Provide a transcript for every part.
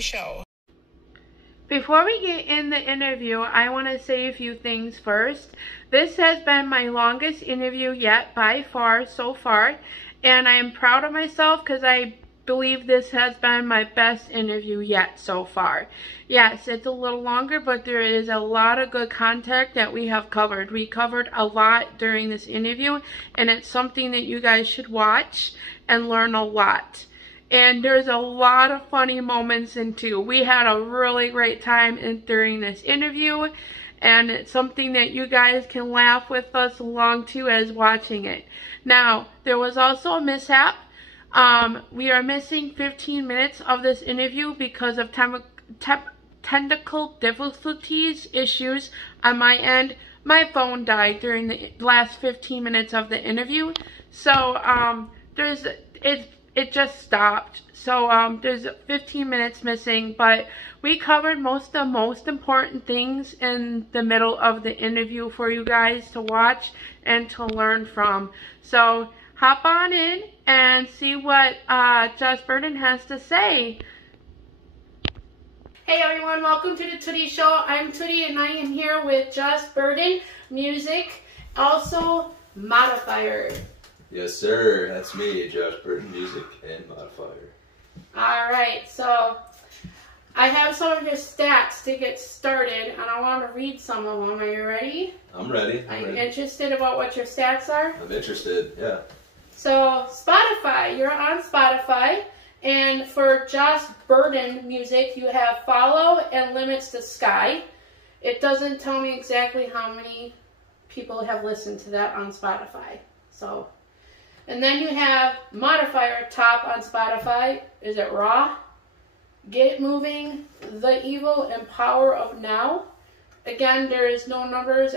Tootie Show. Before we get in the interview, I want to say a few things first. This has been my longest interview yet by far so far, and I am proud of myself because I believe this has been my best interview yet so far. Yes, it's a little longer, but there is a lot of good content that we have covered. We covered a lot during this interview, and it's something that you guys should watch and learn a lot. And there's a lot of funny moments in too. We had a really great time during this interview, and it's something that you guys can laugh with us along to as watching it. Now, there was also a mishap. We are missing 15 minutes of this interview because of technical difficulties, issues on my end. My phone died during the last 15 minutes of the interview, so it just stopped. So there's 15 minutes missing, but we covered most of the most important things in the middle of the interview for you guys to watch and to learn from. So hop on in and see what Josh Berton has to say. Hey everyone, welcome to the Tootie Show. I'm Tootie and I am here with Josh Berton, music, also Modifyre. Yes sir, that's me, Josh Berton, music and Modifyre. Alright, so I have some of your stats to get started and I want to read some of them. Are you ready? I'm ready. Are you interested about what your stats are? I'm interested, yeah. So Spotify, you're on Spotify, and for Josh Berton music, you have Follow and Limits the Sky. It doesn't tell me exactly how many people have listened to that on Spotify. So, and then you have Modifyre top on Spotify. Is it Raw? Get Moving, The Evil, and Power of Now. Again, there is no numbers.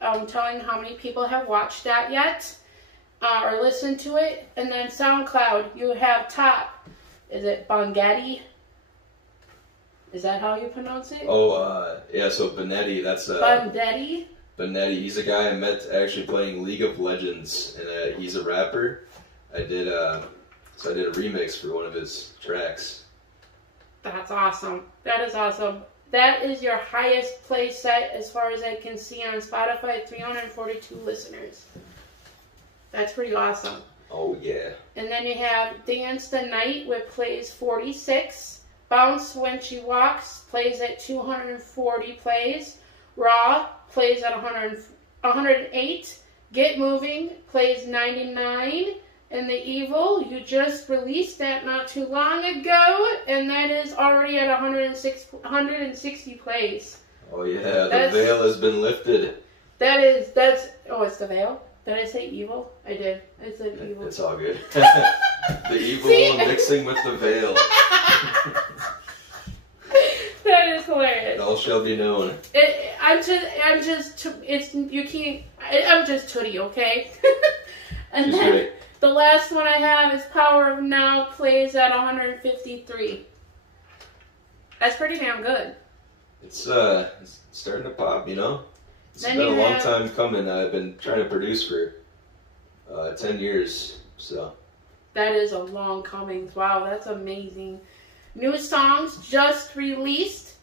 I'm telling how many people have watched that yet. Or listen to it. And then SoundCloud, you have top. Is it Bongatti? Is that how you pronounce it? Oh, yeah, so Benetti, that's Benetti? Benetti, he's a guy I met actually playing League of Legends, and he's a rapper. I did a remix for one of his tracks. That's awesome. That is awesome. That is your highest play set as far as I can see on Spotify, 342 listeners. That's pretty awesome. Oh, yeah. And then you have Dance the Night, which plays 46. Bounce When She Walks plays at 240 plays. Raw plays at 108. Get Moving plays 99. And The Evil, you just released that not too long ago, and that is already at 160 plays. Oh, yeah, the veil has been lifted. Oh, it's The Veil? Did I say evil? I did. I said evil. It's all good. The evil mixing with the veil. That is hilarious. It all shall be known. I'm just Tootie, okay? And She's then great. The last one I have is Power of Now, plays at 153. That's pretty damn good. It's starting to pop, you know? It's been a long time coming. I've been trying to produce for 10 years, so. That is a long coming. Wow, that's amazing. New songs just released.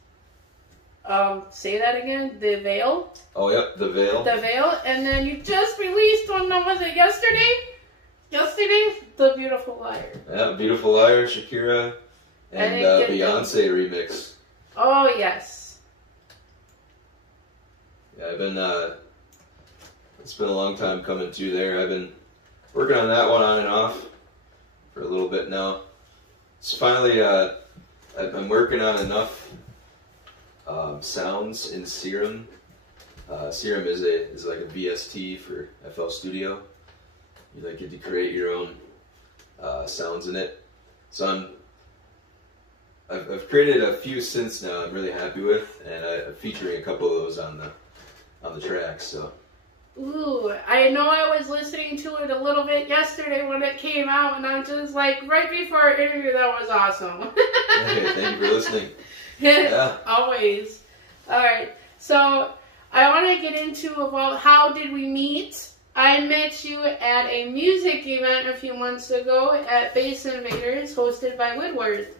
Say that again. The Veil. Oh, yep, The Veil. The Veil. And then you just released one, was it yesterday? The Beautiful Liar. Yeah, Beautiful Liar, Shakira, and Beyonce remix. Oh, yes. Yeah, it's been a long time coming too there. I've been working on that one on and off for a little bit now. It's finally, I'm working on enough sounds in Serum. Serum is like a VST for FL Studio. You get to create your own sounds in it. So I've created a few synths now I'm really happy with, and I'm featuring a couple of those on the tracks. So. Ooh, I know I was listening to it a little bit yesterday when it came out, and I'm just like, right before our interview, that was awesome. Hey, thank you for listening. Yeah. Always. Alright, so I want to get into about how did we meet. I met you at a music event a few months ago at Bass Invaders, hosted by Woodworth.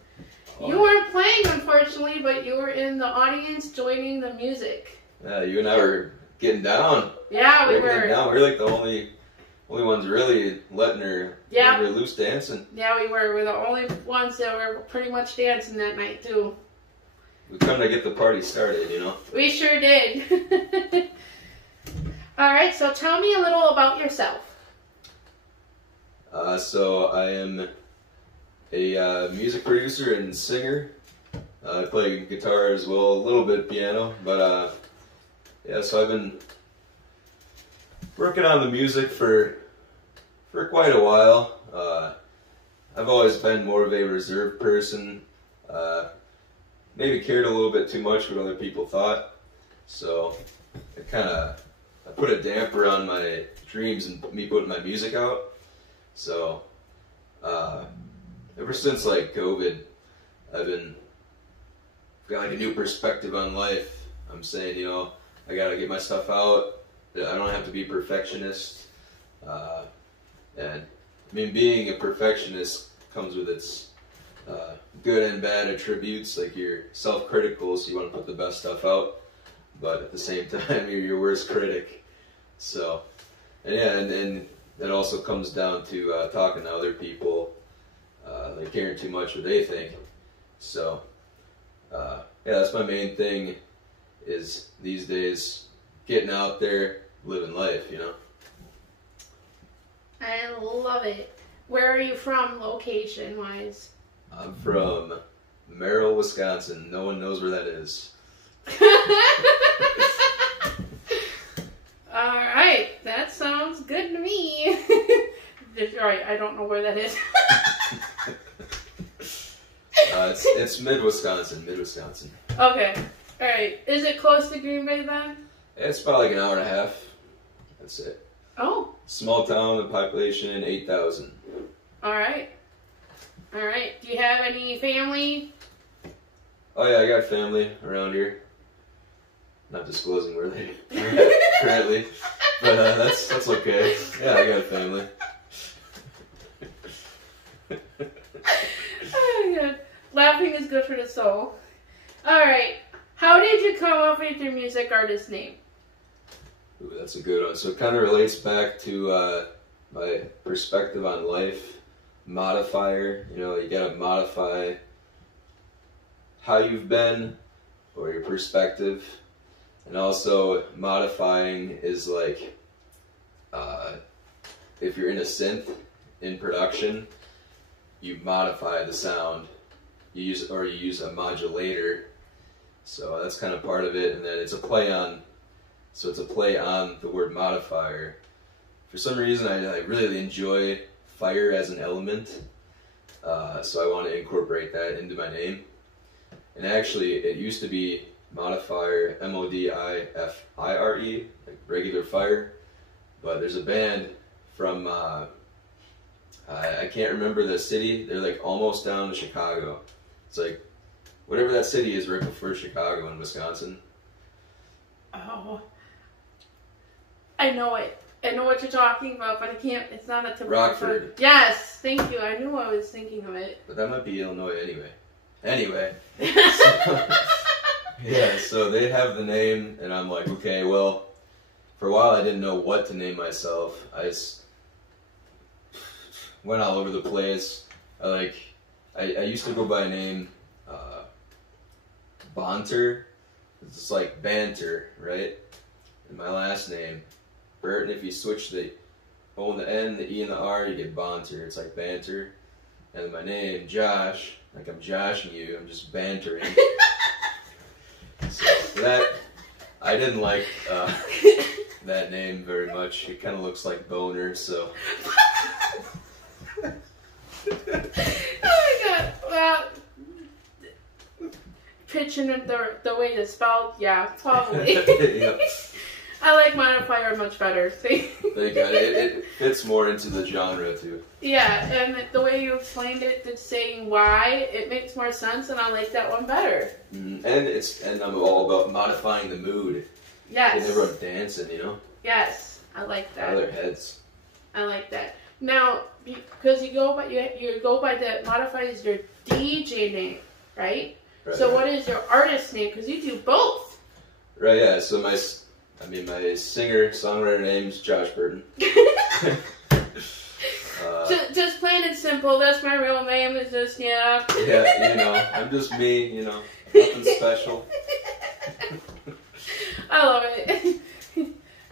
You weren't playing, unfortunately, but you were in the audience joining the music. Yeah, you and I were getting down. Yeah, we were. We were like the only ones really letting her loose dancing. Yeah, we were. We're the only ones that were pretty much dancing that night, too. We come to get the party started, you know? We sure did. All right, so tell me a little about yourself. So I am a music producer and singer. I play guitar as well, a little bit piano, but yeah, so I've been working on the music for quite a while. I've always been more of a reserved person. Maybe cared a little bit too much what other people thought, so I put a damper on my dreams and me putting my music out. So ever since like COVID, I've got like a new perspective on life. I'm saying, you know, I gotta get my stuff out. I don't have to be a perfectionist. And I mean, being a perfectionist comes with its good and bad attributes. Like, you're self-critical, so you want to put the best stuff out, but at the same time, you're your worst critic. So, and yeah, and that also comes down to talking to other people, like caring too much what they think. So, yeah, that's my main thing, is these days getting out there, living life, you know. I love it. Where are you from, location-wise? I'm from Merrill, Wisconsin. No one knows where that is. Alright, that sounds good to me. Alright, I don't know where that is. It's mid-Wisconsin, mid-Wisconsin. Okay, alright. Is it close to Green Bay then? It's about like an hour and a half. That's it. Oh. Small town, the population 8,000. Alright. Alright. Do you have any family? Oh yeah, I got family around here. Not disclosing where they are currently, but that's okay. Yeah, I got a family. Oh my god. Laughing is good for the soul. Alright. How did you come up with your music artist name? Ooh, that's a good one. So it kind of relates back to my perspective on life. Modifyre, you know, you gotta modify how you've been or your perspective. And also, modifying is like, if you're in a synth in production, you modify the sound. You use a modulator. So that's kind of part of it. And then it's a play on the word modifier. For some reason, I really enjoy fire as an element, so I want to incorporate that into my name. And actually, it used to be Modifyre, Modifire, like regular fire. But there's a band from I can't remember the city. They're like almost down to Chicago. It's like whatever that city is right before Chicago in Wisconsin. Oh, I know it. I know what you're talking about, but I can't. It's not a typical. Rockford. Yes, thank you. I knew I was thinking of it. But that might be Illinois anyway. Anyway. Yeah, so they have the name, and I'm like, okay, well, for a while I didn't know what to name myself. I just went all over the place. I used to go by a name, Bonter. It's just like banter, right? And my last name, Berton, if you switch the O and the N, the E and the R, you get Bonter. It's like banter. And my name, Josh, like I'm joshing you, I'm just bantering. So that, I didn't like that name very much. It kind of looks like boner, so. Oh my god. Well, pitching it the way it's spelled, yeah, probably. Yep. I like Modifyre much better. See? Thank God. It fits more into the genre too. Yeah, and the way you explained it, the saying why, it makes more sense, and I like that one better. Mm-hmm. And I'm all about modifying the mood. Yes. Getting everyone dancing, you know. Yes, I like that. Out of their heads. I like that. Now, because you go by the Modifyre is your DJ name, right? Right. So what is your artist name? Because you do both. Right, yeah. So my singer-songwriter name is Josh Berton. Just plain and simple, that's my real name, is just, yeah. Yeah, you know, I'm just me, you know, nothing special. I love it.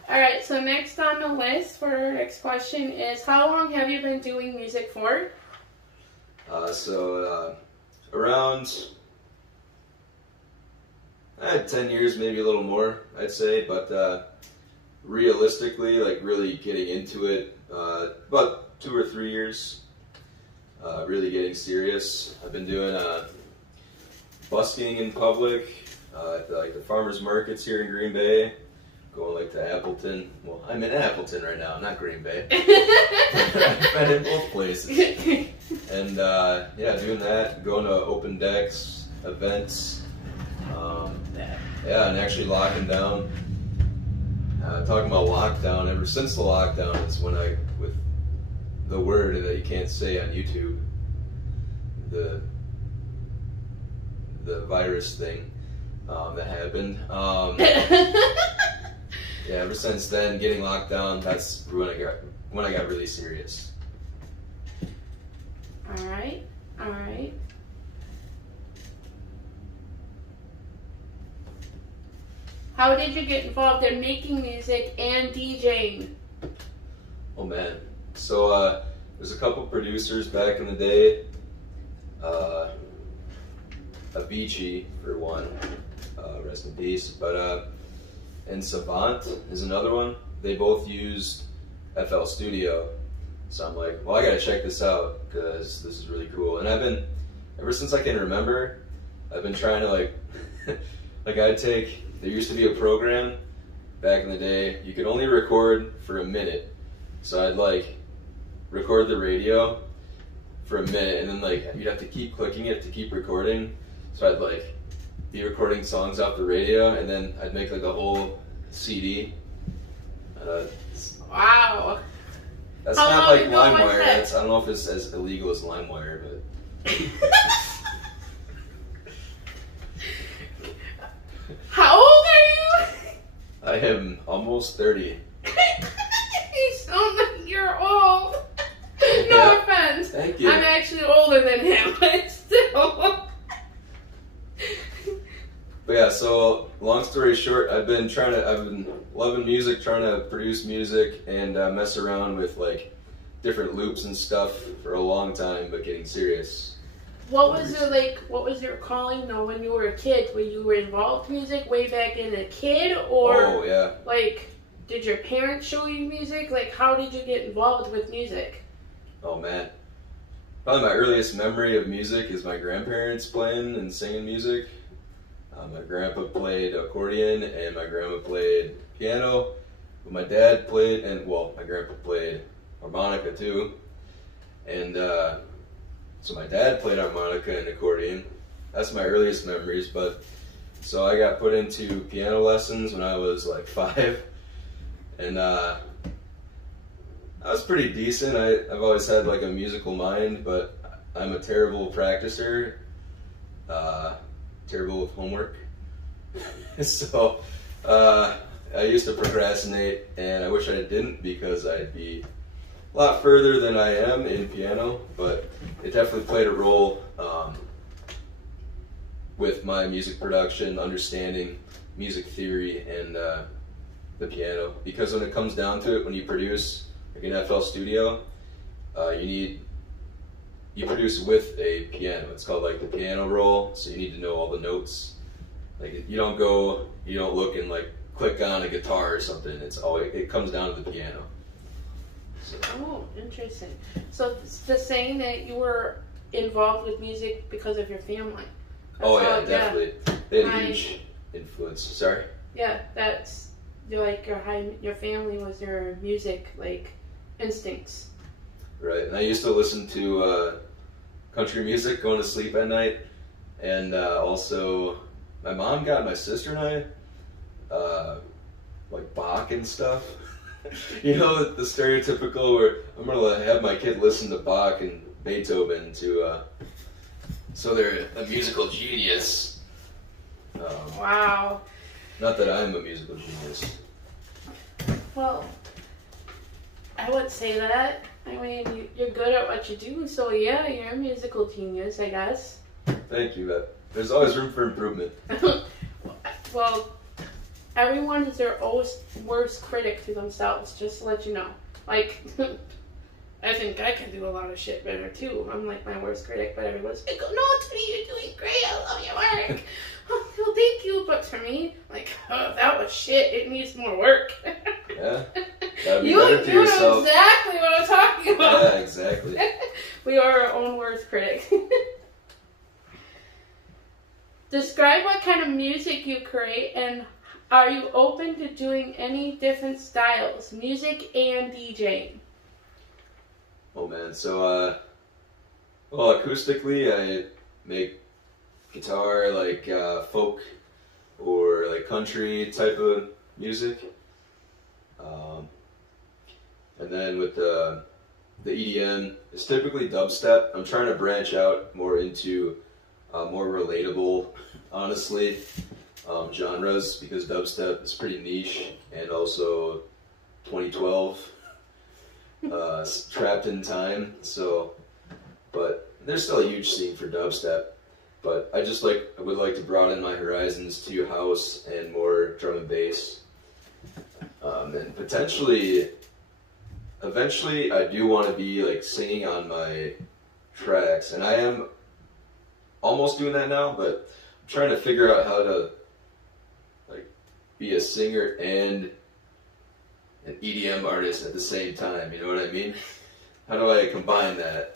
Alright, so next on the list for our next question is, how long have you been doing music for? Around 10 years, maybe a little more, I'd say, but realistically, like really getting into it, about 2 or 3 years, really getting serious. I've been doing busking in public, at the farmers markets here in Green Bay, going like to Appleton. Well, I'm in Appleton right now, not Green Bay. I've been in both places. And yeah, doing that, going to open decks, events, yeah, and actually locking down. Talking about lockdown, ever since the lockdown is when with the word that you can't say on YouTube, the virus thing that happened. Yeah, ever since then, getting locked down, that's when I got really serious. Alright, alright. How did you get involved in making music and DJing? Oh man, so there's a couple producers back in the day. Vety for one, rest in peace. But and Savant is another one. They both used FL Studio, so I'm like, well, I gotta check this out because this is really cool. And I've been, ever since I can remember, I've been trying to like, there used to be a program back in the day, you could only record for a minute. So I'd like record the radio for a minute and then like you'd have to keep clicking it to keep recording. So I'd like be recording songs off the radio and then I'd make like a whole CD. Wow. That's not like LimeWire. I don't know if it's as illegal as LimeWire, but. How old are you? I am almost 30. You sound like you're old. No Yeah. offense. Thank you. I'm actually older than him, but still. But yeah, so long story short, I've been loving music, trying to produce music and mess around with like different loops and stuff for a long time, but getting serious. What was your calling though when you were a kid? Were you involved in music way back in a kid, or oh yeah, like did your parents show you music? Like how did you get involved with music? oh man, probably my earliest memory of music is my grandparents playing and singing music. My grandpa played accordion and my grandma played piano, but my dad played, my grandpa played harmonica too, and so my dad played harmonica and accordion. That's my earliest memories, but so I got put into piano lessons when I was like 5, and I was pretty decent. I've always had like a musical mind, but I'm a terrible practicer, terrible with homework. So I used to procrastinate, and I wish I didn't because I'd be a lot further than I am in piano, but it definitely played a role with my music production, understanding music theory and the piano. Because when it comes down to it, when you produce like an FL Studio, you produce with a piano. It's called like the piano roll, so you need to know all the notes. Like you don't look and like click on a guitar or something. It comes down to the piano. So. Oh, interesting. So the saying that you were involved with music because of your family. Oh yeah, definitely. They had a huge influence. Sorry. Yeah, that's like your family was your music like instincts. Right, and I used to listen to country music going to sleep at night, and also my mom got my sister and I like Bach and stuff. You know, the stereotypical where I'm gonna have my kid listen to Bach and Beethoven to So they're a musical genius. Wow. Not that I'm a musical genius. Well, I would say that. I mean, you're good at what you do, so yeah, you're a musical genius, I guess. Thank you. There's always room for improvement. Well, everyone is their own worst critic to themselves, just to let you know. Like, I think I can do a lot of shit better too. I'm like my worst critic, but everyone's like, no, Tony, you're doing great. I love your work. Oh, well, thank you. But for me, like, oh, that was shit. It needs more work. Yeah. Gotta be You better to know yourself. exactly what I'm talking about. Yeah, exactly. We are our own worst critic. Describe what kind of music you create, and are you open to doing any different styles, music and DJing? Oh man, so well, acoustically I make guitar, like folk or like country type of music. And then with the EDM, it's typically dubstep. I'm trying to branch out more into more relatable, honestly, genres, because dubstep is pretty niche, and also 2012, trapped in time. So, but there's still a huge scene for dubstep. But I would like to broaden my horizons to house and more drum and bass, and potentially, eventually, I do want to be like singing on my tracks, and I am almost doing that now, but I'm trying to figure out how to like be a singer and an EDM artist at the same time. You know what I mean? How do I combine that?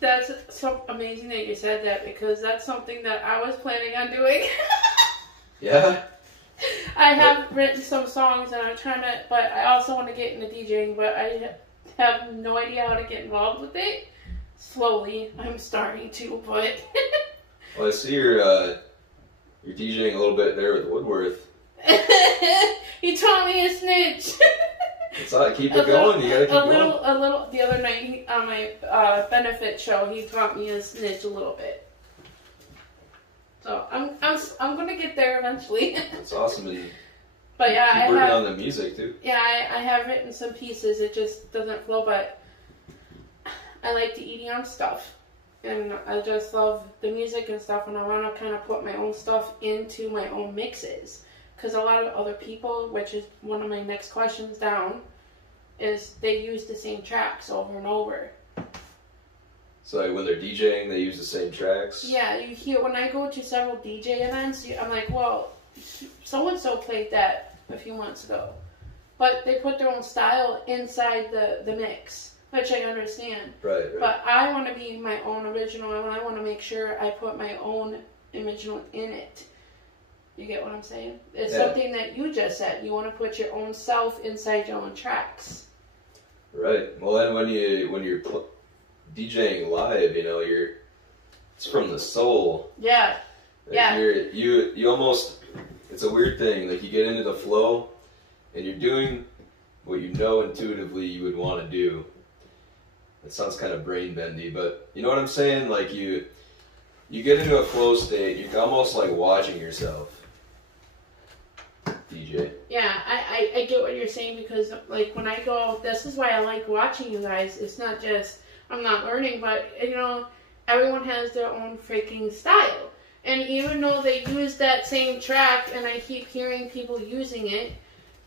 That's so amazing that you said that, because that's something that I was planning on doing. Yeah. I have written some songs and I'm trying to, but I also want to get into DJing, but I have no idea how to get involved with it. Slowly, I'm starting to, but... Well, I see you're DJing a little bit there with Woodworth. He taught me a snitch. It's like, keep it going, you gotta keep going. A little, the other night on my benefit show, he taught me a snitch a little bit. So I'm gonna get there eventually. That's awesome. And but yeah, keep working on the music too. Yeah, I have written some pieces. It just doesn't flow, but I like the EDM stuff, and I just love the music and stuff. And I want to kind of put my own stuff into my own mixes, because a lot of other people, which is one of my next questions down, is they use the same tracks over and over. So like when they're DJing, they use the same tracks? Yeah, you hear, when I go to several DJ events, I'm like, well, so-and-so played that a few months ago. But they put their own style inside the mix, which I understand. Right. But I want to be my own original, and I want to make sure I put my own original in it. You get what I'm saying? It's something that you just said. You want to put your own self inside your own tracks. Right. Well, then when you're DJing live, you know, it's from the soul. Yeah. Like yeah. You almost, it's a weird thing. Like you get into the flow, and you're doing what you know intuitively you would want to do. It sounds kind of brain bendy, but you know what I'm saying? Like you get into a flow state. You're almost like watching yourself. DJ. Yeah, I get what you're saying, because like when I go, this is why I like watching you guys. It's not just I'm not learning, but you know, everyone has their own freaking style. And even though they use that same track, and I keep hearing people using it,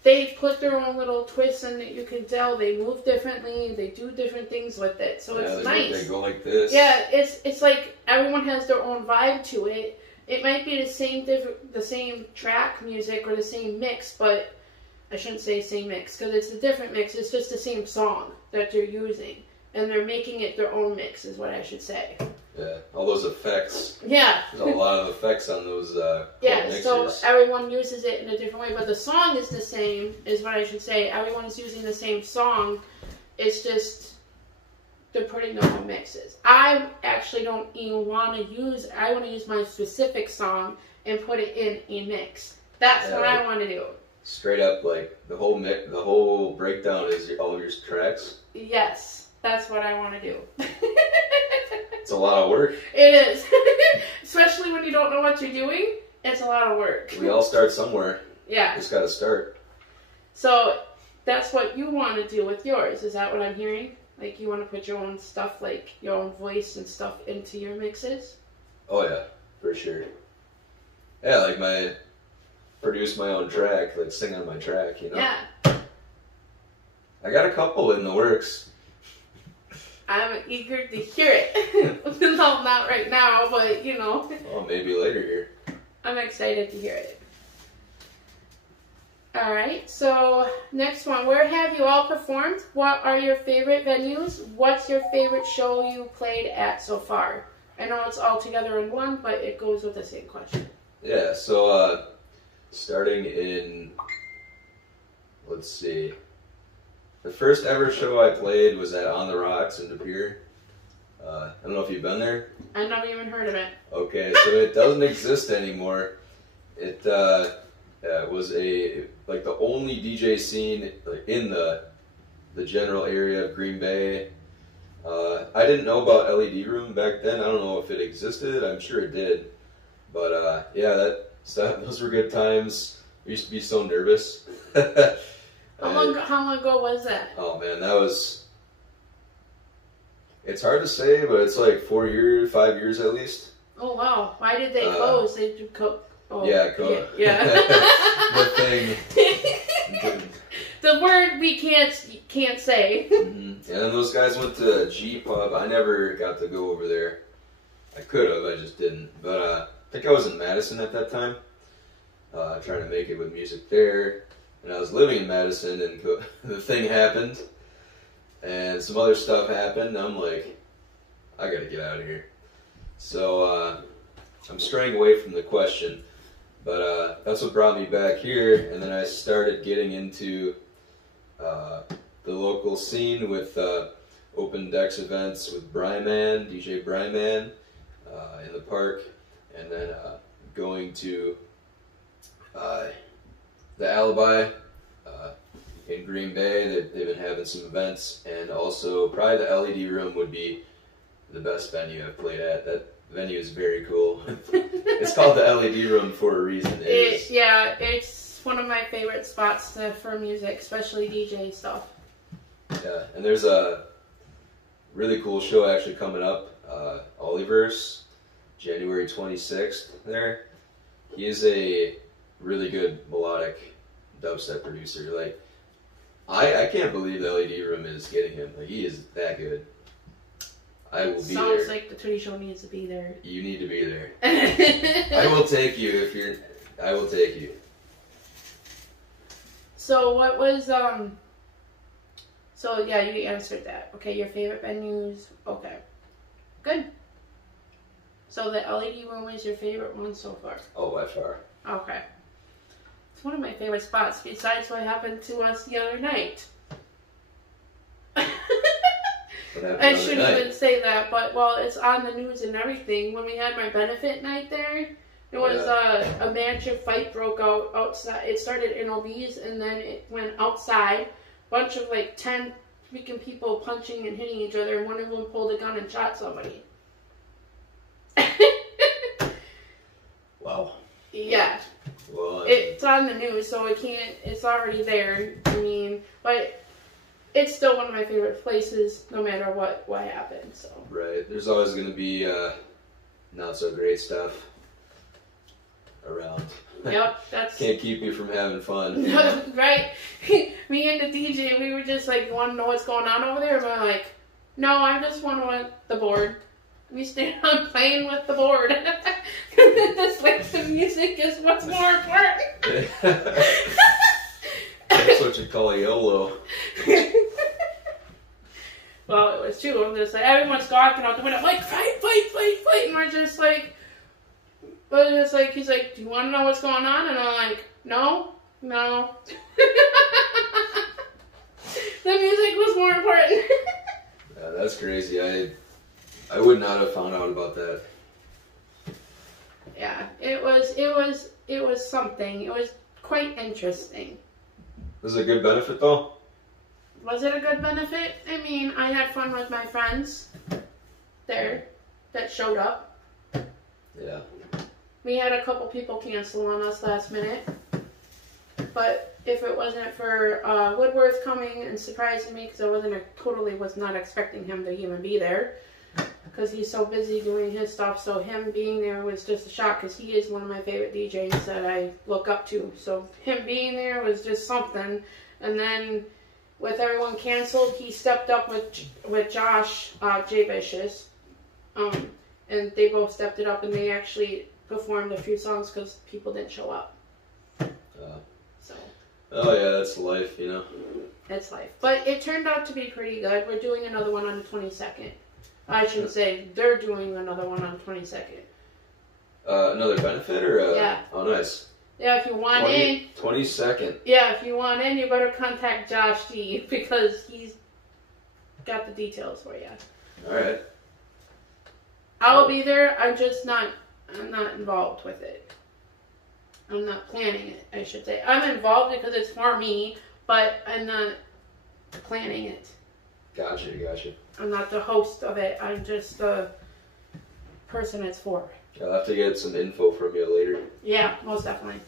they put their own little twists in it. You can tell they move differently, they do different things with it. So it's nice. They go like this. Yeah, it's like everyone has their own vibe to it. It might be the same track music or the same mix, but I shouldn't say same mix, because it's a different mix. It's just the same song that they're using, and they're making it their own mix, is what I should say. Yeah, all those effects. Yeah. There's a lot of effects on those mixers. So everyone uses it in a different way, but the song is the same, is what I should say. Everyone's using the same song. It's just they're putting their own mixes. I actually don't even want to use, I want to use my specific song and put it in a mix. That's what I want to do. Straight up, like the whole breakdown is all of your tracks? Yes, that's what I want to do. It's a a lot of work. It is. Especially when you don't know what you're doing. It's a lot of work. We all start somewhere. Yeah. Just got to start. So that's what you want to do with yours. Is that what I'm hearing? Like you want to put your own stuff, like your own voice and stuff into your mixes? Oh yeah, for sure. Yeah, like produce my own track, like sing on my track, you know? Yeah. I got a couple in the works. I'm eager to hear it. No, not right now, but you know. Oh, maybe later here. I'm excited to hear it. Alright, so next one. Where have you all performed? What are your favorite venues? What's your favorite show you played at so far? I know it's all together in one, but it goes with the same question. Yeah, so starting in, let's see, the first ever show I played was at On the Rocks in De Pere. I don't know if you've been there. I've never even heard of it. Okay, so it doesn't exist anymore. It was like the only DJ scene like in the general area of Green Bay. I didn't know about LED Room back then. I don't know if it existed. I'm sure it did. But yeah, those were good times. We used to be so nervous. How long ago was that? Oh man, it's hard to say, but it's like 4 years, 5 years at least. Oh wow, why did they close? They did Yeah. Yeah. The thing. The word we can't say. Mm-hmm. And then those guys went to G Pub. I never got to go over there. I could have, I just didn't. But I think I was in Madison at that time, trying to make it with music there. And I was living in Madison, and the thing happened, and some other stuff happened. And I'm like, I gotta get out of here. So I'm straying away from the question, but that's what brought me back here. And then I started getting into the local scene with open decks events with Bryman, DJ Bryman, in the park, and then going to the Alibi in Green Bay. They've been having some events, and also probably the LED Room would be the best venue I've played at. That venue is very cool. It's called the LED Room for a reason. Yeah, it's one of my favorite spots for music, especially DJ stuff. Yeah, and there's a really cool show actually coming up. Oliver's, January 26th there. He is a really good melodic dubstep producer. Like, I can't believe the LED Room is getting him. Like, he is that good. I will be there. Sounds like the Tootie Show needs to be there. You need to be there. I will take you if you're. I will take you. So what was So yeah, you answered that. Okay, your favorite venues. Okay, good. So the LED Room is your favorite one so far. Oh, by far. Okay. It's one of my favorite spots, besides what happened to us the other night. I shouldn't even say that, but well, it's on the news and everything. When we had my benefit night there, there was a massive fight broke out outside. It started in OBs and then it went outside. Bunch of like 10 freaking people punching and hitting each other, and one of them pulled a gun and shot somebody. Wow. Yeah. Well, it's on the news, so it's already there. I mean, but it's still one of my favorite places, no matter what happens. So. Right. There's always going to be not so great stuff around. Yep, that's... Can't keep you from having fun. Right? Me and the DJ, we were just like, want to know what's going on over there? But I'm like, no, I just want to want the board. We stay on playing with the board. This like the music is what's more important. That's what you call a YOLO. Well, it was true. I'm just like, everyone's gawking out the window, like, fight. And we're just like, but it's like, he's like, do you want to know what's going on? And I'm like, no. The music was more important. Yeah, that's crazy. I would not have found out about that. Yeah, it was something. It was quite interesting. Was it a good benefit though? Was it a good benefit? I mean, I had fun with my friends there. that showed up. Yeah. We had a couple people cancel on us last minute. But if it wasn't for Woodworth coming and surprising me, because I totally was not expecting him to even be there, because he's so busy doing his stuff. So him being there was just a shock, because he is one of my favorite DJs that I look up to. So him being there was just something. And then with everyone canceled, he stepped up with Josh Vicious, and they both stepped it up, and they actually performed a few songs because people didn't show up. So. Oh yeah, that's life, you know. It's life, but it turned out to be pretty good. We're doing another one on the 22nd. I should say they're doing another one on the 22nd. Another benefit or? Yeah. Oh, nice. Yeah, if you want in. 22nd. Yeah, if you want in, you better contact Josh D because he's got the details for you. All right. I'll be there. I'm not involved with it. I'm not planning it, I should say. I'm involved because it's for me, but I'm not planning it. Gotcha. I'm not the host of it. I'm just the person it's for. I'll have to get some info from you later. Yeah, most definitely.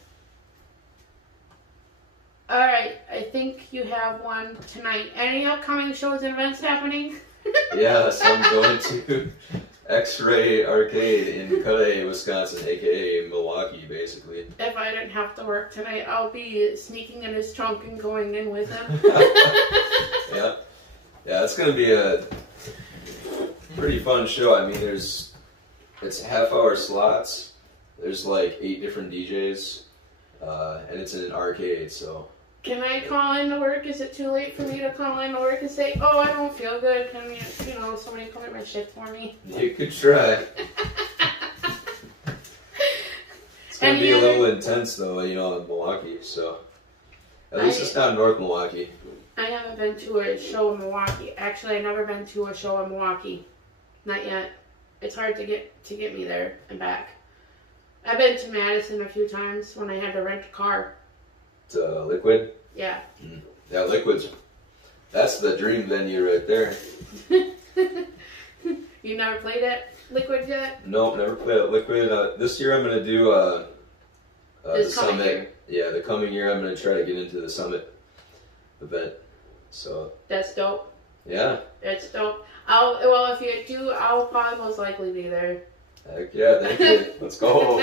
Alright, I think you have one tonight. Any upcoming shows and events happening? Yes, I'm going to X-Ray Arcade in Cudahy, Wisconsin, aka Milwaukee, basically. If I didn't have to work tonight, I'll be sneaking in his trunk and going in with him. Yeah, it's gonna be a pretty fun show. I mean, it's half-hour slots. There's like 8 different DJs, and it's in an arcade, so. Can I call in to work? Is it too late for me to call in to work and say, oh, I don't feel good? Can somebody cover my shit for me? You could try. It's going to be a little intense, though, in Milwaukee, so. At least it's not North Milwaukee. I haven't been to a show in Milwaukee. Actually, I've never been to a show in Milwaukee. Not yet. It's hard to get me there and back. I've been to Madison a few times when I had to rent a car. To Liquid? Yeah. Yeah, that's the dream venue right there. You never played at Liquid yet? Nope, never played at Liquid. This year I'm going to do the Summit. Year? Yeah, the coming year I'm going to try to get into the Summit event. So. That's dope. Yeah. That's dope. If you do, I'll probably most likely be there. Heck yeah, thank you. Let's go.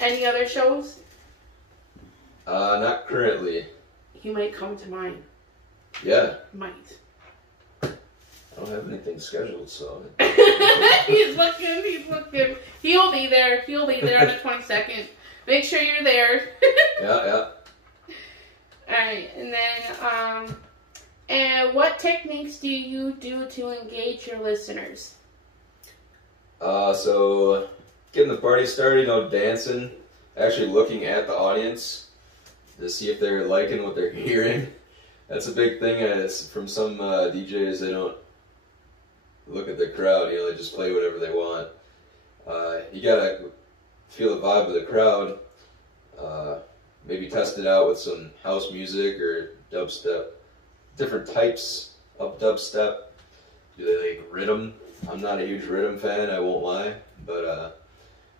Any other shows? Not currently. You might come to mine. Yeah. Might. I don't have anything scheduled, so. He's looking. He'll be there on the 22nd. Make sure you're there. Yeah. Alright, and then, and what techniques do you do to engage your listeners? So, getting the party started, dancing, actually looking at the audience to see if they're liking what they're hearing. That's a big thing. From some DJs, they don't look at the crowd, they just play whatever they want. You gotta feel the vibe of the crowd. Maybe test it out with some house music or dubstep. Different types of dubstep. Do they like rhythm? I'm not a huge rhythm fan, I won't lie. But if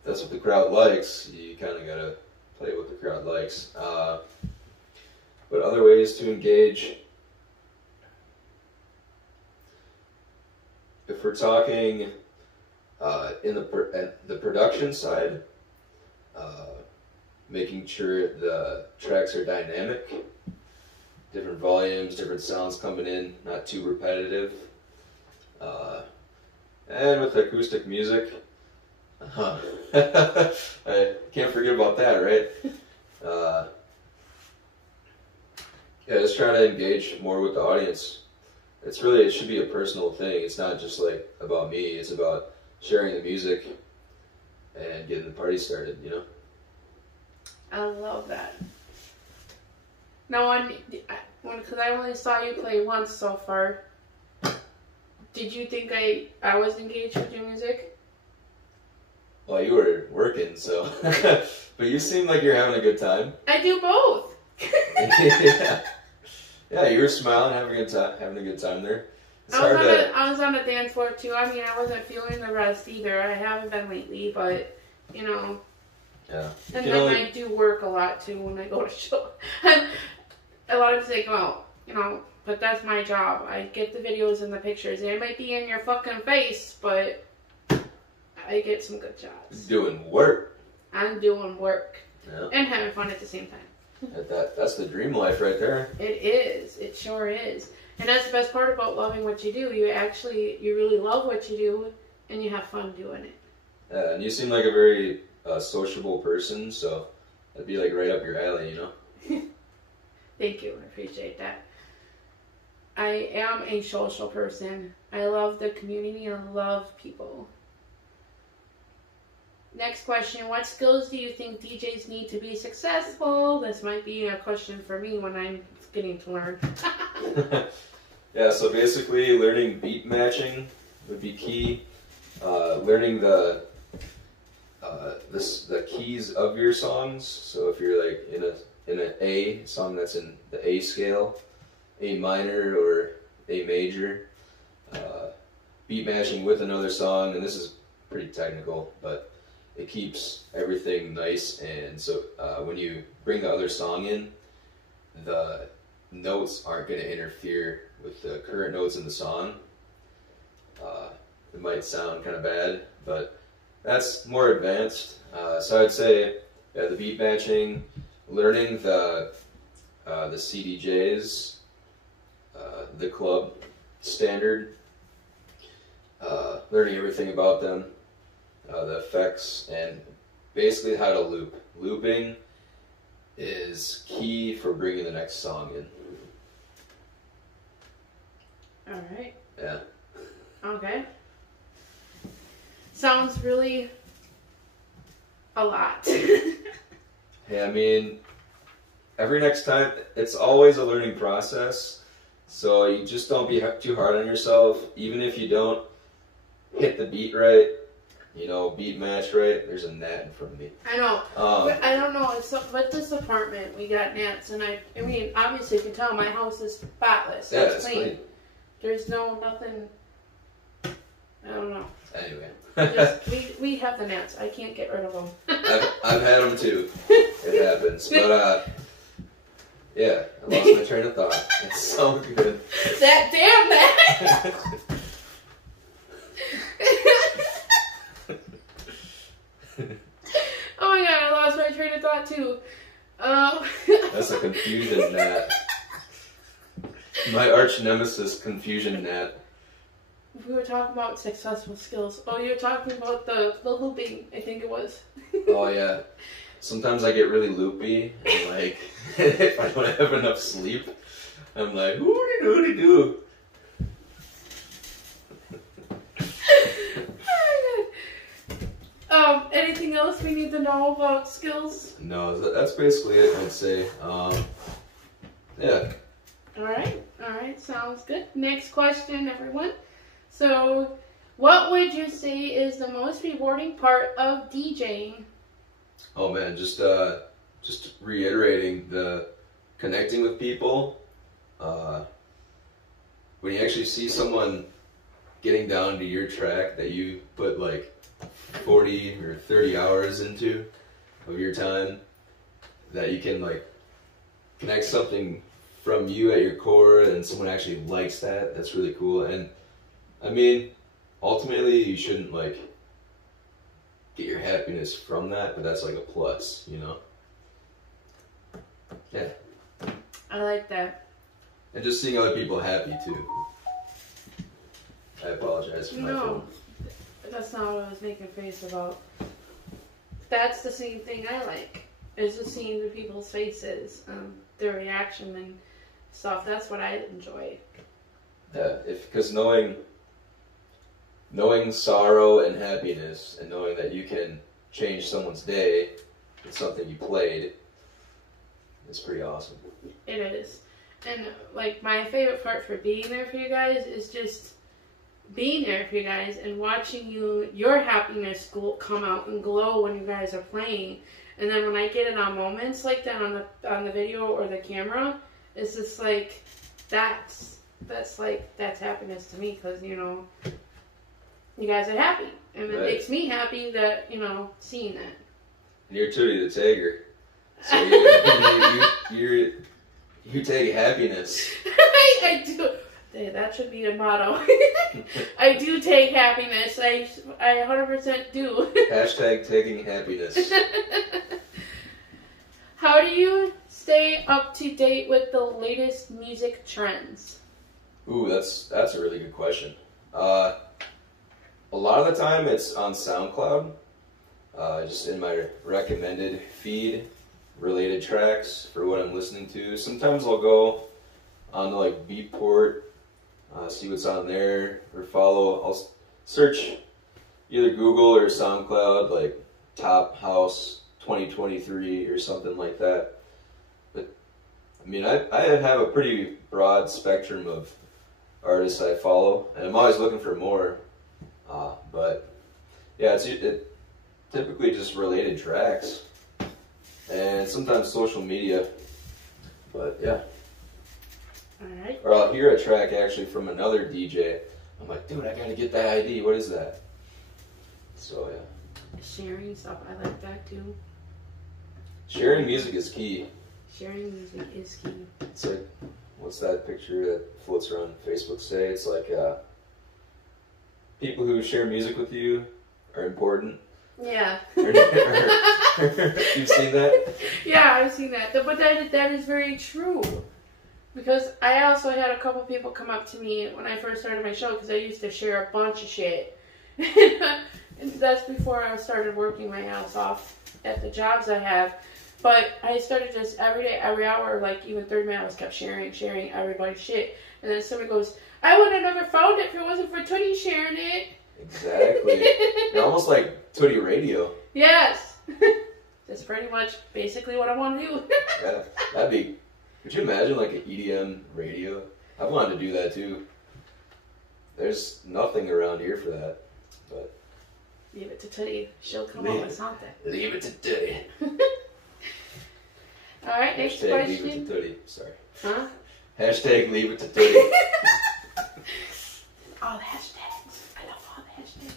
that's what the crowd likes, you kind of gotta play what the crowd likes. But other ways to engage. If we're talking in the production side, making sure the tracks are dynamic, different volumes, different sounds coming in, not too repetitive. And with acoustic music, I can't forget about that, right? Just trying to engage more with the audience. It should be a personal thing. It's not just like about me. It's about sharing the music and getting the party started, I love that. Now, because I only saw you play once so far, did you think I was engaged with your music? Well, you were working, so. But you seem like you're having a good time. I do both. Yeah, you were smiling, having a good time there. It's hard to... I was on the dance floor too. I mean, I wasn't feeling the rest either. I haven't been lately, but, you know. Yeah. And then I do work a lot too when I go to show. A lot of people say, well, you know, but that's my job. I get the videos and the pictures. They might be in your fucking face, but I get some good shots. Doing work. I'm doing work. Yeah. And having fun at the same time. That's the dream life right there. It is. It sure is. And that's the best part about loving what you do. You really love what you do, and you have fun doing it. Yeah, and you seem like a very sociable person, so that'd be like right up your alley, you know? Thank you. I appreciate that. I am a social person. I love the community and I love people. Next question. What skills do you think DJs need to be successful? This might be a question for me when I'm getting to learn. Yeah, so basically learning beat matching would be key. Learning the keys of your songs. So if you're like in an A song that's in the A scale, A minor or A major, beat matching with another song, and this is pretty technical, but it keeps everything nice, and so when you bring the other song in, the notes aren't going to interfere with the current notes in the song. It might sound kind of bad, but that's more advanced. So I'd say the beat matching, learning the CDJs, the club standard, learning everything about them, the effects, and basically how to loop. Looping is key for bringing the next song in. Alright. Yeah. Okay. Sounds really a lot. Hey, I mean, every next time, it's always a learning process, so you just don't be too hard on yourself. Even if you don't hit the beat right, you know, beat match right, there's a gnat in front of me. I know. I don't know. It's with this apartment, we got gnats, and I mean, obviously you can tell my house is spotless. Yeah, it's clean. There's nothing. I don't know. Anyway. we have the gnats. I can't get rid of them. I've had them too. It happens. But, yeah, I lost my train of thought. It's so good. That damn gnat! Oh my god, I lost my train of thought too. That's a confusion gnat. My arch nemesis, confusion gnat. We were talking about successful skills. Oh, you're talking about the looping, I think it was. Oh yeah. Sometimes I get really loopy, and like, if I don't have enough sleep, I'm like, hoo-de-doo-de-doo. Anything else we need to know about skills? No, that's basically it, I'd say. Yeah. Alright, sounds good. Next question, everyone. So, what would you say is the most rewarding part of DJing? Oh man, just reiterating the connecting with people. When you actually see someone getting down to your track that you put like 40 or 30 hours into of your time, that you can like connect something from you at your core and someone actually likes that, that's really cool. And I mean, ultimately you shouldn't like get your happiness from that, but that's like a plus, you know? Yeah. I like that. And just seeing other people happy too. I apologize for my phone. That's not what I was making a face about. That's the same thing I like. Is just seeing the people's faces, their reaction and stuff. That's what I enjoy. Yeah, because knowing sorrow and happiness, and knowing that you can change someone's day with something you played, is pretty awesome. It is. And like my favorite part for being there for you guys is just being there for you guys and watching your happiness come out and glow when you guys are playing. And then when I get it on moments like that on the video or the camera, it's just like, that's that's happiness to me, because, you know, you guys are happy. And it makes me happy that, you know, seeing that. And you're Tootie the Tiger. So you take happiness. I do. Hey, that should be a motto. I do take happiness. I 100% do. Hashtag taking happiness. How do you stay up to date with the latest music trends? Ooh, that's a really good question. A lot of the time it's on SoundCloud, just in my recommended feed, related tracks for what I'm listening to. Sometimes I'll go on to like Beatport, see what's on there, or I'll search either Google or SoundCloud, like Top House 2023 or something like that. But I mean, I have a pretty broad spectrum of artists I follow, and I'm always looking for more. But yeah, it's typically just related tracks, and sometimes social media. But yeah. Alright. Or I'll hear a track actually from another DJ. I'm like, dude, I gotta get that ID. What is that? So yeah. Sharing stuff, I like that too. Sharing music is key. Sharing music is key. It's like, what's that picture that floats around Facebook say? It's like, people who share music with you are important. Yeah. You've seen that? Yeah, I've seen that. But that is very true. Because I also had a couple people come up to me when I first started my show, because I used to share a bunch of shit. And that's before I started working my ass off at the jobs I have. But I started just every day, every hour, like even 30 minutes, kept sharing everybody's shit. And then somebody goes, I would have never found it if it wasn't for Tootie sharing it. Exactly. You're almost like Tootie Radio. Yes. That's pretty much basically what I want to do. Yeah, that'd be... Could you imagine like an EDM radio? I've wanted to do that too. There's nothing around here for that. But leave it to Tootie. She'll come up with something. Leave it to Tootie. Alright, next Hashtag question. leave it to Tootie. Sorry. Huh? Hashtag leave it to Tootie. All the hashtags. I love all the hashtags.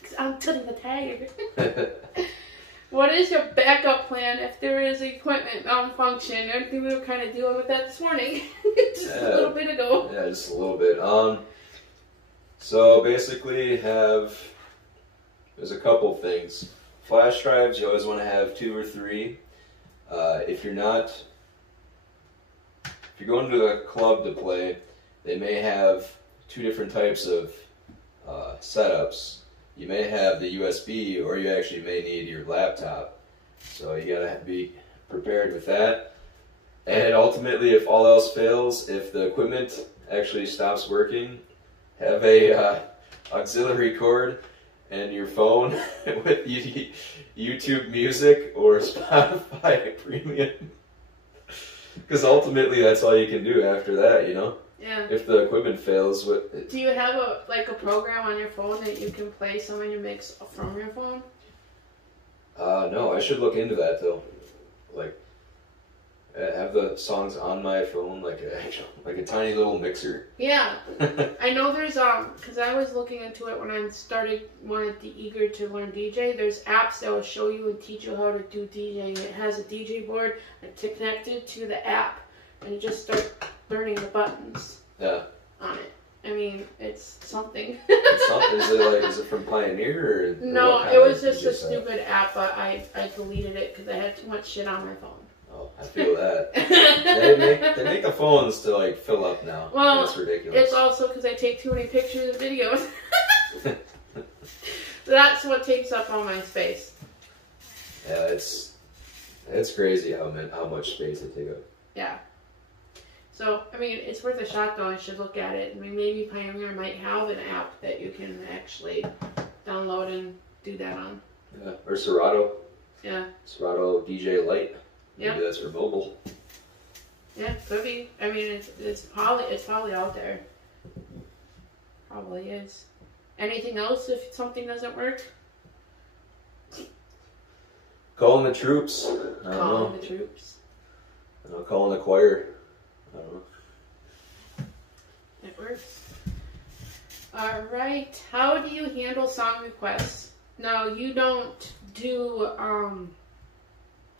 Because I'm Tootie the Tiger. What is your backup plan if there is equipment malfunction? I think we were kind of dealing with that this morning. Just a little bit ago. Yeah, just a little bit. So basically there's a couple things. Flash drives, you always want to have 2 or 3. If you're going to a club to play, they may have 2 different types of setups. You may have the USB, or you actually may need your laptop. So you gotta be prepared with that. And ultimately, if all else fails, if the equipment actually stops working, have a auxiliary cord and your phone with YouTube Music or Spotify Premium. Because ultimately, that's all you can do after that, you know? Yeah. If the equipment fails, do you have a program on your phone that you can play some of your mix from your phone? No, I should look into that though. Like, have the songs on my phone like a tiny little mixer. Yeah, I know there's because I was looking into it when I wanted eager to learn DJ. There's apps that will show you and teach you how to do DJing. It has a DJ board connected to the app, and you just start learning the buttons. Yeah. On it. I mean, it's something. It's something. Is it from Pioneer or? No, it was just a stupid app, but I deleted it because I had too much shit on my phone. Oh, I feel that. they make the phones to like fill up now. Well, it's ridiculous. It's also because I take too many pictures and videos. That's what takes up all my space. Yeah, it's crazy how much space they take up. Yeah. So, I mean, it's worth a shot though. I should look at it. I mean, maybe Pioneer might have an app that you can actually download and do that on. Yeah, or Serato. Yeah. Serato DJ Lite. Maybe Yeah. that's for mobile. Yeah, could be. I mean, it's probably out there. Probably is. Anything else if something doesn't work? Calling the troops. Calling the troops. Calling the choir. I don't know. The All right. How do you handle song requests? Now, you don't do,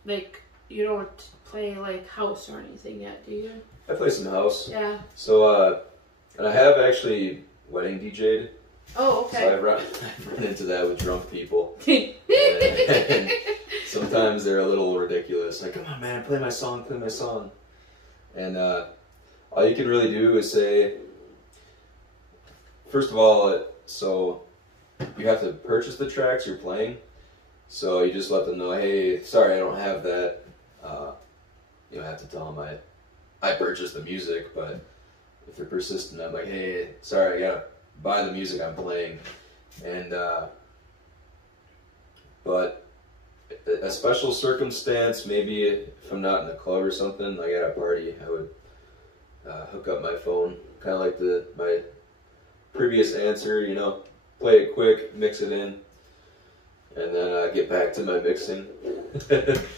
like, you don't play, like, house or anything yet, do you? I play some house. Yeah. So, and I have actually wedding DJ'd. Oh, okay. So I've run into that with drunk people. and sometimes they're a little ridiculous. Like, come on, man, play my song, play my song. And all you can really do is say, first of all, so you have to purchase the tracks you're playing. So you just let them know, hey, sorry, I don't have that. You don't have to tell them I purchased the music, but if they're persistent, I'm like, hey, sorry, I gotta buy the music I'm playing. And but a special circumstance, maybe if I'm not in a club or something, like at a party, I would hook up my phone, kind of like my previous answer, you know, play it quick, mix it in, and then get back to my mixing.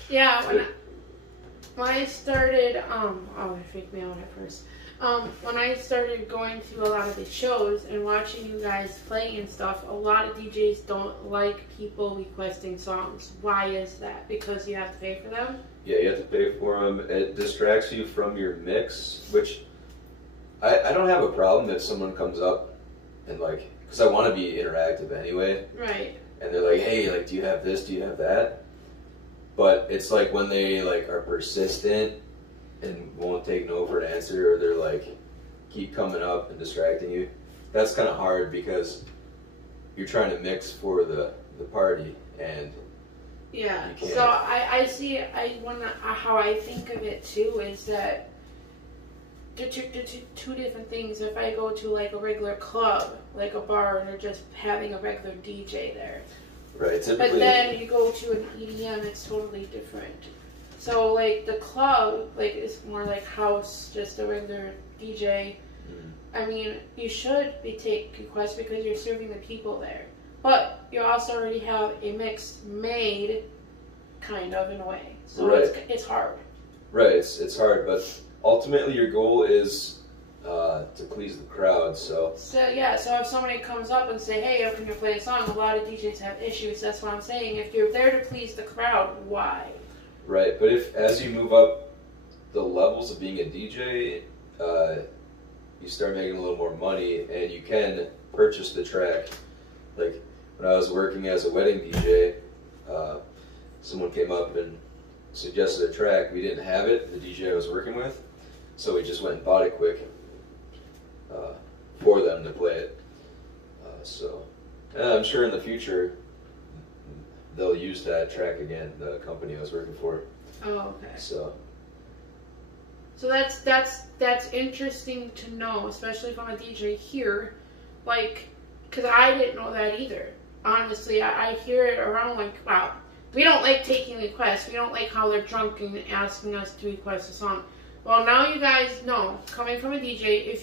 Yeah, when I started, oh, it freaked me out at first. When I started going to a lot of the shows and watching you guys play and stuff, a lot of DJs don't like people requesting songs. Why is that? Because you have to pay for them? Yeah, you have to pay for them. It distracts you from your mix, which I don't have a problem if someone comes up and like, because I want to be interactive anyway. Right. And they're like, hey, like, do you have this? Do you have that? But it's like when they like are persistent and won't take no for an answer, or they're like keep coming up and distracting you. That's kind of hard because you're trying to mix for the party, and yeah. you can't. So I see. How I think of it too is that they're two different things. If I go to like a regular club, like a bar, and they're just having a regular DJ there. Right. Typically. But then you go to an EDM, it's totally different. So like the club, like is more like house, just a regular DJ. I mean, you should be taking requests because you're serving the people there. But you also already have a mix made, kind of in a way. So right. it's hard. Right. It's hard, but ultimately your goal is to please the crowd. So yeah. So if somebody comes up and say, "Hey, how can you play a song?" A lot of DJs have issues. That's what I'm saying. If you're there to please the crowd, why? Right, but if as you move up the levels of being a DJ, you start making a little more money, and you can purchase the track. Like when I was working as a wedding DJ, someone came up and suggested a track. We didn't have it, the DJ I was working with, so we just went and bought it quick for them to play it. And I'm sure in the future they'll use that track again, the company I was working for. Oh, okay. So that's interesting to know, especially from a DJ here, like, because I didn't know that either. Honestly, I hear it around like, wow, we don't like taking requests. We don't like how they're drunk and asking us to request a song. Well, now you guys know, coming from a DJ,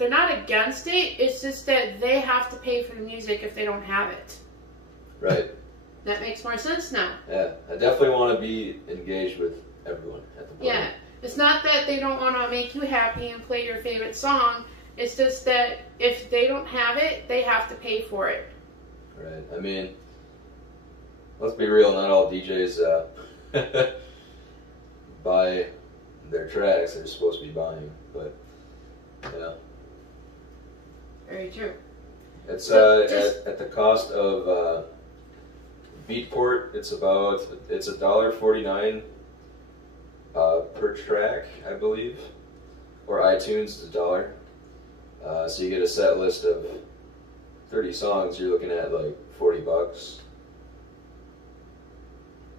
they're not against it. It's just that they have to pay for the music if they don't have it. Right. That makes more sense now. Yeah, I definitely want to be engaged with everyone at the party. Yeah, it's not that they don't want to make you happy and play your favorite song. It's just that if they don't have it, they have to pay for it. Right. I mean, let's be real. Not all DJs buy their tracks they're supposed to be buying, but yeah. Very true. It's at the cost of Beatport. It's $1.49 per track, I believe, or iTunes is $1. So you get a set list of 30 songs. You're looking at like $40,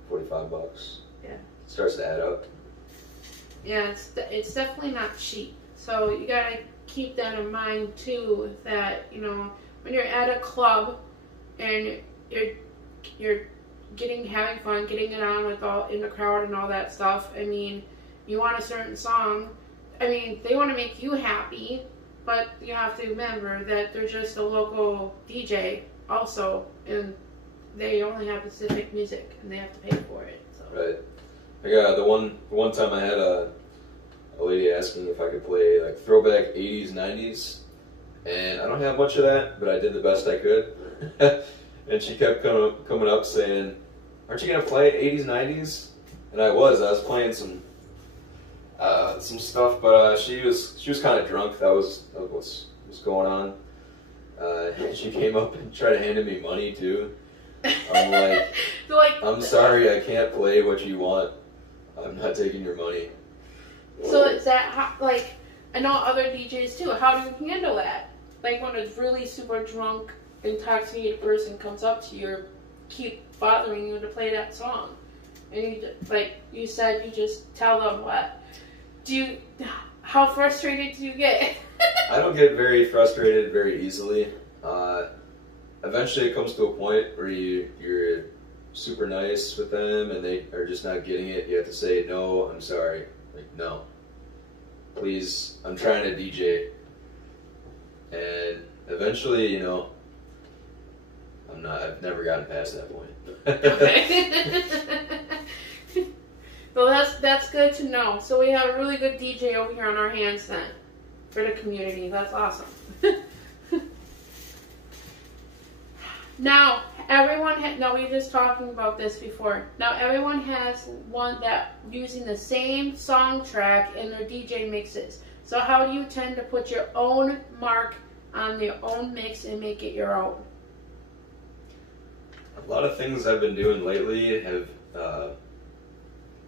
$45. Yeah. It starts to add up. Yeah, it's definitely not cheap. So you gotta keep that in mind too. That when you're at a club and you're having fun, getting it on with all in the crowd and all that stuff. I mean, you want a certain song. I mean, they want to make you happy, but you have to remember that they're just a local DJ also, and they only have specific music, and they have to pay for it. So. Right. Like the one time I had a lady asking if I could play like throwback 80s, 90s, And I don't have much of that, but I did the best I could. And she kept coming up saying, "Aren't you gonna play 80s, 90s?" And I was playing some stuff, but she was kind of drunk. That was what was going on. She came up and tried to hand me money too. I'm like, "I'm sorry, I can't play what you want. I'm not taking your money." So is that how, like, I know other DJs too. How do you handle that? Like when a really super drunk, intoxicated person comes up to you or keep bothering you to play that song, and you, like you said, you just tell them what. How frustrated do you get? I don't get very frustrated very easily. Eventually it comes to a point where you're super nice with them and they are just not getting it. You have to say, "No, I'm sorry." Like, "No. Please, I'm trying to DJ." And eventually, you know, I've never gotten past that point. Okay. Well, that's good to know. So we have a really good DJ over here on our hands then for the community. That's awesome. Now, everyone we were just talking about this before. Now, everyone has one that using the same song track in their DJ mixes. So how do you tend to put your own mark on your own mix and make it your own? A lot of things I've been doing lately have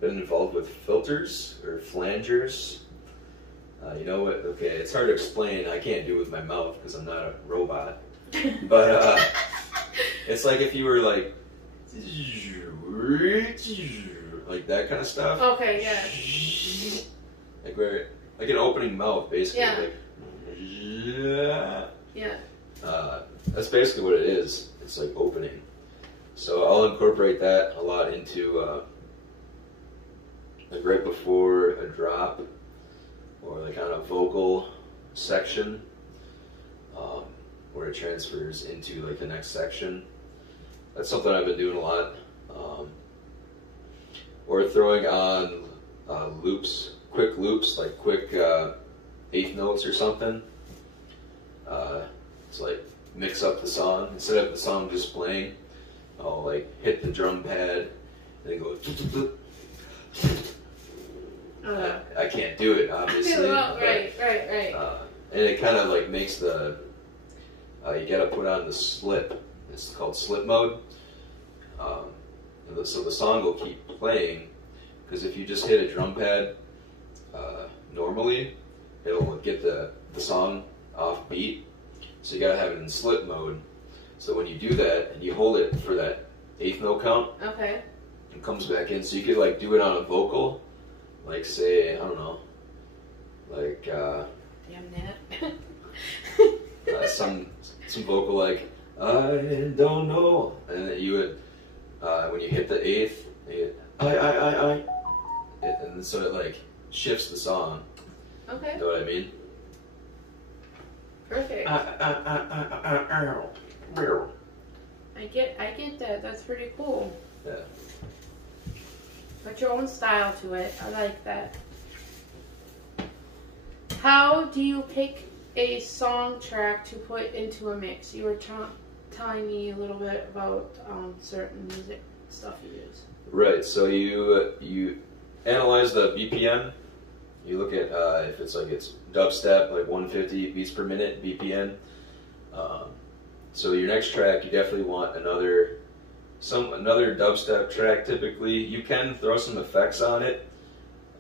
been involved with filters or flangers. You know what? Okay, it's hard to explain. I can't do it with my mouth because I'm not a robot. But it's like if you were like that kind of stuff. Okay, yeah. Like an opening mouth, basically. Yeah. Like, yeah. That's basically what it is. It's like opening. So I'll incorporate that a lot into like right before a drop or like on a vocal section where it transfers into like the next section. That's something I've been doing a lot. Or throwing on loops, quick loops, like quick eighth notes or something. It's like mix up the song. Instead of the song just playing, I'll like hit the drum pad and then go. I can't do it, obviously. Well, right. And it kind of like makes the, you gotta put on the slip. It's called slip mode. So the song will keep playing, because if you just hit a drum pad normally, it'll get the song off beat. So you gotta have it in slip mode. So when you do that and you hold it for that eighth note count, okay, it comes back in. So you could like do it on a vocal, like say, I don't know, like damn that. some vocal like I don't know, and then you would when you hit the eighth, you hit, and so it like shifts the song. Okay. You know what I mean? Perfect. I get that. That's pretty cool. Yeah. Put your own style to it. I like that. How do you pick a song track to put into a mix? You were telling me a little bit about certain music stuff you use. Right. So you analyze the BPM. You look at if it's dubstep, like 150 beats per minute BPM. So your next track, you definitely want another dubstep track. Typically, you can throw some effects on it,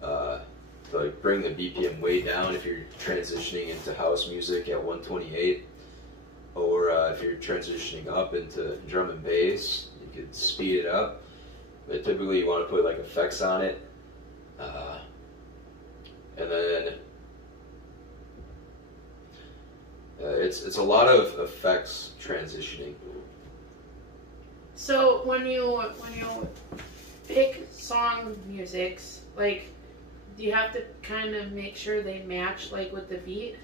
to like bring the BPM way down if you're transitioning into house music at 128, or if you're transitioning up into drum and bass, you could speed it up. But typically, you want to put like effects on it, and then it's a lot of effects transitioning. So when you pick song musics, like, do you have to kind of make sure they match like with the beat?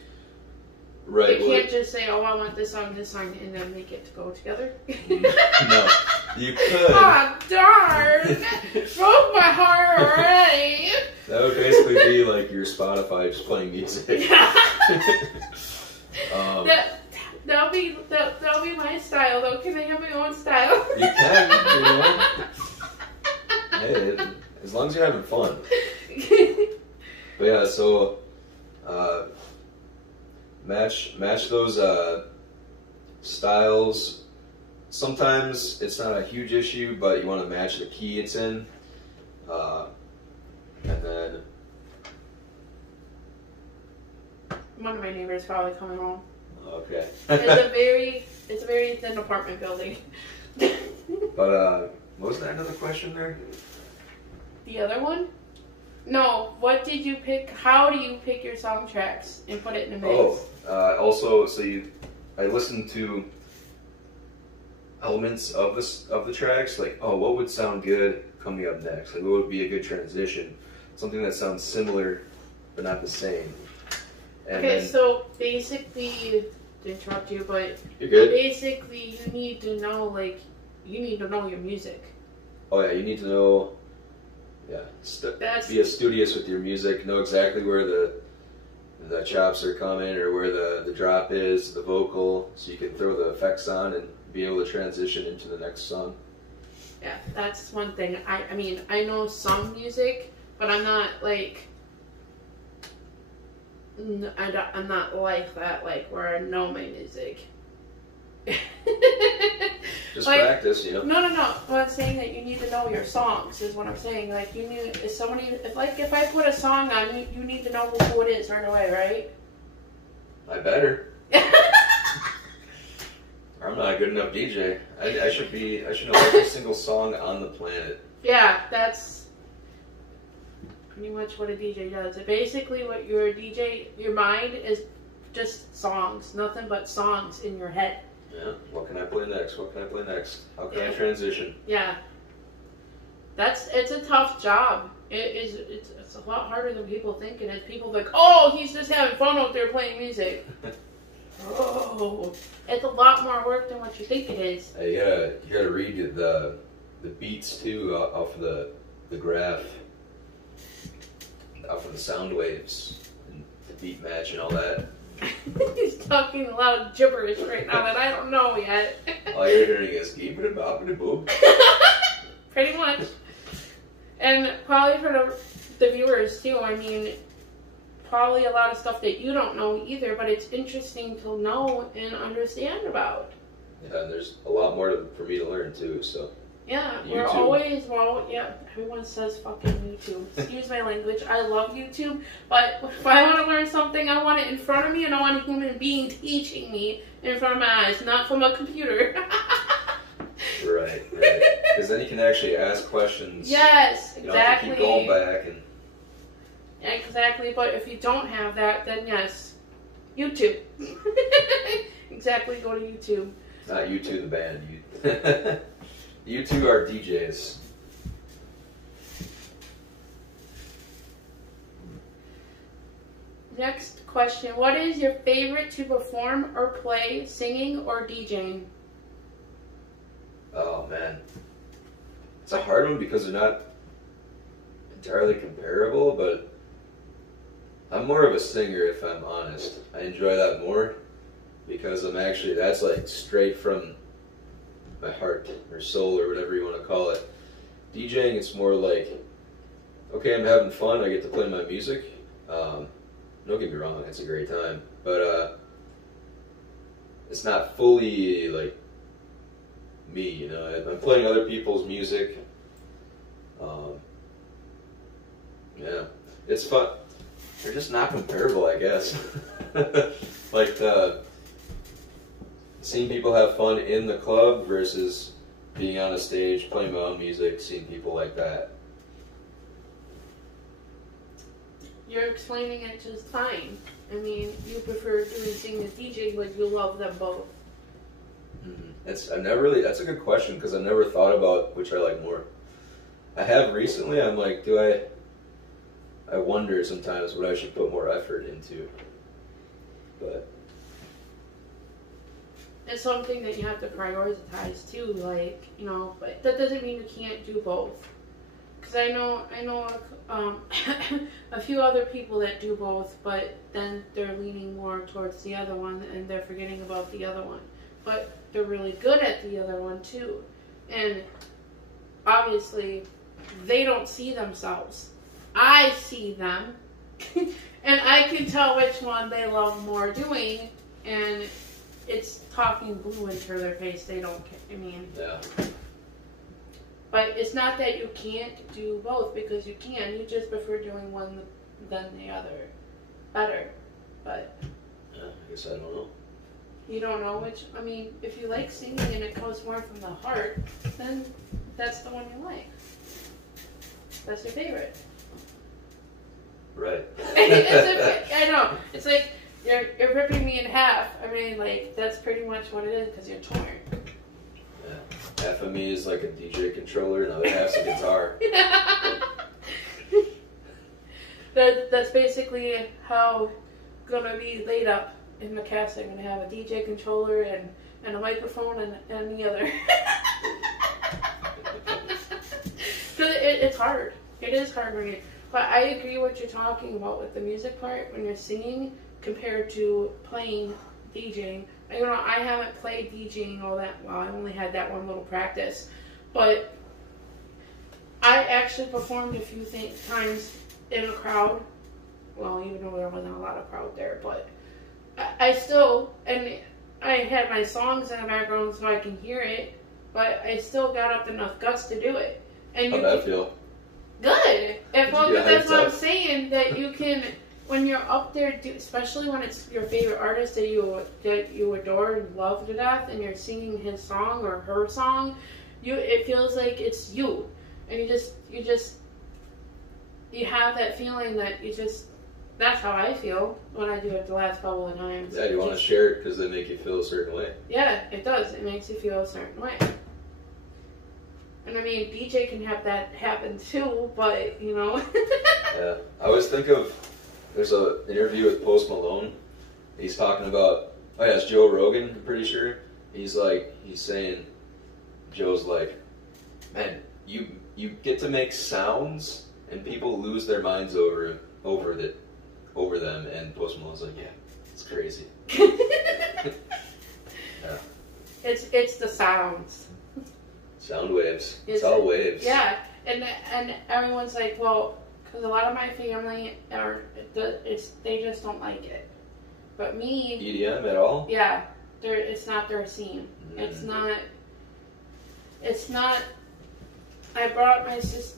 Right. You can't just say, "Oh, I want this song," and then make it go together. No, you could. Oh, darn! Broke my heart already. That would basically be like your Spotify just playing music. match those styles. Sometimes it's not a huge issue, but you want to match the key it's in, and then one of my neighbors probably coming home. Okay. It's a very thin apartment building. But what was the end of the question there? The other one? No. What did you pick? How do you pick your song tracks and put it in a mix? Also, I listened to elements of the tracks, like, oh, what would sound good coming up next? Like, what would be a good transition? Something that sounds similar but not the same. And okay, then, so basically, to interrupt you, but you're good. Basically, you need to know your music. Oh yeah, you need to know. Yeah, be studious with your music. Know exactly where the chops are coming or where the drop is, the vocal, so you can throw the effects on and be able to transition into the next song. Yeah, that's one thing. I mean, I know some music, but I'm not like. I'm not like that, like where I know my music. Just like, practice, you know. No. Well, I'm saying that you need to know your songs is what I'm saying. Like you need, if I put a song on, you need to know who it is right away, right? I better. I'm not a good enough DJ. I should know every single song on the planet. Yeah, that's pretty much what a DJ does. Basically, what your mind is just songs, nothing but songs in your head. Yeah. What can I play next? What can I play next? How can I transition? Yeah. It's a tough job. It's a lot harder than people think it is. People like, oh, he's just having fun out there playing music. Oh, it's a lot more work than what you think it is. You gotta read the beats too off of the graph. Off of the sound waves and the beat match and all that. He's talking a lot of gibberish right now that I don't know yet. All you're hearing is keepity boppity boop. Pretty much. And probably for the viewers too, I mean, probably a lot of stuff that you don't know either, but it's interesting to know and understand about. Yeah, and there's a lot more for me to learn too, so. Yeah, we're always, everyone says fucking YouTube. Excuse my language. I love YouTube, but if I want to learn something, I want it in front of me, and I want a human being teaching me in front of my eyes, not from a computer. Right. Because then you can actually ask questions. Yes, exactly. You don't have to keep going back. Yeah, exactly, but if you don't have that, then yes, YouTube. Exactly, go to YouTube. Not U2 the band. You two are DJs. Next question. What is your favorite to perform or play, singing or DJing? Oh, man. It's a hard one because they're not entirely comparable, but I'm more of a singer if I'm honest. I enjoy that more because that's like straight from my heart or soul or whatever you want to call it. DJing, it's more like, okay, I'm having fun, I get to play my music. Don't get me wrong, it's a great time, but it's not fully like me, you know. I'm playing other people's music. Yeah, it's fun. They're just not comparable, I guess. Like seeing people have fun in the club versus being on a stage, playing my own music, seeing people like that. You're explaining it just fine. I mean, you prefer doing singing and DJing, but you love them both. Mm-hmm. That's a good question because I've never thought about which I like more. I have recently. I'm like, I wonder sometimes what I should put more effort into, but. It's something that you have to prioritize too, like, you know, but that doesn't mean you can't do both. Because I know a few other people that do both, but then they're leaning more towards the other one and they're forgetting about the other one. But they're really good at the other one too. And obviously, they don't see themselves. I see them, And I can tell which one they love more doing, and it's talking blue into their face. They don't care. I mean, yeah. But it's not that you can't do both, because you can. You just prefer doing one than the other better. But yeah, I guess I don't know. You don't know which. I mean, if you like singing and it comes more from the heart, then that's the one you like. That's your favorite. Right. I know. It's like you're ripping me in half. I mean, like, that's pretty much what it is, because you're torn. Yeah. Half of me is like a DJ controller, and the other half's a guitar. That's basically how gonna be laid up in the cast. I'm gonna have a DJ controller and a microphone and the other. It's hard. It is hard when you. But I agree what you're talking about with the music part when you're singing compared to playing DJing. You know, I haven't played DJing all that well. I only had that one little practice. But I actually performed a few times in a crowd. Well, even though there wasn't a lot of crowd there. But I still, and I had my songs in the background so I can hear it. But I still got up enough guts to do it. And How'd that feel? Good. That's what I'm saying, that you can, when you're up there, especially when it's your favorite artist that you adore and love to death, and you're singing his song or her song, it feels like it's you, and you have that feeling that that's how I feel when I do it the last couple of times. Yeah, you want to share it because they make you feel a certain way. Yeah, it does. It makes you feel a certain way. And I mean, DJ can have that happen too, but, you know. Yeah. I always think of, there's an interview with Post Malone. He's talking about, it's Joe Rogan, I'm pretty sure. He's saying, Joe's like, man, you get to make sounds and people lose their minds over them. And Post Malone's like, yeah, it's crazy. Yeah. It's the sounds. Sound waves. It's all waves. Yeah, and everyone's like, well, because a lot of my family they just don't like it. But me, EDM at all? Yeah, it's not their scene. Mm-hmm. It's not. I brought my sister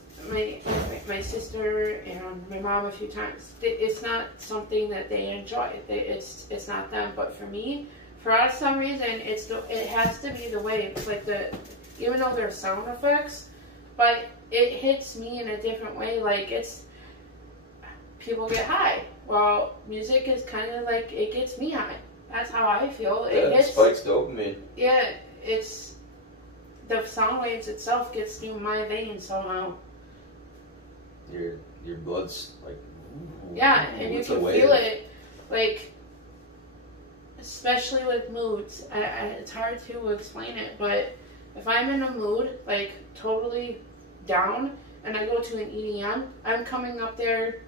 and my mom a few times. It's not something that they enjoy. It's not them. But for me, for some reason, it has to be the waves, like even though they're sound effects, but it hits me in a different way. Like, people get high. Well, music is kind of like, it gets me high. That's how I feel. It spikes dopamine. Yeah, the sound waves itself gets through my veins somehow. Your blood's like, yeah, and you can feel it, like, especially with moods. It's hard to explain it, but if I'm in a mood, like, totally down, and I go to an EDM, I'm coming up there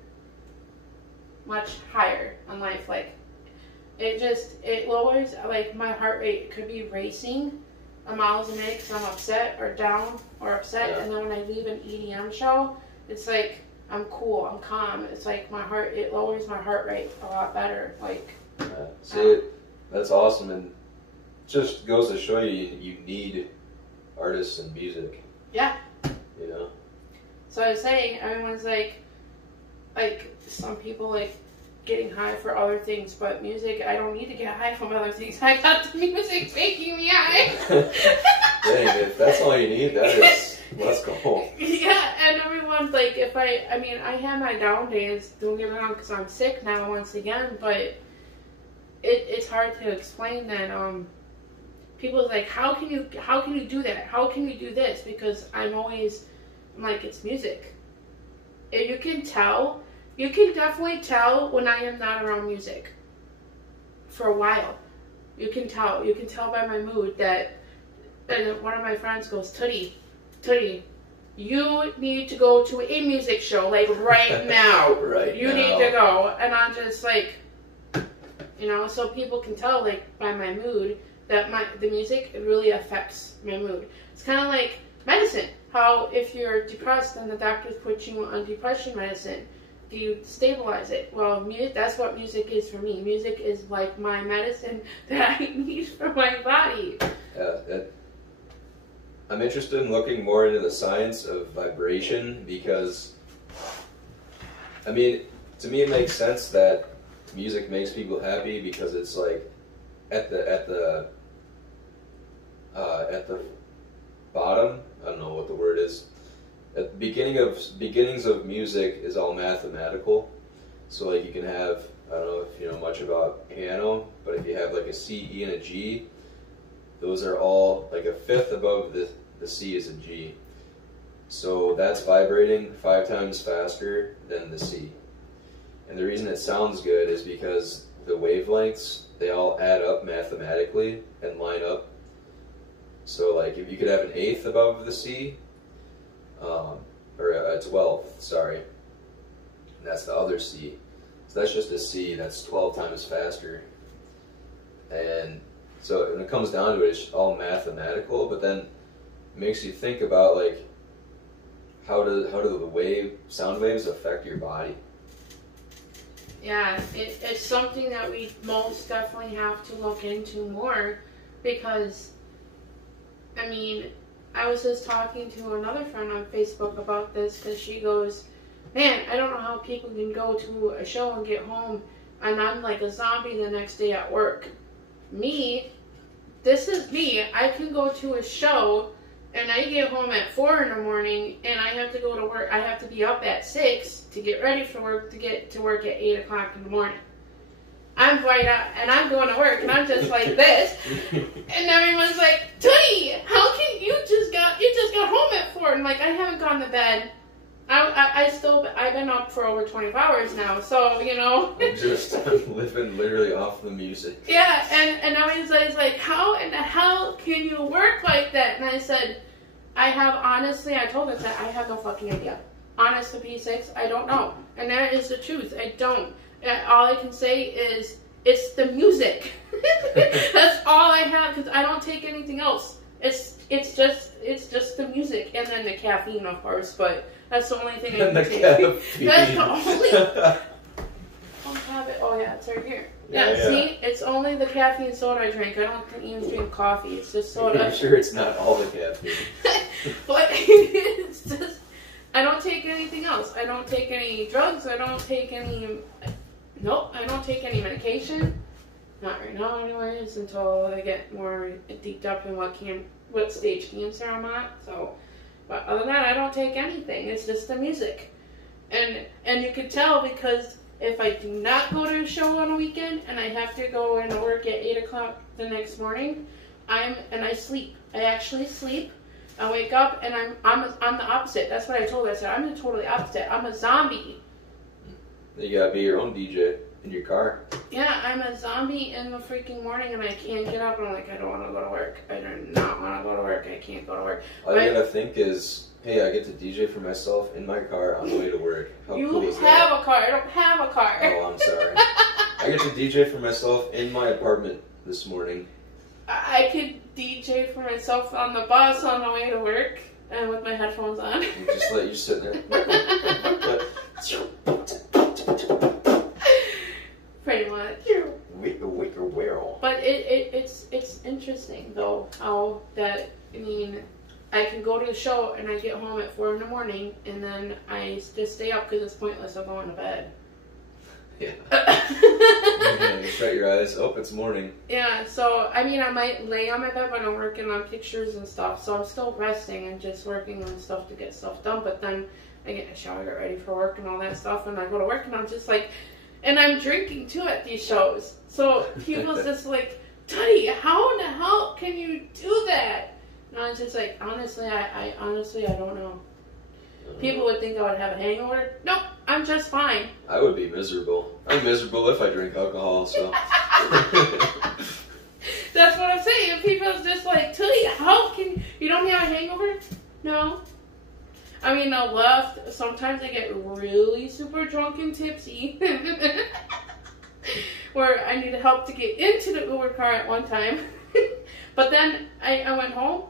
much higher in life. Like, it lowers, like, my heart rate could be racing a miles a minute because I'm upset or down or upset, yeah. And then when I leave an EDM show, it's like, I'm cool, I'm calm. It's like it lowers my heart rate a lot better. Like, see, that's awesome, and it just goes to show you need artists and music. Yeah. You know? So I was saying, everyone's like some people like getting high for other things, but music, I don't need to get high from other things. I got the music taking me high. Dang, if that's all you need, let's go. Yeah, and everyone's like, I have my down days, don't get me wrong, because I'm sick now once again, but it's hard to explain that, people's like, how can you do that? How can you do this? Because I'm like, it's music. And you can definitely tell when I am not around music. For a while. You can tell by my mood that, and one of my friends goes, Tootie, you need to go to a music show, like, right now. You need to go. And I'm just like, so people can tell, like, by my mood, that the music, it really affects my mood. It's kind of like medicine. How if you're depressed, then the doctors put you on depression medicine. do you stabilize it? Well, that's what music is for me. Music is like my medicine that I need for my body. I'm interested in looking more into the science of vibration because, I mean, to me it makes sense that music makes people happy because it's like at the bottom, I don't know what the word is. At the beginnings of music is all mathematical. So like you can have, I don't know if you know much about piano, but if you have like a C, E, and a G, those are all like a fifth above the C is a G. So that's vibrating 5 times faster than the C. And the reason it sounds good is because the wavelengths, they all add up mathematically and line up. So like if you could have an eighth above the C, or a 12th, sorry, and that's the other C. So that's just a C, that's 12 times faster. And so when it comes down to it, it's all mathematical, but then it makes you think about like how do the sound waves affect your body? Yeah, it's something that we most definitely have to look into more because, I mean, I was just talking to another friend on Facebook about this because she goes, man, I don't know how people can go to a show and get home and I'm like a zombie the next day at work. This is me. I can go to a show and I get home at 4 in the morning and I have to go to work. I have to be up at 6 to get ready for work to get to work at 8 o'clock in the morning. I'm right out and I'm going to work and I'm just like this. And everyone's like, Tootie, how can you just got home at 4? And like, I haven't gone to bed. I've been up for over 24 hours now, so, you know. I'm living literally off the music. Yeah, and I was like, how in the hell can you work like that? And I said, I told her that I have no fucking idea. Honest to P6, I don't know. And that is the truth, I don't. All I can say is, it's the music. That's all I have, because I don't take anything else. It's just the music, and then the caffeine, of course, but that's the only thing I can take. That's the only... I don't have it. Oh, yeah, it's right here. Yeah, see? It's only the caffeine soda I drink. I don't even drink coffee. It's just soda. I'm sure it's not all the caffeine. But it's just... I don't take anything else. I don't take any drugs. I don't take any... Nope, I don't take any medication. Not right now, anyways, until I get more deep up in what stage cancer I'm at. So, but other than that, I don't take anything. It's just the music, and you can tell because if I do not go to a show on a weekend and I have to go into work at 8 o'clock the next morning, I sleep. I actually sleep. I wake up and I'm the opposite. That's what I told her. I said I'm the totally opposite. I'm a zombie. You gotta be your own DJ in your car. Yeah, I'm a zombie in the freaking morning and I can't get up and I'm like, I don't want to go to work. I do not want to go to work. I can't go to work. All you gotta think is, hey, I get to DJ for myself in my car on the way to work. How cool is that? You have a car. I don't have a car. Oh, I'm sorry. I get to DJ for myself in my apartment this morning. I could DJ for myself on the bus on the way to work and with my headphones on. And just let you sit there. Pretty much. But it's interesting though how that, I mean, I can go to the show and I get home at 4 in the morning and then I just stay up because it's pointless of going to bed. Yeah. You shut your eyes. Oh, it's morning. Yeah, so, I mean, I might lay on my bed when I'm working on pictures and stuff, so I'm still resting and just working on stuff to get stuff done, but then I get in the shower, get ready for work and all that stuff, and I go to work and I'm just like, and I'm drinking too at these shows, so people's just like, Teddy, how in the hell can you do that? And I was just like, honestly, I don't know. People would think I would have a hangover. Nope, I'm just fine. I would be miserable. I'm miserable if I drink alcohol, so. That's what I'm saying. People's just like, Tilly, how can you don't have a hangover? No. I mean, they'll laugh. Sometimes I get really super drunk and tipsy. Where I needed help to get into the Uber car at one time. But then I went home.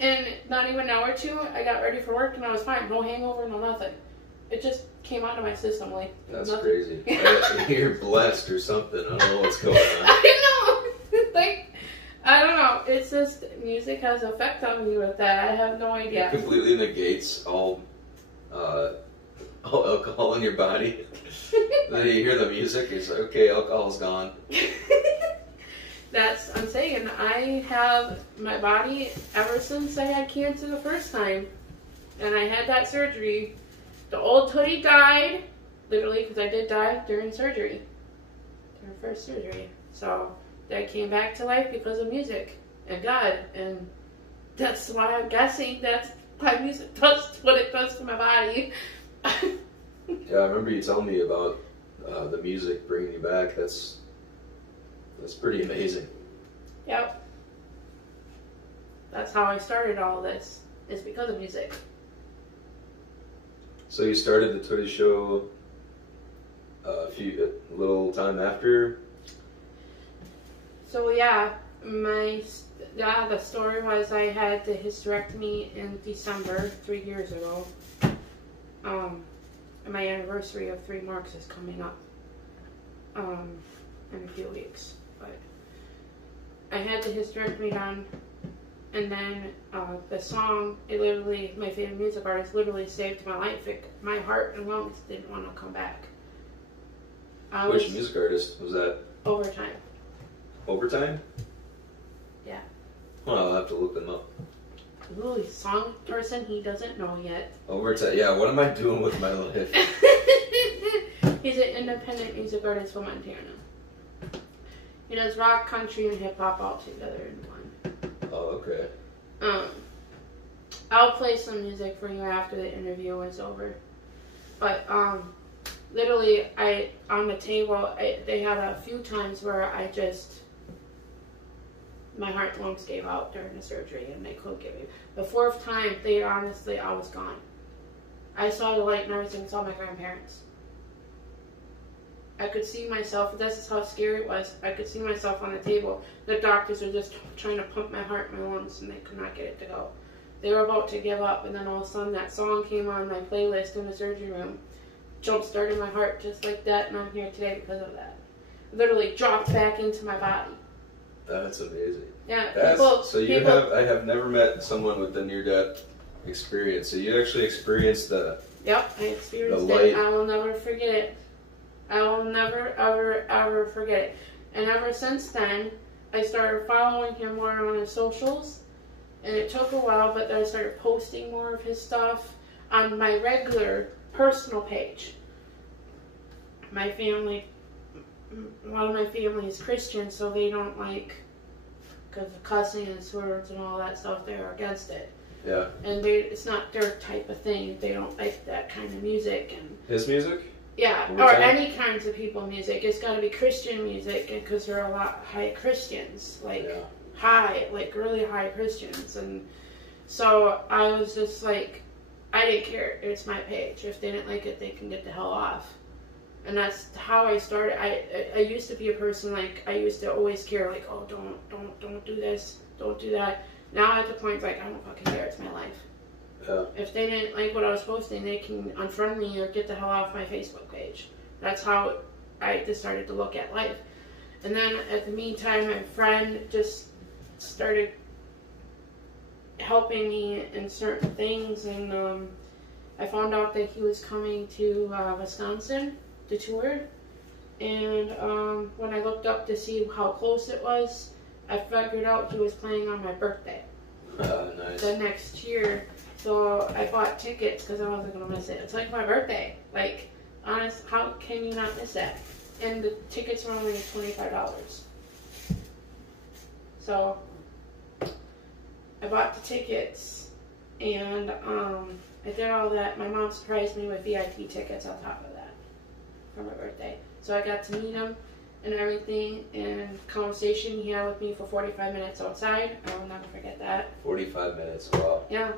And not even an hour or two, I got ready for work and I was fine. No hangover, no nothing. it just came out of my system like That's nothing. crazy. You're blessed or something. I don't know what's going on. I know. Like, I don't know. It's just music has an effect on me with that. I have no idea. It completely negates all alcohol in your body. Then you hear the music, it's like, okay, alcohol's gone. That's, I'm saying, I have my body ever since I had cancer the first time. And I had that surgery. The old hoodie died, literally, because I did die during surgery. During first surgery. So, I came back to life because of music and God. And that's why I'm guessing that's why music does what it does to my body. Yeah, I remember you telling me about the music bringing you back. That's pretty amazing. Yep. That's how I started all this. It's because of music. So you started the Tootie Show a little time after? So yeah, the story was I had the hysterectomy in December 3 years ago. And my anniversary of 3 marks is coming up in a few weeks. But I had the hysterectomy done, and then the song, it literally, my favorite music artist literally saved my life. My heart and lungs didn't want to come back. Which music artist was that? Overtime. Overtime? Yeah. Well, I'll have to look them up. Ooh, he's a song person he doesn't know yet. Overtime. Yeah, what am I doing with my life? He's an independent music artist from Montana. He does rock, country, and hip hop all together in one. Oh, okay. I'll play some music for you after the interview is over. But literally, on the table, they had a few times where my heart and lungs gave out during the surgery, and they couldn't give me. The 4th time, I was gone. I saw the light and everything, saw my grandparents. I could see myself, this is how scary it was, I could see myself on the table. The doctors were just trying to pump my heart and my lungs, and they could not get it to go. They were about to give up, and then all of a sudden that song came on my playlist in the surgery room. Jump-started my heart just like that, and I'm here today because of that. Literally dropped back into my body. That's amazing. Yeah. I have never met someone with the near-death experience. So you actually experienced the... Yep, I experienced the light. it. I will never forget it. I will never, ever, ever forget it. And ever since then, I started following him more on his socials. And it took a while, but then I started posting more of his stuff on my regular personal page. My family, a lot of my family is Christian, so they don't like, because of cussing and swears and all that stuff, they're against it. Yeah. And it's not their type of thing. They don't like that kind of music. And his music? yeah, or any kinds of people music. It's got to be Christian music, because there are a lot of high Christians, like really high Christians. And so I was just like, I didn't care. It's my page. If they didn't like it, they can get the hell off. And that's how I started. I used to be a person, like, I used to always care, like, oh, don't do this, don't do that. Now at the point, like, I don't fucking care. It's my life. Yeah. If they didn't like what I was posting, they can unfriend me or get the hell off my Facebook page. That's how I just started to look at life. And then at the meantime, my friend just started helping me in certain things, and I found out that he was coming to Wisconsin to tour. And when I looked up to see how close it was, I figured out he was playing on my birthday. Nice. The next year. So I bought tickets because I wasn't going to miss it. It's like my birthday. Like, honest, how can you not miss that? And the tickets were only $25. So I bought the tickets, and I did all that. My mom surprised me with VIP tickets on top of that for my birthday. So I got to meet him and everything, and conversation he had with me for 45 minutes outside. I will never forget that. 45 minutes, wow. Yeah.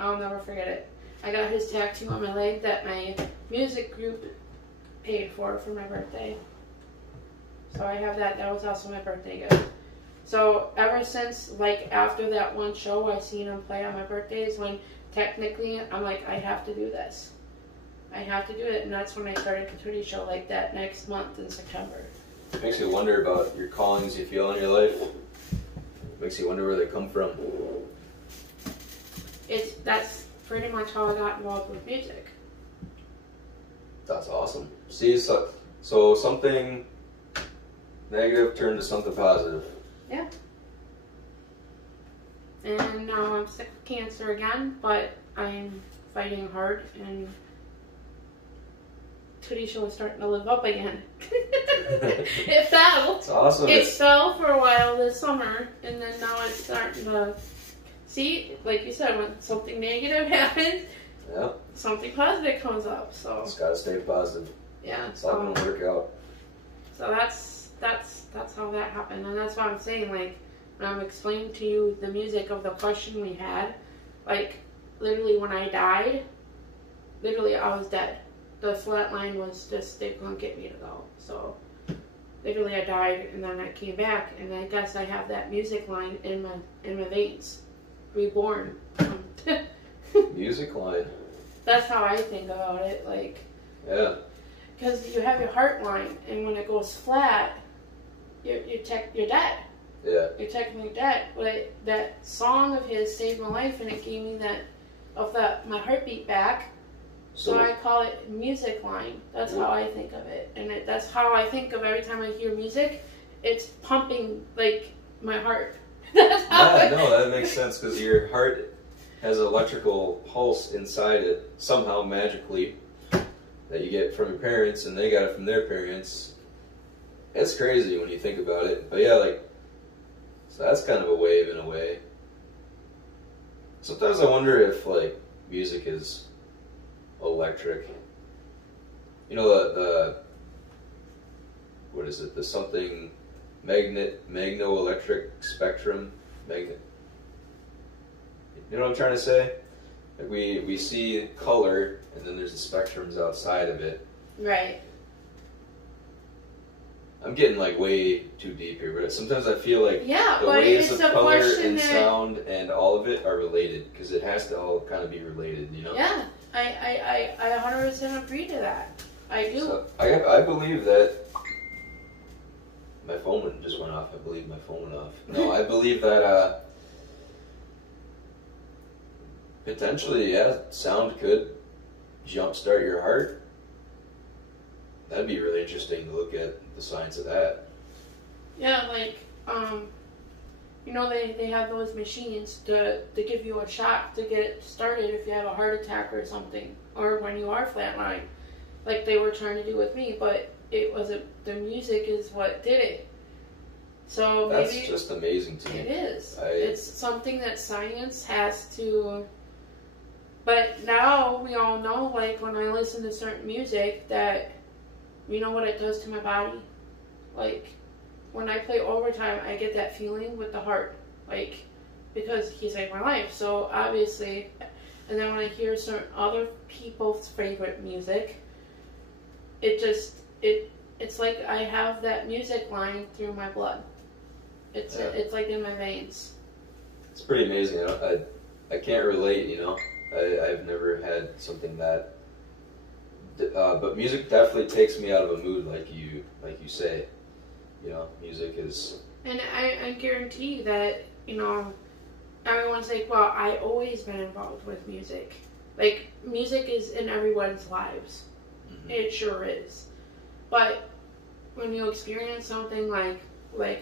I'll never forget it. I got his tattoo on my leg that my music group paid for my birthday. So I have that. That was also my birthday gift. So ever since, like, after that one show, I seen him play on my birthdays. When technically, I'm like, I have to do this. I have to do it, and that's when I started the Twitty show, like that next month in September. It makes you wonder about your callings you feel in your life. It makes you wonder where they come from. That's pretty much how I got involved with music. That's awesome. See, so something negative turned to something positive. Yeah. And now I'm sick with cancer again, but I'm fighting hard, and Twitty show is starting to live up again. It fell. It's awesome. It fell for a while this summer, and then now it's starting to see, like you said, when something negative happens, yeah, something positive comes up. So it's gotta stay positive. Yeah, it's all gonna work out. So that's how that happened, and that's why I'm saying, like, when I'm explaining to you the music of the question we had, like, literally when I died, literally I was dead. The flat line was just, they couldn't get me to go. So literally I died, and then I came back, and I guess I have that music line in my veins, reborn. Music line. That's how I think about it, like. Yeah. Because you have your heart line, and when it goes flat, you're dead. Yeah. You're technically dead. But that song of his saved my life, and it gave me my heartbeat back. So I call it music line. That's how I think of it, and that's how I think of every time I hear music. It's pumping like my heart. That's how. Yeah, no, that makes sense, because your heart has an electrical pulse inside it somehow magically that you get from your parents, and they got it from their parents. It's crazy when you think about it, but yeah, like, so that's kind of a wave in a way. Sometimes I wonder if, like, music is electric. You know, the what is it? The something magno-electric spectrum. You know what I'm trying to say? Like, we see color, and then there's the spectrums outside of it. Right. I'm getting, like, way too deep here, but sometimes I feel like the but waves it's of a color question and that, sound and all of it are related, because it has to all kind of be related, you know? Yeah, I 100% agree to that. I do. So I believe that my phone just went off. I believe my phone went off. No, I believe that potentially, yeah, sound could jumpstart your heart. That'd be really interesting to look at the science of that. Yeah, like, you know, they have those machines to give you a shot to get it started if you have a heart attack or something, or when you are flatline, like they were trying to do with me, but it wasn't. The music is what did it. So that's maybe just amazing to me. It is. It's something that science has to. But now we all know, like, when I listen to certain music, that you know what it does to my body. Like, when I play overtime, I get that feeling with the heart, like, because he saved my life. So obviously, and then when I hear certain other people's favorite music, it's like I have that music line through my blood. It's like in my veins. It's pretty amazing. I can't relate, you know. I've never had something that. But music definitely takes me out of a mood, like you say. You know, music is. And I guarantee that, you know, everyone's like, well, I always been involved with music. Like, music is in everyone's lives. Mm-hmm. It sure is. But when you experience something like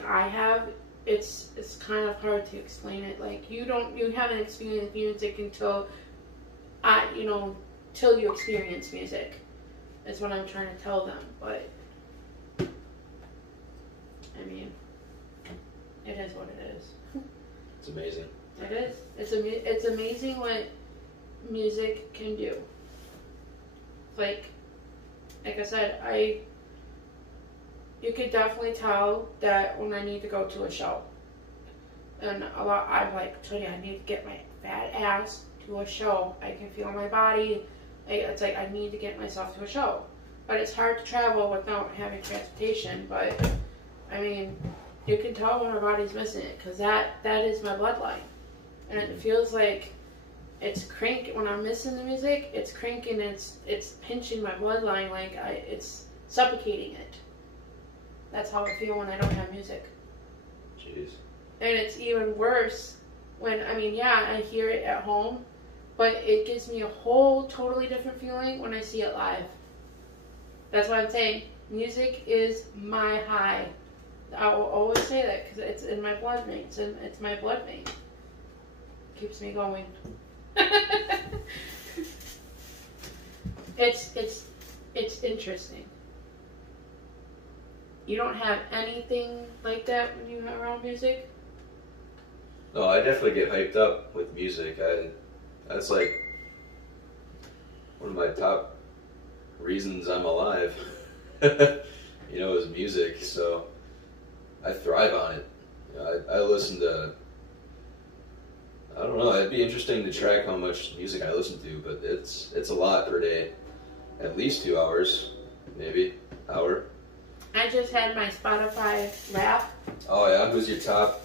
I have, it's kind of hard to explain it. Like, you haven't experienced music until till you experience music. Is what I'm trying to tell them. But I mean, it is what it is. It's amazing. It is. It's amazing what music can do. Like I said, you could definitely tell that when I need to go to a show. And I'm like, Tony, I need to get my fat ass to a show. I can feel my body. It's like I need to get myself to a show. But it's hard to travel without having transportation. But, I mean, you can tell when my body's missing it. Because that is my bloodline. And it feels like it's cranking when I'm missing the music. It's cranking. It's pinching my bloodline. Like it's suffocating it. That's how I feel when I don't have music. Jeez. And it's even worse when, I mean, yeah, I hear it at home, but it gives me a whole totally different feeling when I see it live. That's what I'm saying. Music is my high. I will always say that because it's in my blood vein. It's my blood vein. Keeps me going. It's interesting. You don't have anything like that when you're around music? No, I definitely get hyped up with music. That's like one of my top reasons I'm alive. You know, is music. So I thrive on it. You know, I listen to. I don't know. It'd be interesting to track how much music I listen to, but it's a lot per day. At least 2 hours, maybe hour. I just had my Spotify rap. Oh yeah, who's your top?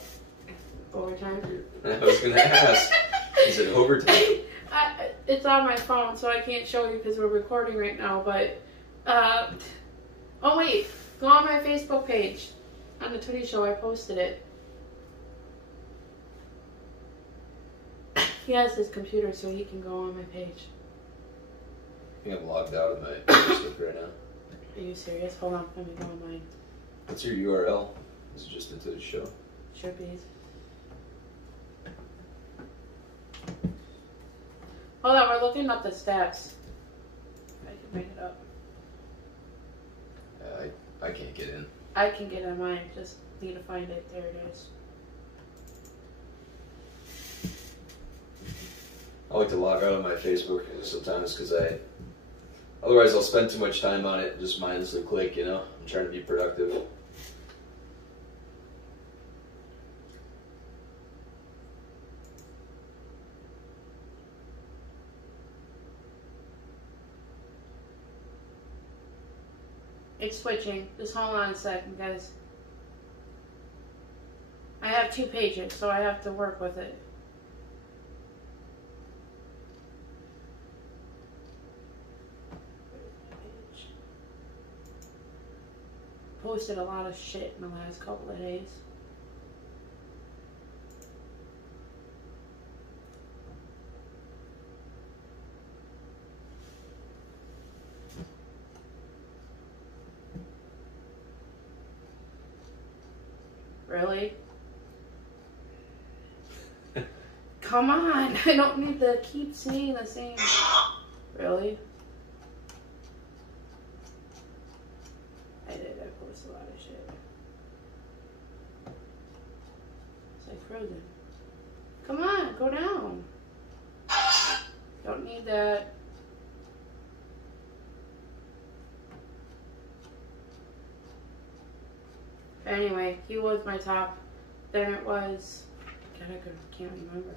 Overtime. I was gonna ask. Is it overtime? It's on my phone, so I can't show you because we're recording right now. But oh wait, go on my Facebook page. On the Tootie Show, I posted it. He has his computer, so he can go on my page. I think I'm logged out of my Facebook right now. Are you serious? Hold on, let me go on mine. What's your URL? Is it just into the show? Should be. Hold on, we're looking up the stats. I can bring it up. I can't get in. I can get on mine, just need to find it. There it is. I like to log out of my Facebook sometimes because otherwise I'll spend too much time on it and just mindlessly click, you know? I'm trying to be productive. It's switching. Just hold on a second, guys. I have 2 pages, so I have to work with it. Posted a lot of shit in the last couple of days. Really? Come on, I don't need to keep saying the same. Really? I post a lot of shit. It's like frozen. Come on, go down. Don't need that. Anyway, he was my top. Then it was, God, I can't remember.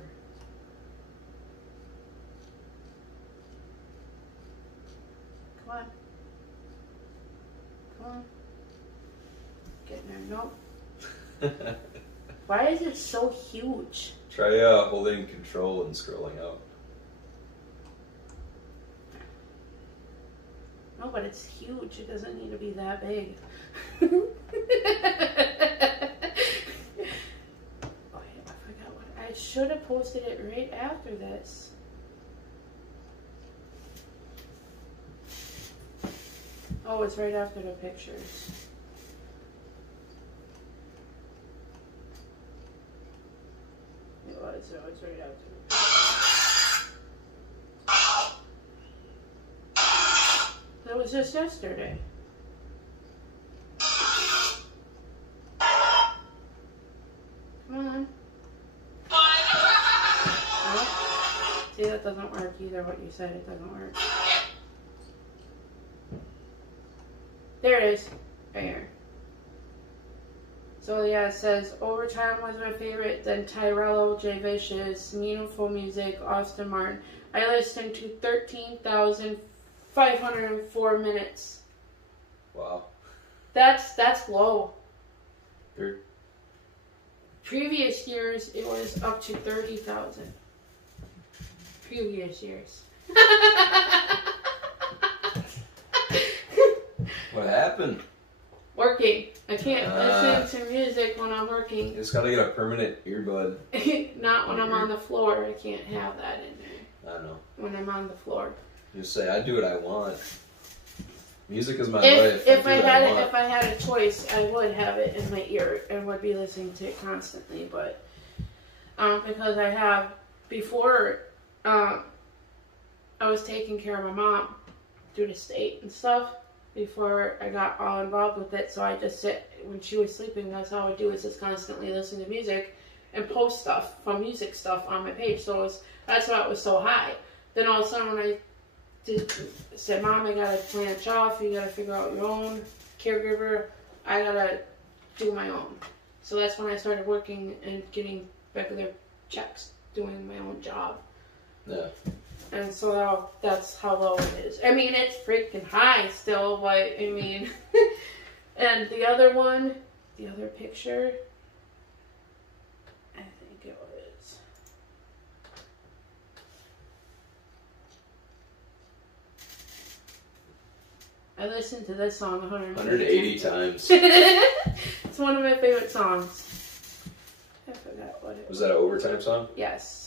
Come on. Come on. Getting there. Nope. Why is it so huge? Try holding control and scrolling up. No, but it's huge. It doesn't need to be that big. Oh, I forgot what I should have posted it right after this. Oh, it's right after the pictures. It was right after the pictures. That was just yesterday. Come on. Oh. See, that doesn't work either, what you said. It doesn't work. There it is. Right here. So yeah, it says, Overtime was my favorite, then Tyrello, J Vicious, Meaningful Music, Austin Martin. I listened to 13,504 minutes. Wow. That's low. Third. Previous years, it was up to 30,000. Previous years. What happened? Working. I can't listen to music when I'm working. You just gotta get a permanent earbud. Not when I'm on the floor. I can't have that in there. I know. When I'm on the floor. You say, I do what I want. Music is my life. If I had a choice, I would have it in my ear and would be listening to it constantly. But because I have before, I was taking care of my mom through the state and stuff before I got all involved with it. So I just sit when she was sleeping. That's all I would do is just constantly listen to music and post stuff from music stuff on my page. So that's why it was so high. Then all of a sudden when I said, Mom, I gotta branch off, you gotta figure out your own caregiver, I gotta do my own. So that's when I started working and getting regular checks, doing my own job. Yeah. And so now that's how low it is. I mean, it's freaking high still, but I mean, and the other one, the other picture, I think it was. I listened to this song 180 times. It's one of my favorite songs. I forgot what it was. Was that an overtime song? Yes.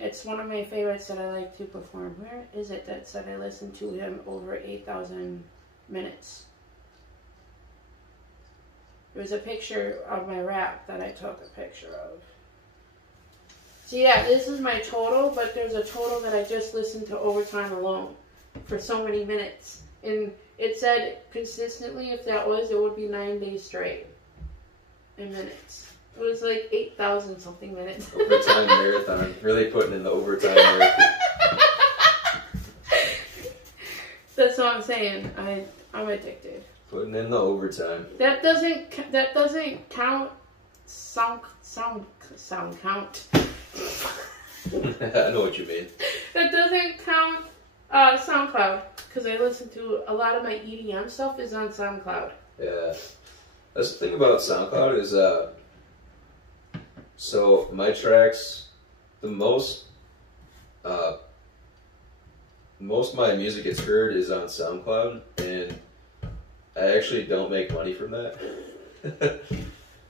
It's one of my favorites that I like to perform. Where is it that said I listened to him over 8,000 minutes? There was a picture of my rap that I took a picture of. So yeah, this is my total, but there's a total that I just listened to overtime alone for so many minutes. And it said consistently, if that was, it would be 9 days straight in minutes. It was like 8,000 something minutes. Overtime marathon. Really putting in the overtime marathon. That's what I'm saying. I'm addicted. Putting in the overtime. That doesn't count sound count. I know what you mean. That doesn't count SoundCloud, because I listen to a lot of my EDM stuff is on SoundCloud. Yeah. That's the thing about SoundCloud is so my tracks, the most of my music gets heard is on SoundCloud, and I actually don't make money from that.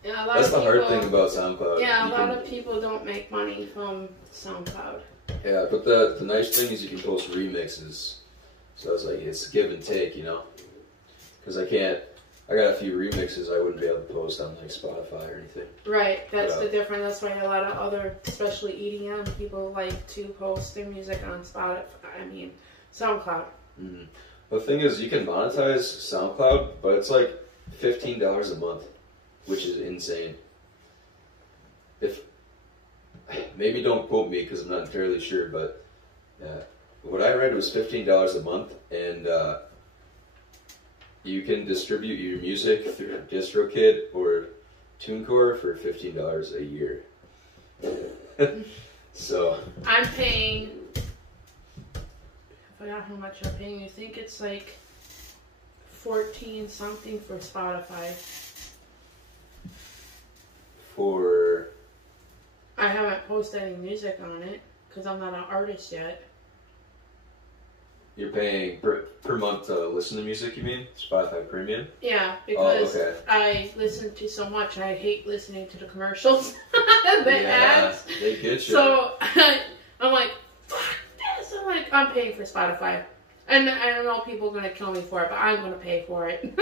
Yeah, that's the hard thing about SoundCloud. Yeah, a lot of people don't make money from SoundCloud. Yeah, but the nice thing is you can post remixes, so it's like it's give and take, you know. Because I got a few remixes I wouldn't be able to post on like Spotify or anything. Right, that's the difference. That's why a lot of other, especially EDM people, like to post their music on SoundCloud. Mm-hmm. The thing is, you can monetize SoundCloud, but it's like $15 a month, which is insane. Maybe don't quote me because I'm not entirely sure, but what I read was $15 a month, and you can distribute your music through DistroKid or TuneCore for $15 a year. So I'm paying. I forgot how much I'm paying. I think it's like 14 something for Spotify. For. I haven't posted any music on it because I'm not an artist yet. You're paying per month to listen to music, you mean? Spotify Premium? Yeah, because I listen to so much. I hate listening to the commercials. Ads. They get you. So I'm like, fuck this. I'm paying for Spotify. And I don't know, people are going to kill me for it, but I'm going to pay for it.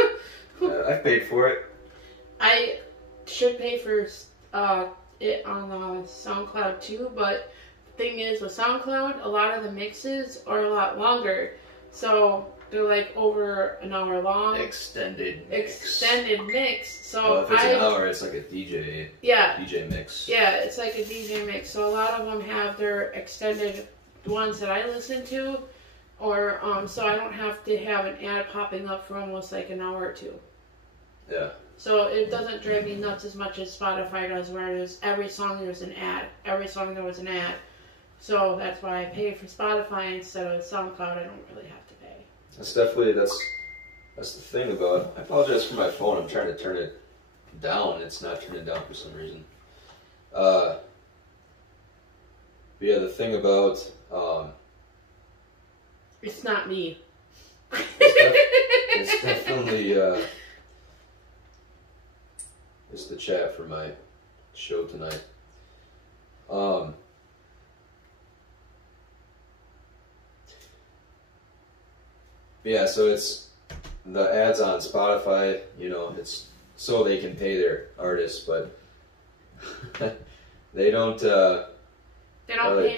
I paid for it. I should pay for it on SoundCloud too, but the thing is with SoundCloud, a lot of the mixes are a lot longer, so they're like over an hour long. Extended mix. So well, if it's an hour, it's like a DJ. Yeah. DJ mix. Yeah, it's like a DJ mix. So a lot of them have their extended ones that I listen to, or so I don't have to have an ad popping up for almost like an hour or two. Yeah. So it doesn't drive me nuts as much as Spotify does, where there's every song there's an ad. Every song there was an ad. So that's why I pay for Spotify instead of SoundCloud. I don't really have to pay. That's definitely, that's the thing about, I apologize for my phone. I'm trying to turn it down. It's not turning down for some reason. But yeah, the thing about it's not me. it's definitely it's the chat for my show tonight. Yeah, so it's the ads on Spotify, you know, it's so they can pay their artists, but they don't pay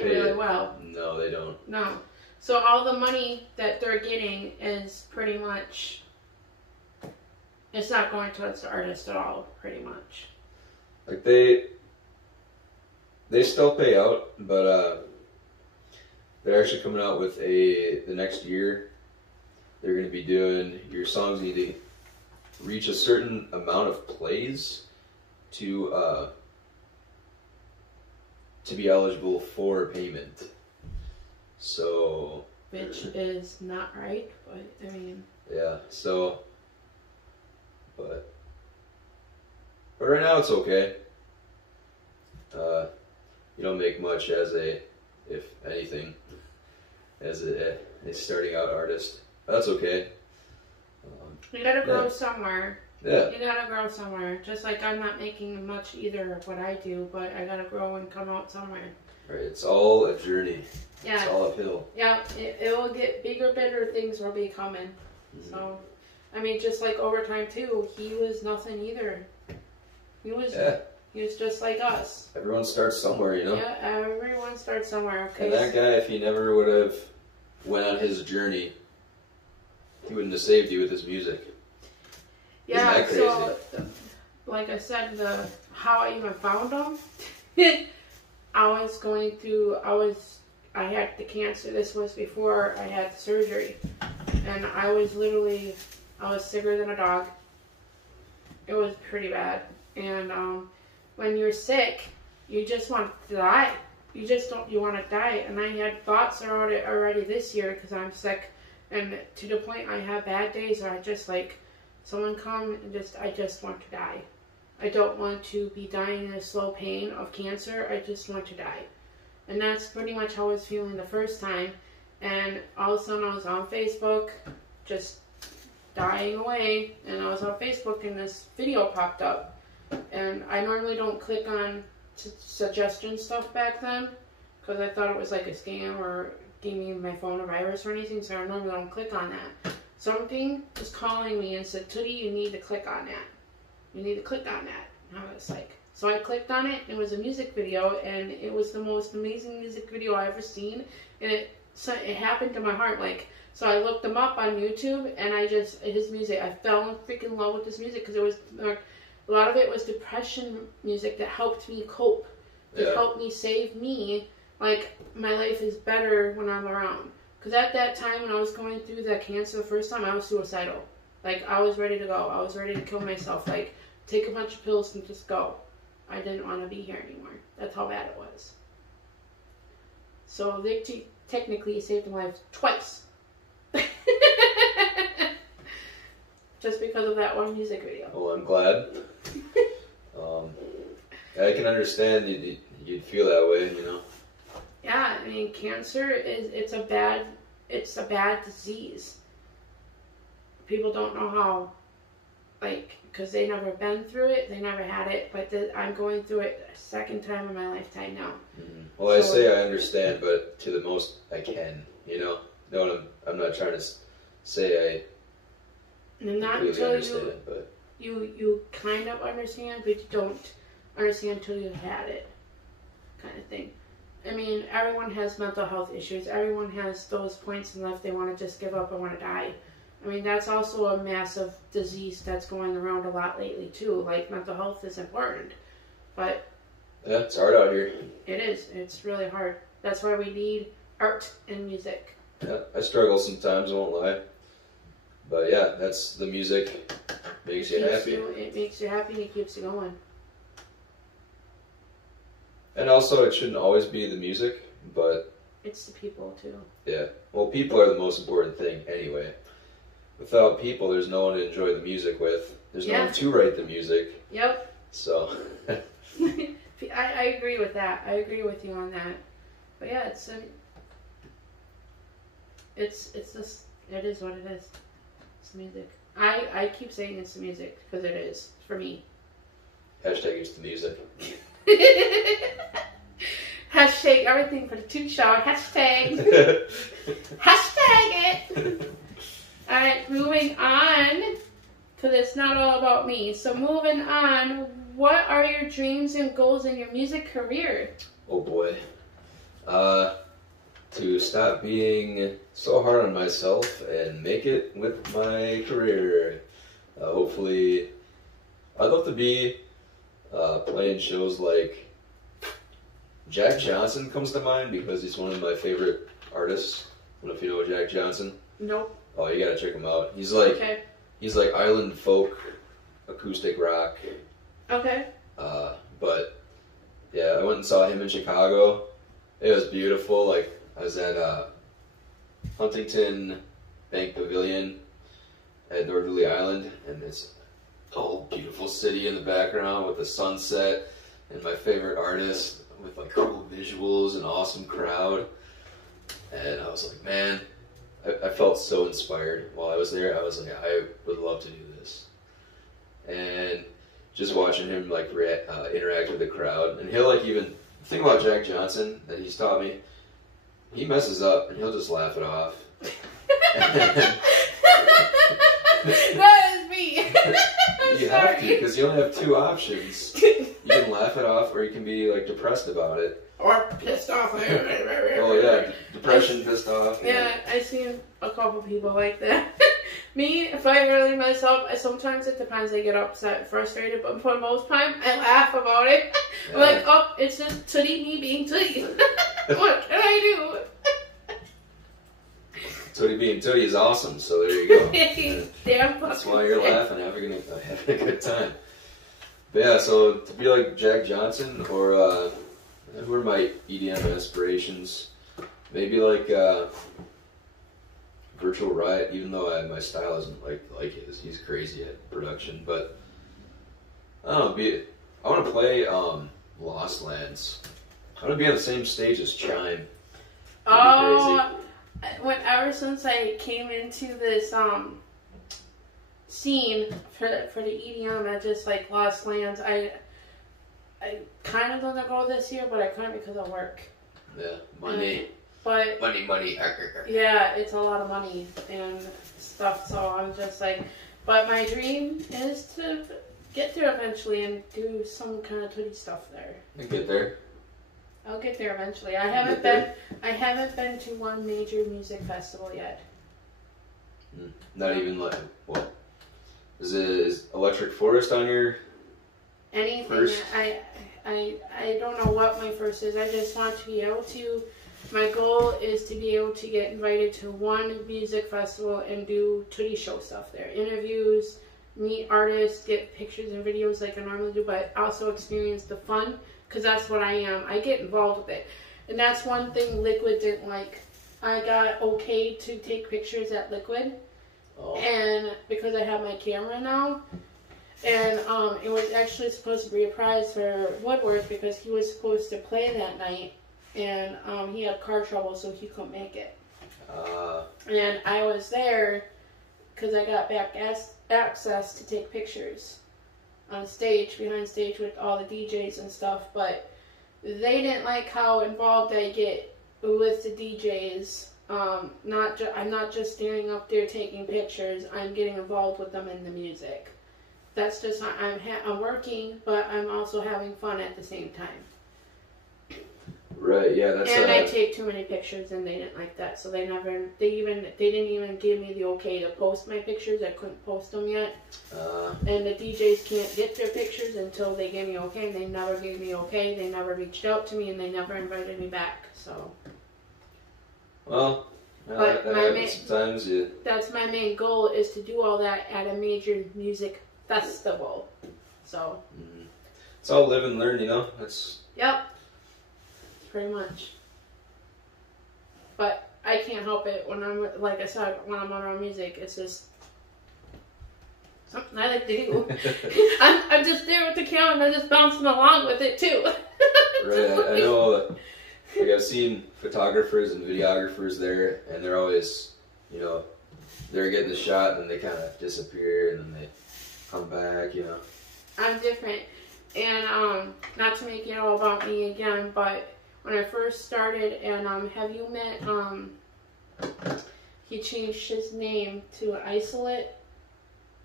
really well. No, they don't. No. So all the money that they're getting is pretty much, it's not going towards the artist at all, pretty much. Like they still pay out, but they're actually coming out with the next year. They're going to be doing, your songs need to reach a certain amount of plays to be eligible for payment. So, which is not right, but I mean. Yeah. So, but right now it's okay. You don't make much as if anything, as a starting out artist. That's okay. You gotta grow somewhere. Yeah. You gotta grow somewhere. Just like I'm not making much either of what I do, but I gotta grow and come out somewhere. Right. It's all a journey. Yeah. It's all uphill. Yeah. It will get bigger, better things will be coming. Mm-hmm. So, I mean, just like Overtime too, he was nothing either. He was just like us. Everyone starts somewhere, you know? Yeah, everyone starts somewhere. Okay. And that guy, if he never would have went on his journey, he wouldn't have saved you with his music. Yeah, Isn't that crazy? So, like I said, how I even found him, I had the cancer. This was before I had the surgery. And I was sicker than a dog. It was pretty bad. And when you're sick, you just want to die. You want to die. And I had thoughts about it already this year because I'm sick. And to the point I have bad days where I just like, someone come and I just want to die. I don't want to be dying in a slow pain of cancer. I just want to die. And that's pretty much how I was feeling the first time. And all of a sudden I was on Facebook, just dying away. And I was on Facebook and this video popped up. And I normally don't click on suggestion stuff back then because I thought it was like a scam or gave me my phone a virus or anything, so I normally don't click on that. Something was calling me and said, Tootie, you need to click on that. You need to click on that. And I was like, so I clicked on it. It was a music video, and it was the most amazing music video I've ever seen. And it happened to my heart. Like, so I looked him up on YouTube, and his music, I fell in freaking love with his music because it was, a lot of it was depression music that helped me cope, that helped me save me. Like, my life is better when I'm around. Because at that time, when I was going through that cancer the first time, I was suicidal. Like, I was ready to go. I was ready to kill myself. Like, take a bunch of pills and just go. I didn't want to be here anymore. That's how bad it was. So, they technically saved my life twice. Just because of that one music video. Well, I'm glad. I can understand you'd feel that way, you know? Yeah, I mean, cancer it's a bad disease. People don't know how, like, because they never been through it, they never had it, but I'm going through it a second time in my lifetime now. Mm-hmm. Well, so, I say I understand, but to the most I can, you know? No, I'm not trying to say I completely understand, but you kind of understand, but you don't understand until you had it, kind of thing. I mean, everyone has mental health issues. Everyone has those points in life they want to just give up and want to die. I mean, that's also a massive disease that's going around a lot lately, too. Like, mental health is important. But yeah, it's hard out here. It is. It's really hard. That's why we need art and music. Yeah, I struggle sometimes, I won't lie. But yeah, that's the music makes you happy. It makes you happy and it keeps you going. And also, it shouldn't always be the music, but it's the people, too. Yeah. Well, people are the most important thing anyway. Without people, there's no one to enjoy the music with. There's no one to write the music. Yep. So. I agree with that. I agree with you on that. But yeah, it's just, it is what it is. It's the music. I keep saying it's the music because it is for me. Hashtag it's the music. Hashtag everything for the Toot Show. Hashtag. Hashtag it. Alright, moving on. Because it's not all about me. So moving on, what are your dreams and goals in your music career? Oh boy. To stop being so hard on myself and make it with my career. Hopefully, I'd love to be playing shows like Jack Johnson comes to mind because he's one of my favorite artists. I don't know if you know Jack Johnson. Nope. Oh, you gotta check him out. He's like island folk, acoustic rock. Okay. But yeah, I went and saw him in Chicago. It was beautiful. Like I was at Huntington Bank Pavilion at Northerly Island, and it's a whole beautiful city in the background with the sunset and my favorite artist with like cool visuals and awesome crowd. And I was like, man, I felt so inspired while I was there. I was like, I would love to do this. And just watching him like interact with the crowd, and he'll like even the thing about Jack Johnson that he's taught me, he messes up and he'll just laugh it off. That is me. You have to, because you only have two options. You can laugh it off, or you can be like depressed about it. Or pissed off. Oh yeah, depression, pissed off. Yeah, I've seen a couple people like that. Me, if I really mess up, sometimes it depends. I get upset, frustrated, but for the most time, I laugh about it. Yeah. I'm like, oh, it's just Tootie me being Tootie. What can I do? Tootie being Tootie is awesome, so there you go. Damn. That's why you're laughing, having a good time. But yeah, so to be like Jack Johnson, or who are my EDM aspirations? Maybe like Virtual Riot, even though my style isn't like his. He's crazy at production, but I don't know. I want to play Lost Lands. I want to be on the same stage as Chime. Ever since I came into this scene for the EDM, I just like Lost Lands. I kind of gonna go this year, but I couldn't because of work. Yeah, money. But money. Yeah, it's a lot of money and stuff. So I'm just like, but my dream is to get there eventually and do some kind of Tootie stuff there. And get there. I'll get there eventually. I haven't been to one major music festival yet. Not even like what? Is Electric Forest on your anything? First? I don't know what my first is. I just want to be able to. My goal is to be able to get invited to one music festival and do Tootie show stuff there. Interviews, meet artists, get pictures and videos like I normally do, but also experience the fun, because that's what I am. I get involved with it. And that's one thing Liquid didn't like. I got okay to take pictures at Liquid, and because I have my camera now, and it was actually supposed to be a prize for Woodworth because he was supposed to play that night. And he had car trouble, so he couldn't make it. And I was there because I got back access to take pictures on stage, behind stage with all the DJs and stuff. But they didn't like how involved I get with the DJs. I'm not just standing up there taking pictures. I'm getting involved with them in the music. That's just I'm working, but I'm also having fun at the same time. Right, yeah, that's. And I take too many pictures, and they didn't like that, so they didn't even give me the okay to post my pictures. I couldn't post them yet, and the DJs can't get their pictures until they give me okay. And they never gave me okay. They never reached out to me, and they never invited me back. So. Well, sometimes you. That's my main goal, is to do all that at a major music festival. So. It's all live and learn, you know. That's. Yep. Pretty much. But I can't help it when I'm, like I said, when I'm around music. It's just something I like to do. I'm just there with the camera and I'm just bouncing along with it too. Right, I know. Like I've seen photographers and videographers there, and they're always, you know, they're getting the shot and then they kind of disappear and then they come back, you know. I'm different. And not to make it all about me again, but when I first started, and have you met, he changed his name to Isolate?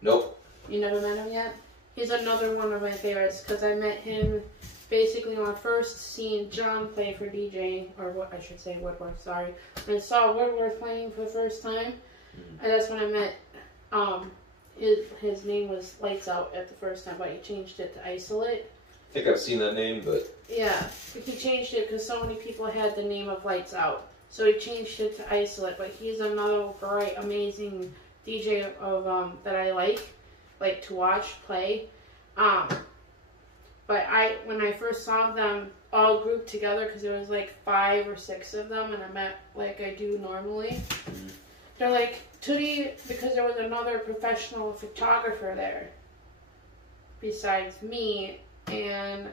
Nope. You never met him yet? He's another one of my favorites, because I met him basically when I first seen John play for DJ, or what I should say Woodworth, sorry. When I saw Woodworth playing for the first time, and that's when I met, his name was Lights Out at the first time, but he changed it to Isolate. I think I've seen that name, but... Yeah, he changed it because so many people had the name of Lights Out. So he changed it to Isolate, but he's another great, amazing DJ of that I like to watch play. But when I first saw them all grouped together, because there was like 5 or 6 of them, and I met like I do normally, they're like, Tootie, because there was another professional photographer there besides me, and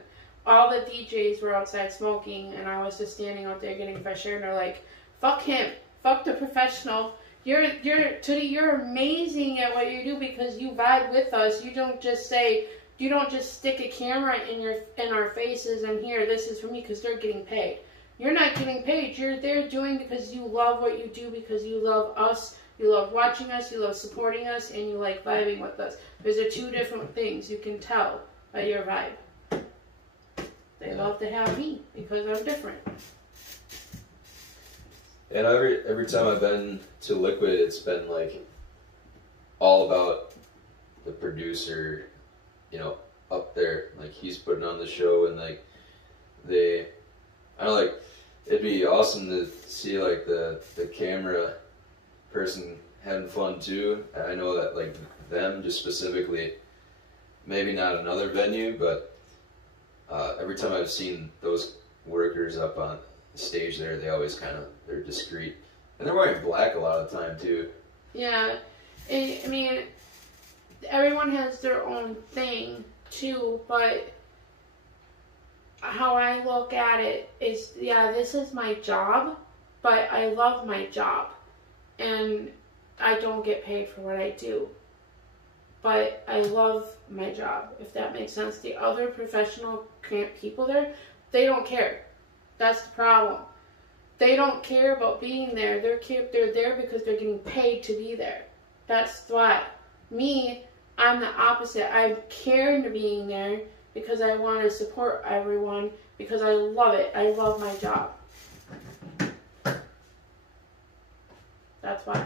all the DJs were outside smoking, and I was just standing out there getting fresh air, and they're like, fuck him, fuck the professional. Tootie, you're amazing at what you do because you vibe with us. You don't just stick a camera in our faces and here, this is for me, because they're getting paid. You're not getting paid. You're there doing because you love what you do, because you love us, you love watching us, you love supporting us, and you like vibing with us. Those are 2 different things. You can tell by your vibe. They love to have me because I'm different. And every time I've been to Liquid, it's been like all about the producer, you know, up there. Like he's putting on the show, and like it'd be awesome to see like the camera person having fun too. And I know that like them just specifically, maybe not another venue, but every time I've seen those workers up on stage there, they always they're discreet, and they're wearing black a lot of the time too. Yeah, I mean, everyone has their own thing too, but how I look at it is, yeah, this is my job, but I love my job, and I don't get paid for what I do, but I love my job, if that makes sense. The other professional people there, they don't care. That's the problem. They don't care about being there. They're there because they're getting paid to be there. That's why. Me, I'm the opposite. I care into being there because I want to support everyone, because I love it. I love my job. That's why.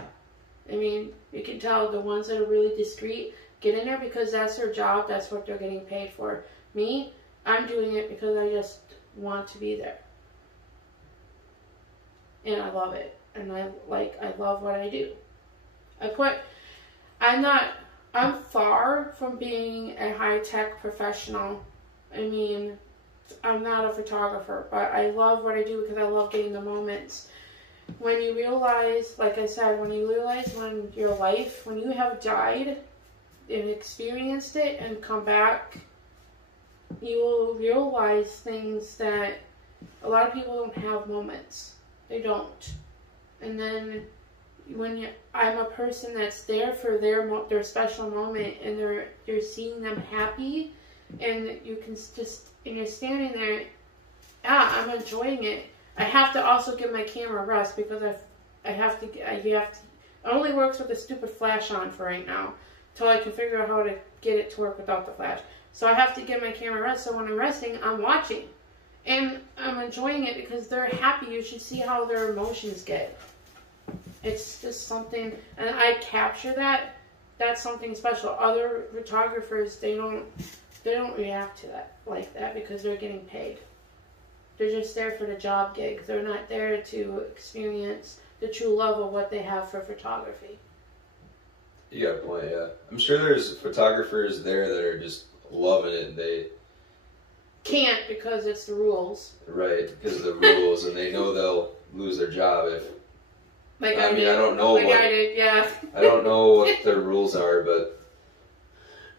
I mean, you can tell the ones that are really discreet get in there because that's their job. That's what they're getting paid for. Me, I'm doing it because I just want to be there. And I love it. And I love what I do. I'm far from being a high-tech professional. I mean, I'm not a photographer, but I love what I do because I love getting the moments. When you realize, like I said, when you have died and experienced it and come back, you will realize things that a lot of people don't have moments. They don't. And then I'm a person that's there for their special moment, and you're seeing them happy, and you can and you're standing there, I'm enjoying it. I have to also give my camera a rest because it only works with the stupid flash on for right now, until I can figure out how to get it to work without the flash. So I have to give my camera a rest, so when I'm resting, I'm watching. And I'm enjoying it because they're happy. You should see how their emotions get. It's just something, and I capture that. That's something special. Other photographers, they don't react to that like that because they're getting paid. They're just there for the job gig. They're not there to experience the true love of what they have for photography. You got a point, yeah. I'm sure there's photographers there that are just loving it, and they can't because it's the rules. Right, because of the rules, and they know they'll lose their job if. I don't know I don't know what their rules are, but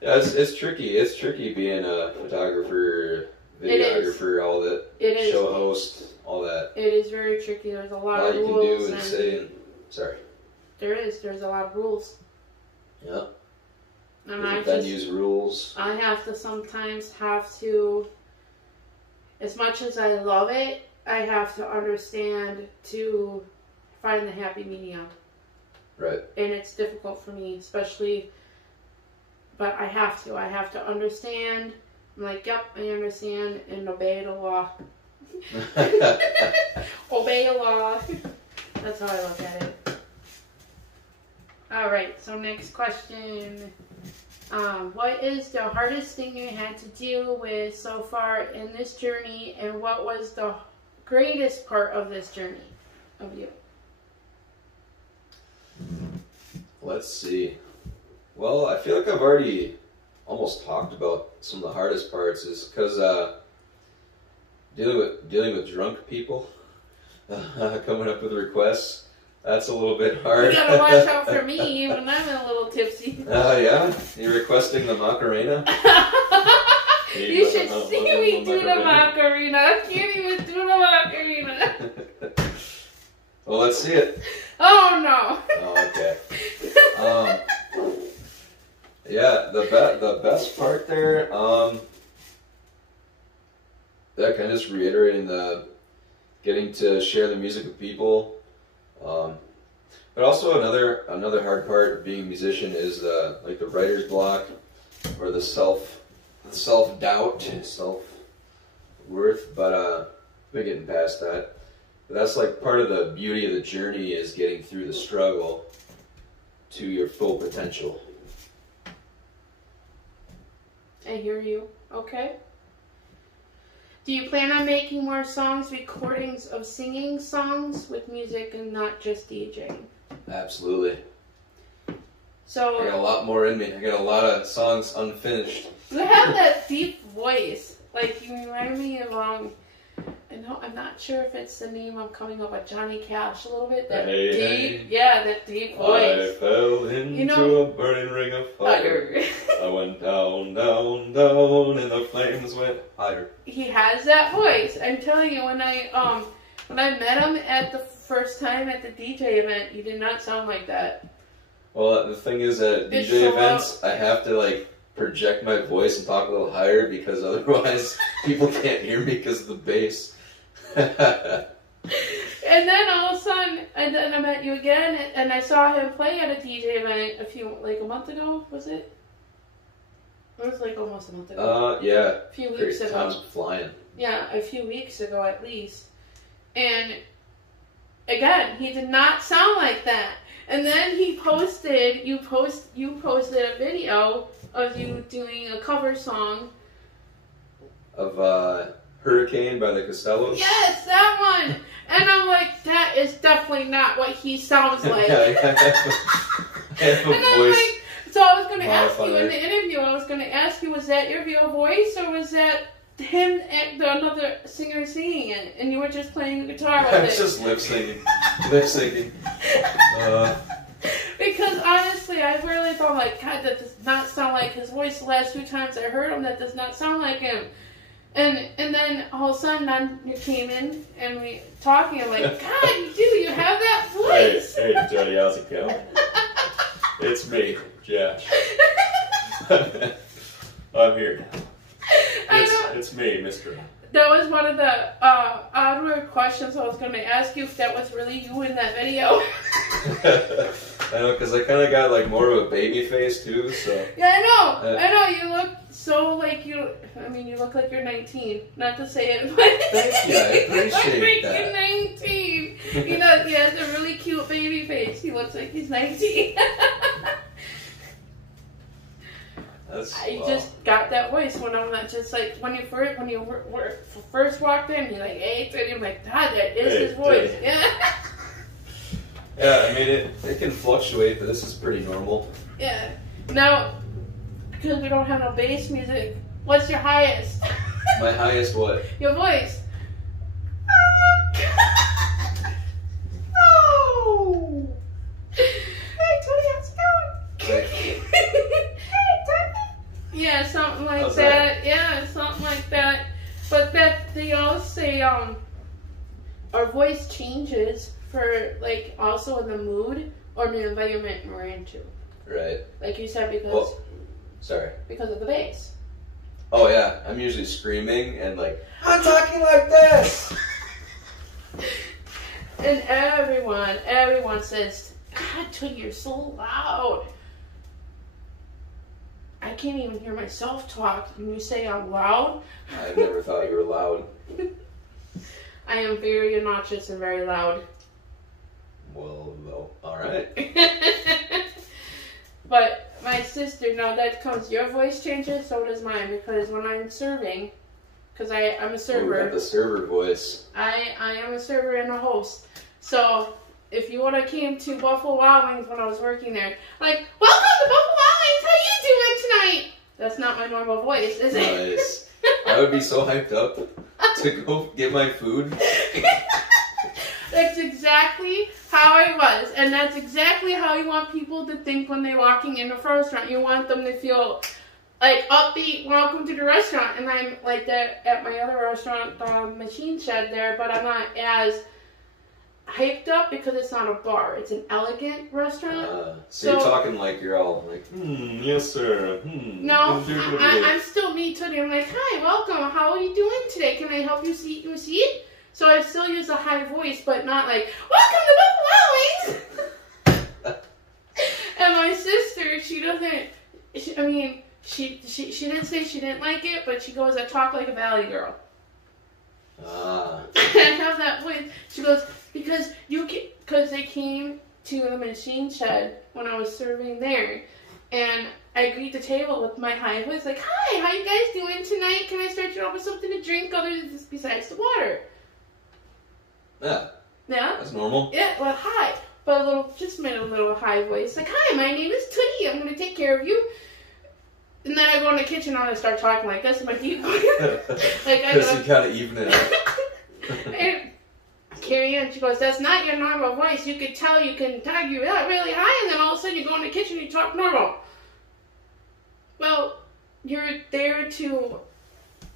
yeah, it's tricky. It's tricky being a photographer videographer, all that, show host, all that. It is very tricky. There's a lot of rules. You can do and say, and sorry. There's a lot of rules. Yeah. And venues rules. I have to sometimes as much as I love it, I have to understand to find the happy medium. Right. And it's difficult for me, especially, but I have to understand. I'm like, yep, I understand, and obey the law. Obey the law. That's how I look at it. Alright, so next question. What is the hardest thing you had to deal with so far in this journey, and what was the greatest part of this journey of you? Let's see. Well, I feel like I've already almost talked about some of the hardest parts, is because dealing with drunk people, coming up with requests. That's a little bit hard. You gotta watch out for me when I'm a little tipsy. Yeah? You're requesting the Macarena? You should see me do the Macarena. I can't even do the Macarena. Well, let's see it. Oh, no. Oh, okay. Yeah, the best part there, that kind of just reiterating the getting to share the music with people. But also another hard part of being a musician is like the writer's block, or the self-doubt, self-worth. But we're getting past that. But that's like part of the beauty of the journey, is getting through the struggle to your full potential. I hear you. Okay. Do you plan on making more songs, recordings of singing songs with music and not just DJing? Absolutely. So I got a lot more in me. I got a lot of songs unfinished. You have that deep voice. Like, you remind me of I'm not sure if it's the name I'm coming up with, Johnny Cash a little bit. That that deep voice. I fell into a burning ring of fire. I went down, down, down, and the flames went higher. He has that voice. I'm telling you, when I met him at the first time at the DJ event, he did not sound like that. Well, the thing is, at DJ events, I have to like project my voice and talk a little higher, because otherwise people can't hear me because of the bass. And then all of a sudden, and then I met you again, and I saw him play at a DJ event a month ago, was it? It was like almost a month ago. Yeah. A few weeks ago. Time's flying. Yeah, a few weeks ago at least. And again, he did not sound like that. And then you posted a video of you doing a cover song of Hurricane by the Costellos. Yes, that one. And I'm like, that is definitely not what he sounds like. I have a voice. Like, so I was going to ask you in the interview, was that your real voice, or was that him and another singer singing it, and you were just playing the guitar with it? I was just lip syncing. Because honestly, I really thought, like, God, that does not sound like his voice. The last 2 times I heard him, that does not sound like him. And then all of a sudden, you came in and we talking. I'm like, God, you have that voice. Hey, Jody, how's it going? It's me, Josh. I'm here. It's me, Mr. That was one of the odd questions I was going to ask you, if that was really you in that video. I know, because I kind of got like more of a baby face too, so. Yeah, I know, you look so like you look like you're 19. Not to say it, but thank you, I appreciate that. You're 19. You know, he has a really cute baby face. He looks like he's 19. I just got that voice when I'm not just like when you first walked in. You're like, hey, and you're like, God, that is his voice. Hey. Yeah. Yeah, I mean it can fluctuate, but this is pretty normal. Yeah. Now, because we don't have no bass music, what's your highest? My highest what? Your voice. Oh. Hey, Tony, how's it going? Hey, Tony. Yeah, something like How's that. Yeah, something like that. say our voice changes for like also in the mood or the environment we're into. Right. Like you said, because Well, sorry. because of the bass. Oh yeah, I'm usually screaming and like, I'm talking like this. And everyone says, God, Tootie, you're so loud. I can't even hear myself talk. And you say I'm loud? I've never thought you were loud. I am very obnoxious and very loud. Well, alright. But my sister, now that comes, your voice changes, so does mine. Because when I'm serving, because I'm a server. You got the server voice. I am a server and a host. So if you would have came to Buffalo Wild Wings when I was working there, like, welcome to Buffalo Wild Wings, how you doing tonight? That's not my normal voice, is it? Nice. I would be so hyped up to go get my food. That's exactly how I was. And that's exactly how you want people to think when they're walking into a restaurant. You want them to feel like upbeat, welcome to the restaurant. And I'm like that at my other restaurant, the Machine Shed there, but I'm not as hyped up because it's not a bar. It's an elegant restaurant. So you're talking like you're all like, yes sir. No, I'm still me Tootie. I'm like, hi, welcome. How are you doing today? Can I help you seat your seat? So I still use a high voice, but not like, welcome to Buffalo Wild Wings. And my sister, she doesn't. She didn't say she didn't like it, but she goes, I talk like a valley girl. I have that voice. She goes, because they came to the Machine Shed when I was serving there, and I greet the table with my high voice, like, hi, how you guys doing tonight? Can I start you off with something to drink other than this besides the water? Yeah. Yeah? That's normal. Yeah, well, hi. But just made a little high voice, like, hi, my name is Tootie. I'm going to take care of you. And then I go in the kitchen and I start talking like this in my deep voice. Because you gotta even it out. And Carrie Ann, she goes, that's not your normal voice. You could tell you can talk you out really high, and then all of a sudden you go in the kitchen and you talk normal. Well, you're there to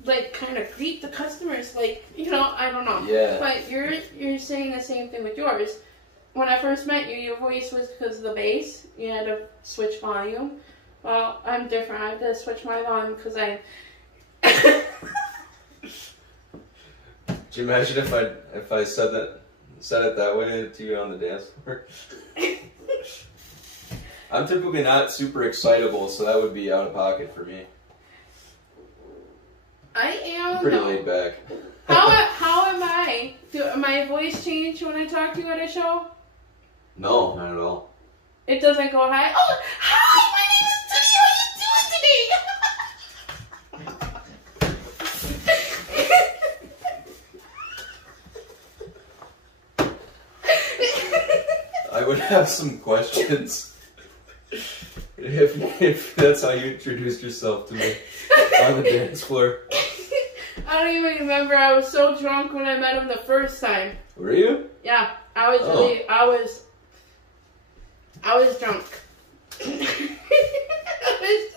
like kind of greet the customers, like, you know, I don't know. Yeah. But you're saying the same thing with yours. When I first met you, your voice was because of the bass. You had to switch volume. Well, I'm different. I have to switch my volume because I. Could you imagine if I said it that way to you on the dance floor? I'm typically not super excitable, so that would be out of pocket for me. I am. I'm pretty laid back. How am I? Do my voice change when I talk to you at a show? No, not at all. It doesn't go high. Oh, hi, my name is Tootie. How you doing today? I would have some questions if that's how you introduced yourself to me on the dance floor. I don't even remember. I was so drunk when I met him the first time. Were you? Yeah, I was really. I was drunk.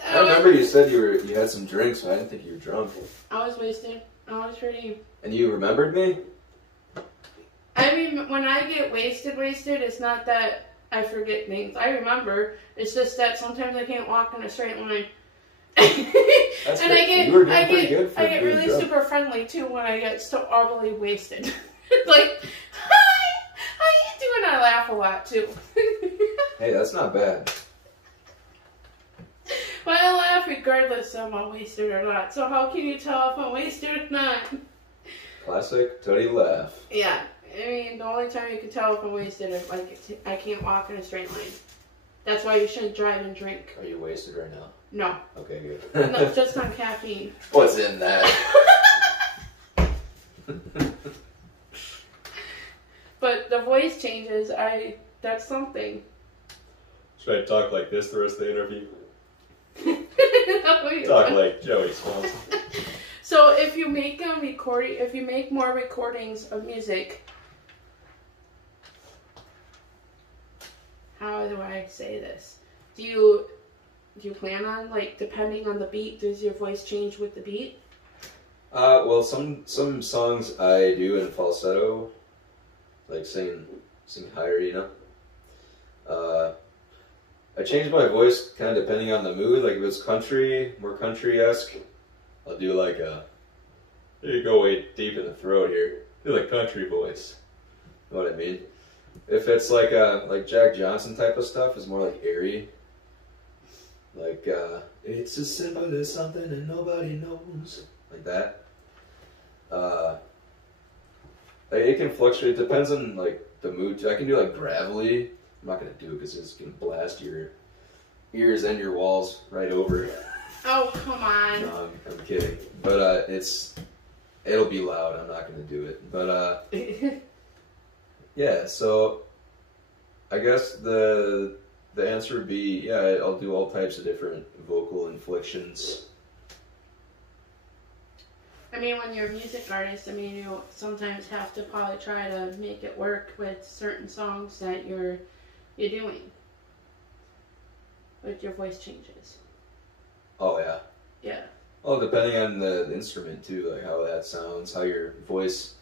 I remember you said you had some drinks, so I didn't think you were drunk. I was wasted. I was pretty. And you remembered me? I mean, when I get wasted, it's not that I forget things. I remember. It's just that sometimes I can't walk in a straight line. That's and great. I get really drunk. super friendly too when I get so overly wasted. Like, hi, how you doing? I laugh a lot too. Hey, that's not bad. But I laugh regardless if I'm wasted or not. So how can you tell if I'm wasted or not? Classic Tootie laugh. Yeah, I mean the only time you can tell if I'm wasted is like I can't walk in a straight line. That's why you shouldn't drive and drink. Are you wasted right now? No. Okay, good. No, just on caffeine. What's in that? But the voice changes. That's something. Should I talk like this the rest of the interview? No, Talk like Joey Swanson. So if you make more recordings of music, how do I say this? Do you plan on, like, depending on the beat, does your voice change with the beat? Well, some songs I do in falsetto, like sing higher, you know. I change my voice kind of depending on the mood. Like if it's country, more country-esque, I'll do like a, you go way deep in the throat here. Do like country voice. You know what I mean? If it's like Jack Johnson type of stuff, it's more like airy. Like it's as simple as something and nobody knows. Like that. Like it can fluctuate. It depends on like the mood too. I can do like gravelly. I'm not gonna do it because it's gonna blast your ears and your walls right over. Oh, come on. No, I'm kidding. But it'll be loud. I'm not gonna do it. But yeah. So I guess the answer would be, yeah, I'll do all types of different vocal inflections. I mean, when you're a music artist, I mean, you sometimes have to probably try to make it work with certain songs that you're doing. But your voice changes. Oh, yeah. Yeah. Well, depending on the instrument, too, like how that sounds, how your voice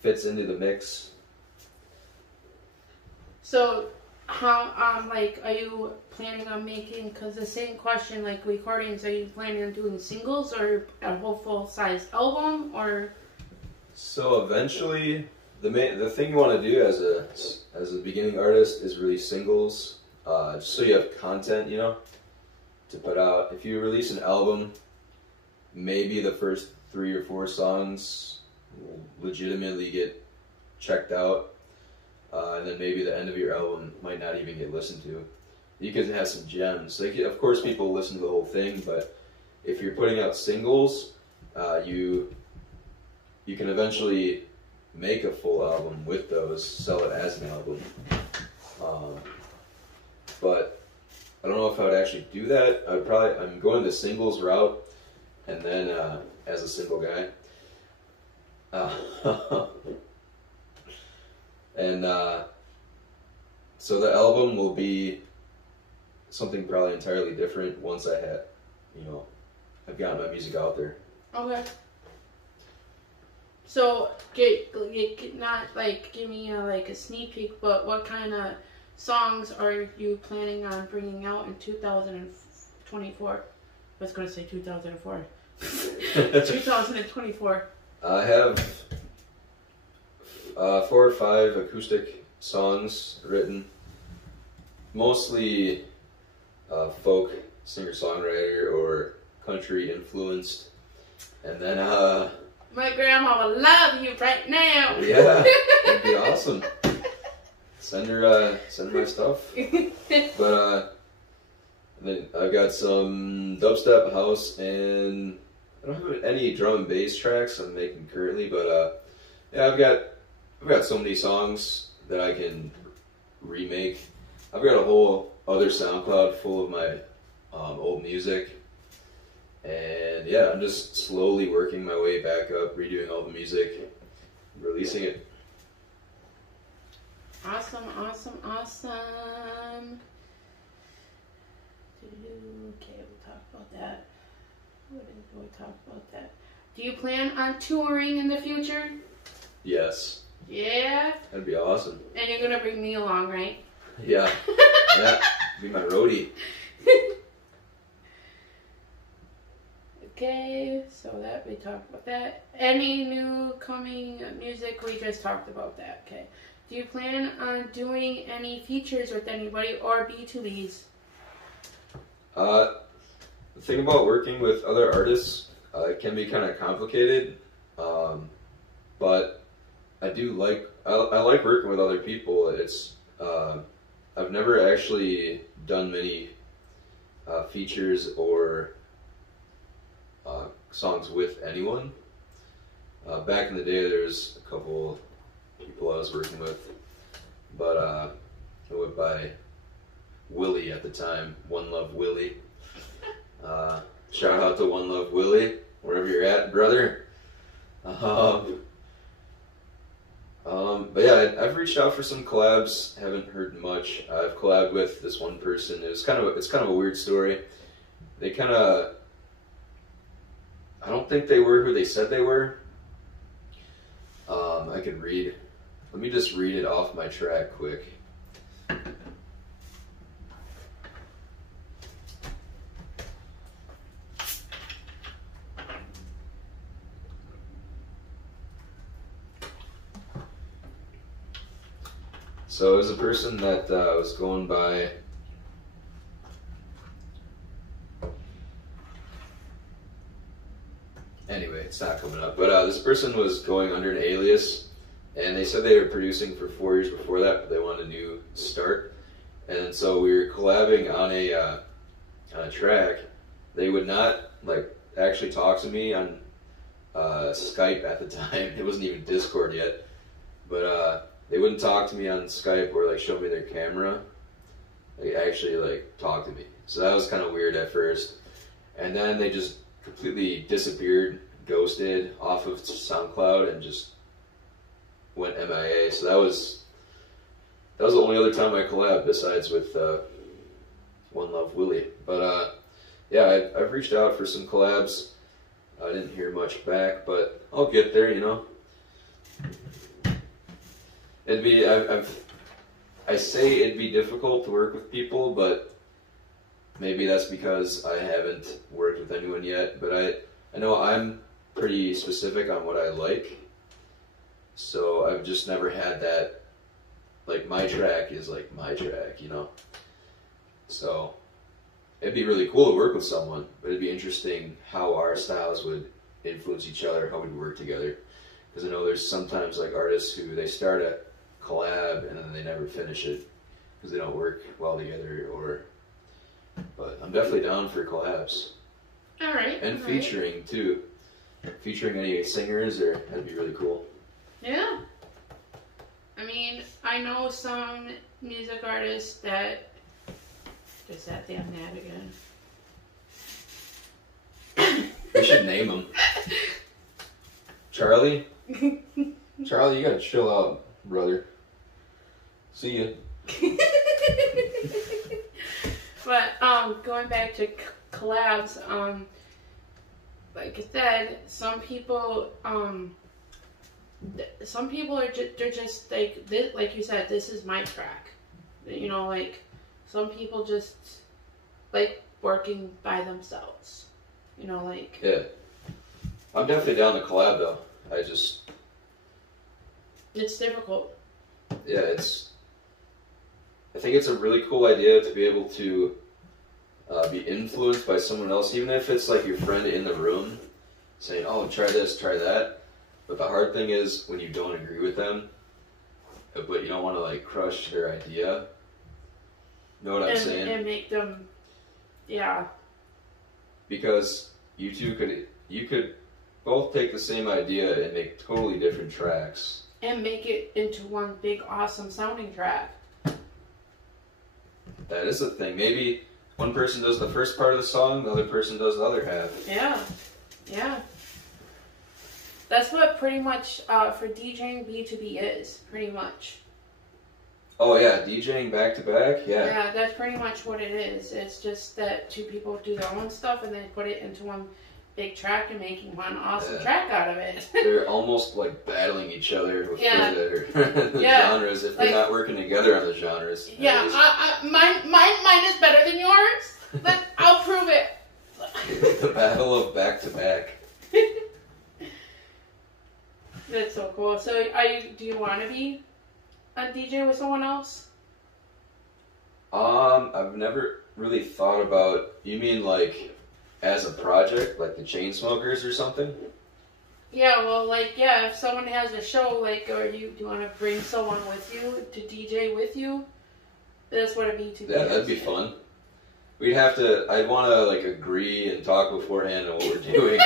fits into the mix. So, how, like, are you planning on making, because the same question, like, recordings, are you planning on doing singles or a whole full-size album, or? So, eventually, the thing you want to do as a beginning artist is release singles, just so you have content, you know, to put out. If you release an album, maybe the first 3 or 4 songs will legitimately get checked out. And then maybe the end of your album might not even get listened to. You can have some gems. Like, of course, people listen to the whole thing, but if you're putting out singles, you can eventually make a full album with those, sell it as an album. But I don't know if I would actually do that. I'm going the singles route, and then as a single guy. And so the album will be something probably entirely different once I've gotten my music out there. Okay. So, not like give me a sneak peek, but what kind of songs are you planning on bringing out in 2024? I was going to say 2004. 2024. I have 4 or 5 acoustic songs written, mostly folk singer-songwriter or country influenced, and then my grandma will love you right now. Yeah, that'd be awesome. Send her my stuff. But then I've got some dubstep, house, and I don't have any drum and bass tracks I'm making currently, but yeah, I've got so many songs that I can remake. I've got a whole other SoundCloud full of my old music. And yeah, I'm just slowly working my way back up, redoing all the music, releasing it. Awesome, awesome, awesome. Okay, we'll talk about that. We'll talk about that. Do you plan on touring in the future? Yes. Yeah? That'd be awesome. And you're going to bring me along, right? Yeah. Yeah. Be my roadie. Okay, so that we talked about that. Any new coming music? We just talked about that. Okay. Do you plan on doing any features with anybody or B2Bs? The thing about working with other artists, it can be kind of complicated, but I like working with other people. It's I've never actually done many features or songs with anyone. Back in the day, there's a couple people I was working with, but I went by Willie at the time, One Love Willie. Shout out to One Love Willie, wherever you're at, brother. But yeah, I've reached out for some collabs. Haven't heard much. I've collabed with this one person. It's kind of a weird story. They kind of I don't think they were who they said they were. I could read. Let me just read it off my track quick. So it was a person that was going by anyway, it's not coming up. But this person was going under an alias, and they said they were producing for 4 years before that, but they wanted a new start. And so we were collabing on a track. They would not like actually talk to me on Skype at the time. It wasn't even Discord yet, but they wouldn't talk to me on Skype or like show me their camera. They actually like talk to me. So that was kind of weird at first. And then they just completely disappeared, ghosted off of SoundCloud, and just went MIA. So that was the only other time I collabed besides with One Love Willie. But yeah, I've reached out for some collabs. I didn't hear much back, but I'll get there, you know. It'd be I say it'd be difficult to work with people, but maybe that's because I haven't worked with anyone yet. But I know I'm pretty specific on what I like, so I've just never had that. Like, my track is like my track, you know. So it'd be really cool to work with someone, but it'd be interesting how our styles would influence each other, how we'd work together. Because I know there's sometimes like artists who they start a collab and then they never finish it because they don't work well together. But I'm definitely down for collabs. All right. And featuring too. Featuring any singers, that'd be really cool. Yeah. I mean, I know some music artists that. There's that damn ad again. We should name them. Charlie? Charlie, you gotta chill out, brother. See ya. But going back to collabs, like I said, some people are they're just like this, like you said, this is my track. You know, like some people just like working by themselves. You know, like yeah. I'm definitely down to collab though. It's difficult. Yeah, I think it's a really cool idea to be able to be influenced by someone else, even if it's like your friend in the room saying, oh, try this, try that. But the hard thing is when you don't agree with them, but you don't want to like crush their idea. You know what I'm saying? And make them, yeah. Because you could both take the same idea and make totally different tracks. And make it into one big awesome sounding track. That is the thing. Maybe one person does the first part of the song, the other person does the other half. Yeah. Yeah. That's what pretty much for DJing B2B is, pretty much. Oh yeah, DJing back to back, yeah. Yeah, that's pretty much what it is. It's just that two people do their own stuff and then put it into one big track and making one awesome track out of it. They're almost like battling each other with the Yeah. genres if they're not working together on the genres. Yeah, mine is better than yours, but I'll prove it. The battle of back to back. That's so cool. So, do you want to be a DJ with someone else? I've never really thought about. You mean like as a project, like the Chainsmokers or something? Yeah, well, like, yeah, if someone has a show, like, or do you want to bring someone with you to DJ with you? That's what a B2B is. Yeah, that'd be fun. I'd want to, like, agree and talk beforehand on what we're doing,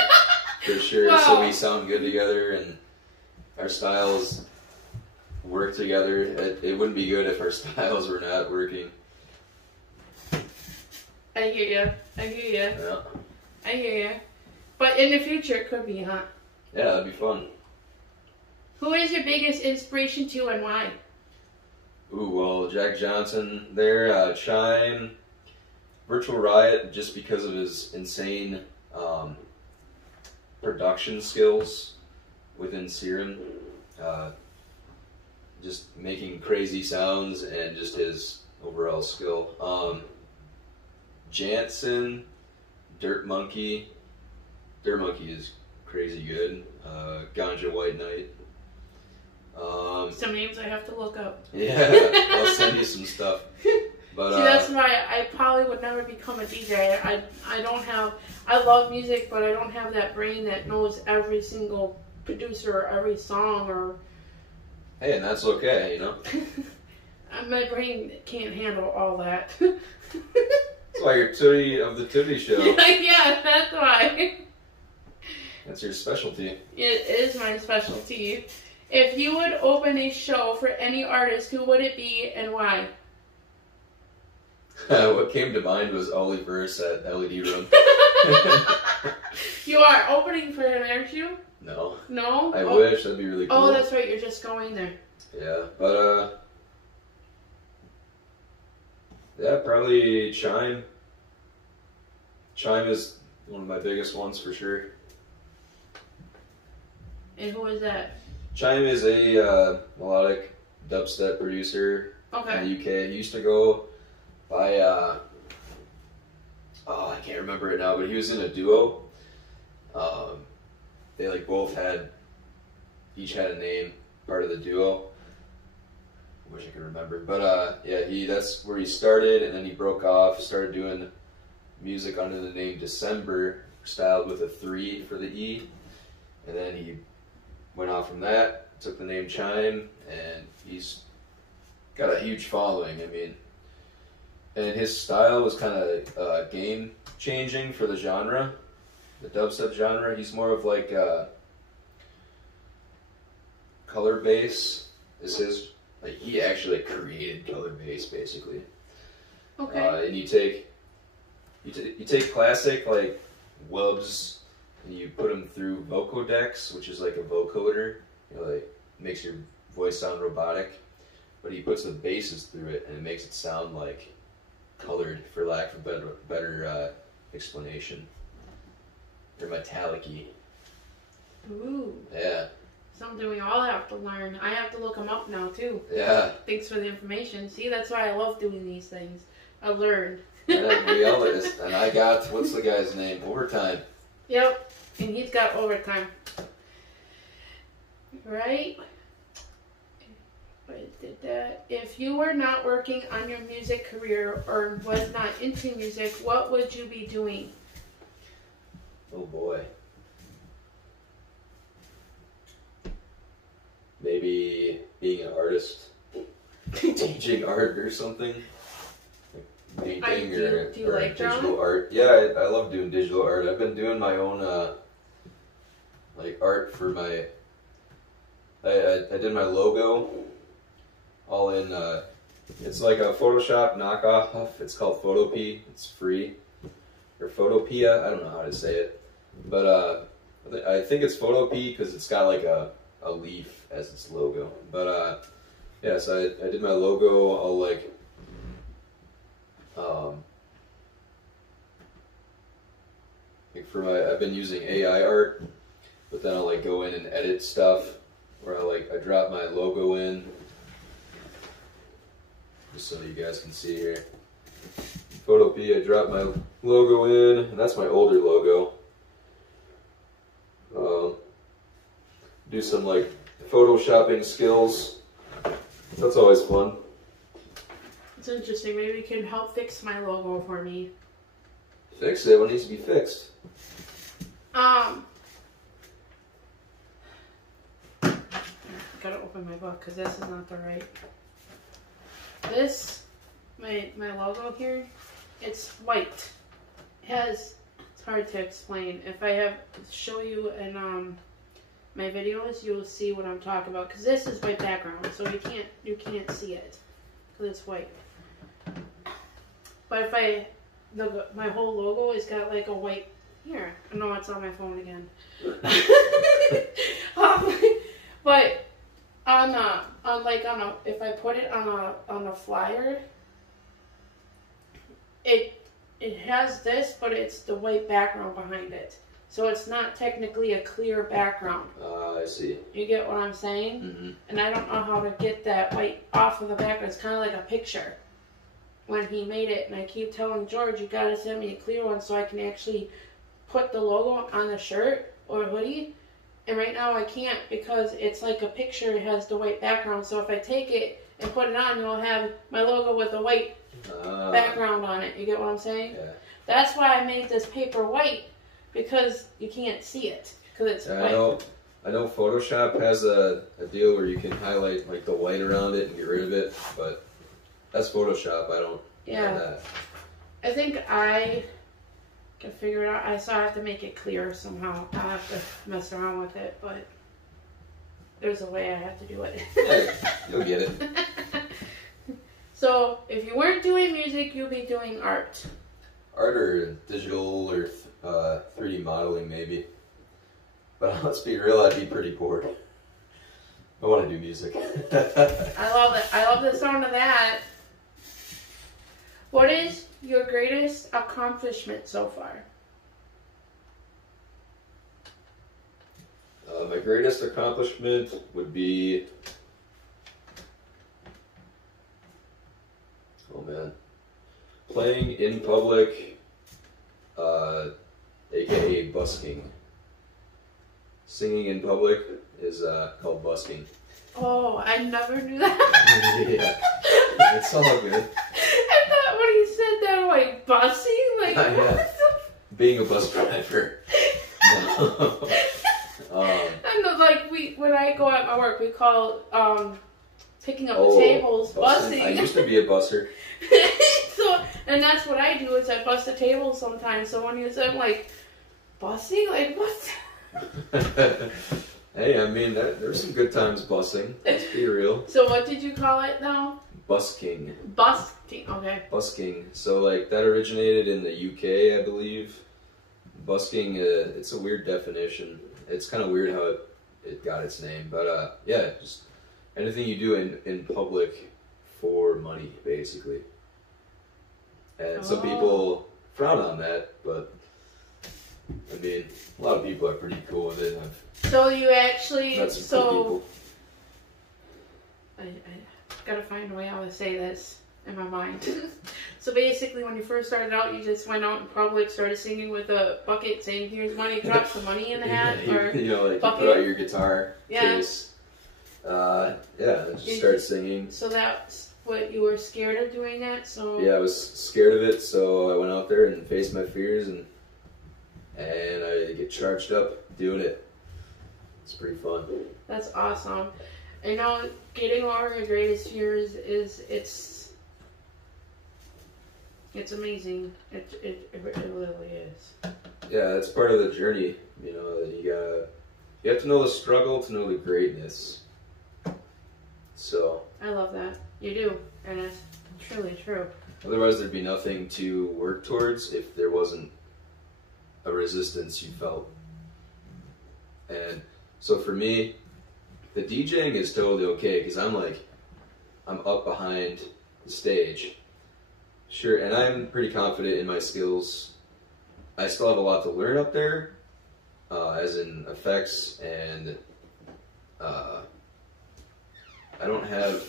for sure, Wow. So we sound good together and our styles work together. It wouldn't be good if our styles were not working. I hear you. Yeah. I hear you. But in the future, it could be, huh? Yeah, that'd be fun. Who is your biggest inspiration to and why? Ooh, well, Jack Johnson there, Chime, Virtual Riot, just because of his insane production skills within Serum. Just making crazy sounds and just his overall skill. Jansen, Dirt Monkey. Dirt Monkey is crazy good. Ganja White Knight. Some names I have to look up. Yeah, I'll send you some stuff. But, see, that's why I probably would never become a DJ. I don't have, I love music, but I don't have that brain that knows every single producer or every song or... Hey, and that's okay, you know? My brain can't handle all that. That's why you're Tootie of the Tootie Show. Yeah, that's why. That's your specialty. It is my specialty. If you would open a show for any artist, who would it be and why? What came to mind was Ollie Verse at LED Room. You are opening for him, aren't you? No. No? I wish, that'd be really cool. Oh, that's right, you're just going there. Yeah, but yeah, probably Chime. Chime is one of my biggest ones for sure. And who is that? Chime is a melodic dubstep producer in the UK. He used to go by, oh, I can't remember it now, but he was in a duo. They like both had, each had a name, part of the duo. I wish I could remember, but yeah, that's where he started, and then he broke off, started doing music under the name December, styled with a 3 for the E, and then he went off from that, took the name Chime, and he's got a huge following. I mean, and his style was kind of game changing for the genre, the dubstep genre. He's more of like color bass is his. Like, he actually created color bass basically. Okay. And you take classic like wubs and you put them through vocodex, which is like a vocoder. You know, like makes your voice sound robotic. But he puts the basses through it and it makes it sound like colored, for lack of a better explanation. They're metallic-y. Ooh. Yeah. Something we all have to learn. I have to look them up now, too. Yeah. Thanks for the information. See, that's why I love doing these things. I learned. And I got, what's the guy's name? Overtime. Yep. And he's got overtime. Right? I did that. If you were not working on your music career or was not into music, what would you be doing? Oh boy. Maybe being an artist, teaching art or something, like painting or like digital art. Yeah, I love doing digital art. I've been doing my own like art for my. I did my logo, all in. It's like a Photoshop knockoff. It's called Photopea. It's free, or Photopea. I don't know how to say it, but I think it's Photopea because it's got like a leaf as its logo. But yeah, so I did my logo. I'll like for my, I've been using AI art, but then I'll like go in and edit stuff where I drop my logo in, just so you guys can see here. Photopea, I drop my logo in, and that's my older logo. Do some like photoshopping skills. That's always fun. It's interesting. Maybe you can help fix my logo for me. Fix it? What needs to be fixed? Gotta open my book because this is not the right. This, my logo here, it's white. It has. It's hard to explain. If I have show you in my videos, you'll see what I'm talking about. Because this is white background, so you can't see it because it's white. But if my whole logo has got like a white. Here, no, it's on my phone again. But if I put it on a flyer, it has this, but it's the white background behind it. So it's not technically a clear background. I see. You get what I'm saying? Mm-hmm. And I don't know how to get that white off of the background. It's kind of like a picture when he made it. And I keep telling George, you got to send me a clear one so I can actually put the logo on the shirt or hoodie. And right now I can't because it's like a picture. It has the white background. So if I take it and put it on, you'll have my logo with a white background on it. You get what I'm saying? Yeah. That's why I made this paper white, because you can't see it because it's white. I know Photoshop has a deal where you can highlight like the white around it and get rid of it, but that's Photoshop. I don't have that. I think I can figure it out. I have to make it clear somehow. I'll have to mess around with it, but there's a way I have to do it. Yeah, you'll get it. So if you weren't doing music, you'll be doing art. Art or digital or 3D modeling maybe. But let's be real, I'd be pretty bored. I want to do music. I love it. I love the sound of that. What is your greatest accomplishment so far? My greatest accomplishment would be... Oh man. Playing in public, aka busking. Singing in public is called busking. Oh, I never knew that. Yeah, it's all good. I thought when you said that, I'm like, bussing? Like, Yeah. Being a bus driver. No. I know, like, when I go at my work, we call picking up the tables bussing. I used to be a busser. So, and that's what I do, is I bust the tables sometimes. So when you said, like, bussing? Like, what? Hey, I mean, there's some good times busing. Let's be real. So what did you call it now? Busking. Busking, okay. Busking. So, like, that originated in the UK, I believe. Busking, it's a weird definition. It's kind of weird how it got its name. But, yeah, just anything you do in public for money, basically. And some people frown on that, but... I mean, a lot of people are pretty cool with it. So you actually, met some cool people. I gotta find a way how to say this in my mind. So basically, when you first started out, you just went out in public, started singing with a bucket, saying, "Here's money," drop some money in the hat, or you know, like bucket. you put out your guitar case. And just start singing. So that's what you were scared of doing that. So yeah, I was scared of it, so I went out there and faced my fears and I get charged up doing it. It's pretty fun. That's awesome. I know getting over your greatest fears is it's amazing. It really is. Yeah, it's part of the journey. You know, you have to know the struggle to know the greatness. So I love that. You do, and it's truly true. Otherwise, there'd be nothing to work towards if there wasn't a resistance you felt. And so for me, the DJing is totally okay because I'm up behind the stage. Sure, and I'm pretty confident in my skills. I still have a lot to learn up there, as in effects, and I don't have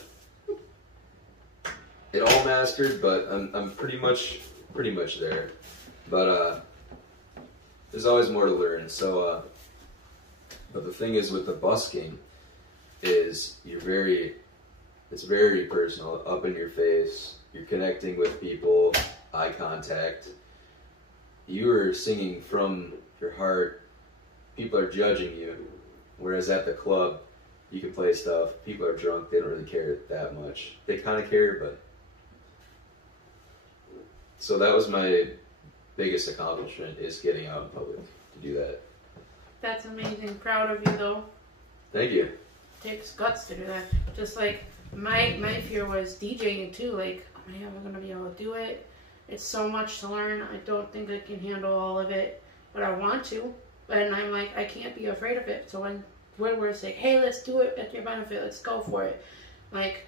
it all mastered, but I'm pretty much there. But there's always more to learn. So, but the thing is with the busking, is it's very personal, up in your face. You're connecting with people, eye contact. You are singing from your heart. People are judging you. Whereas at the club, you can play stuff. People are drunk. They don't really care that much. They kind of care, but... So that was my biggest accomplishment, is getting out in public to do that. That's amazing. Proud of you, though. Thank you. It takes guts to do that. Just like my fear was DJing too. Like, oh man, am I gonna be able to do it? It's so much to learn. I don't think I can handle all of it, but I want to. And I'm like, I can't be afraid of it. So when we're saying, hey, let's do it at your benefit, let's go for it. Like,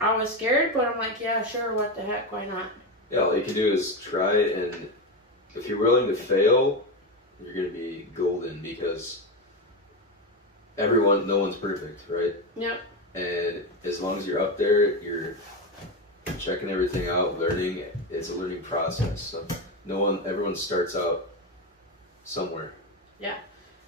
I was scared, but I'm like, yeah, sure, what the heck, why not? Yeah, all you can do is try it, and if you're willing to fail, you're gonna be golden, because no one's perfect, right? Yep. And as long as you're up there, you're checking everything out, learning. It's a learning process. So everyone starts out somewhere. Yeah,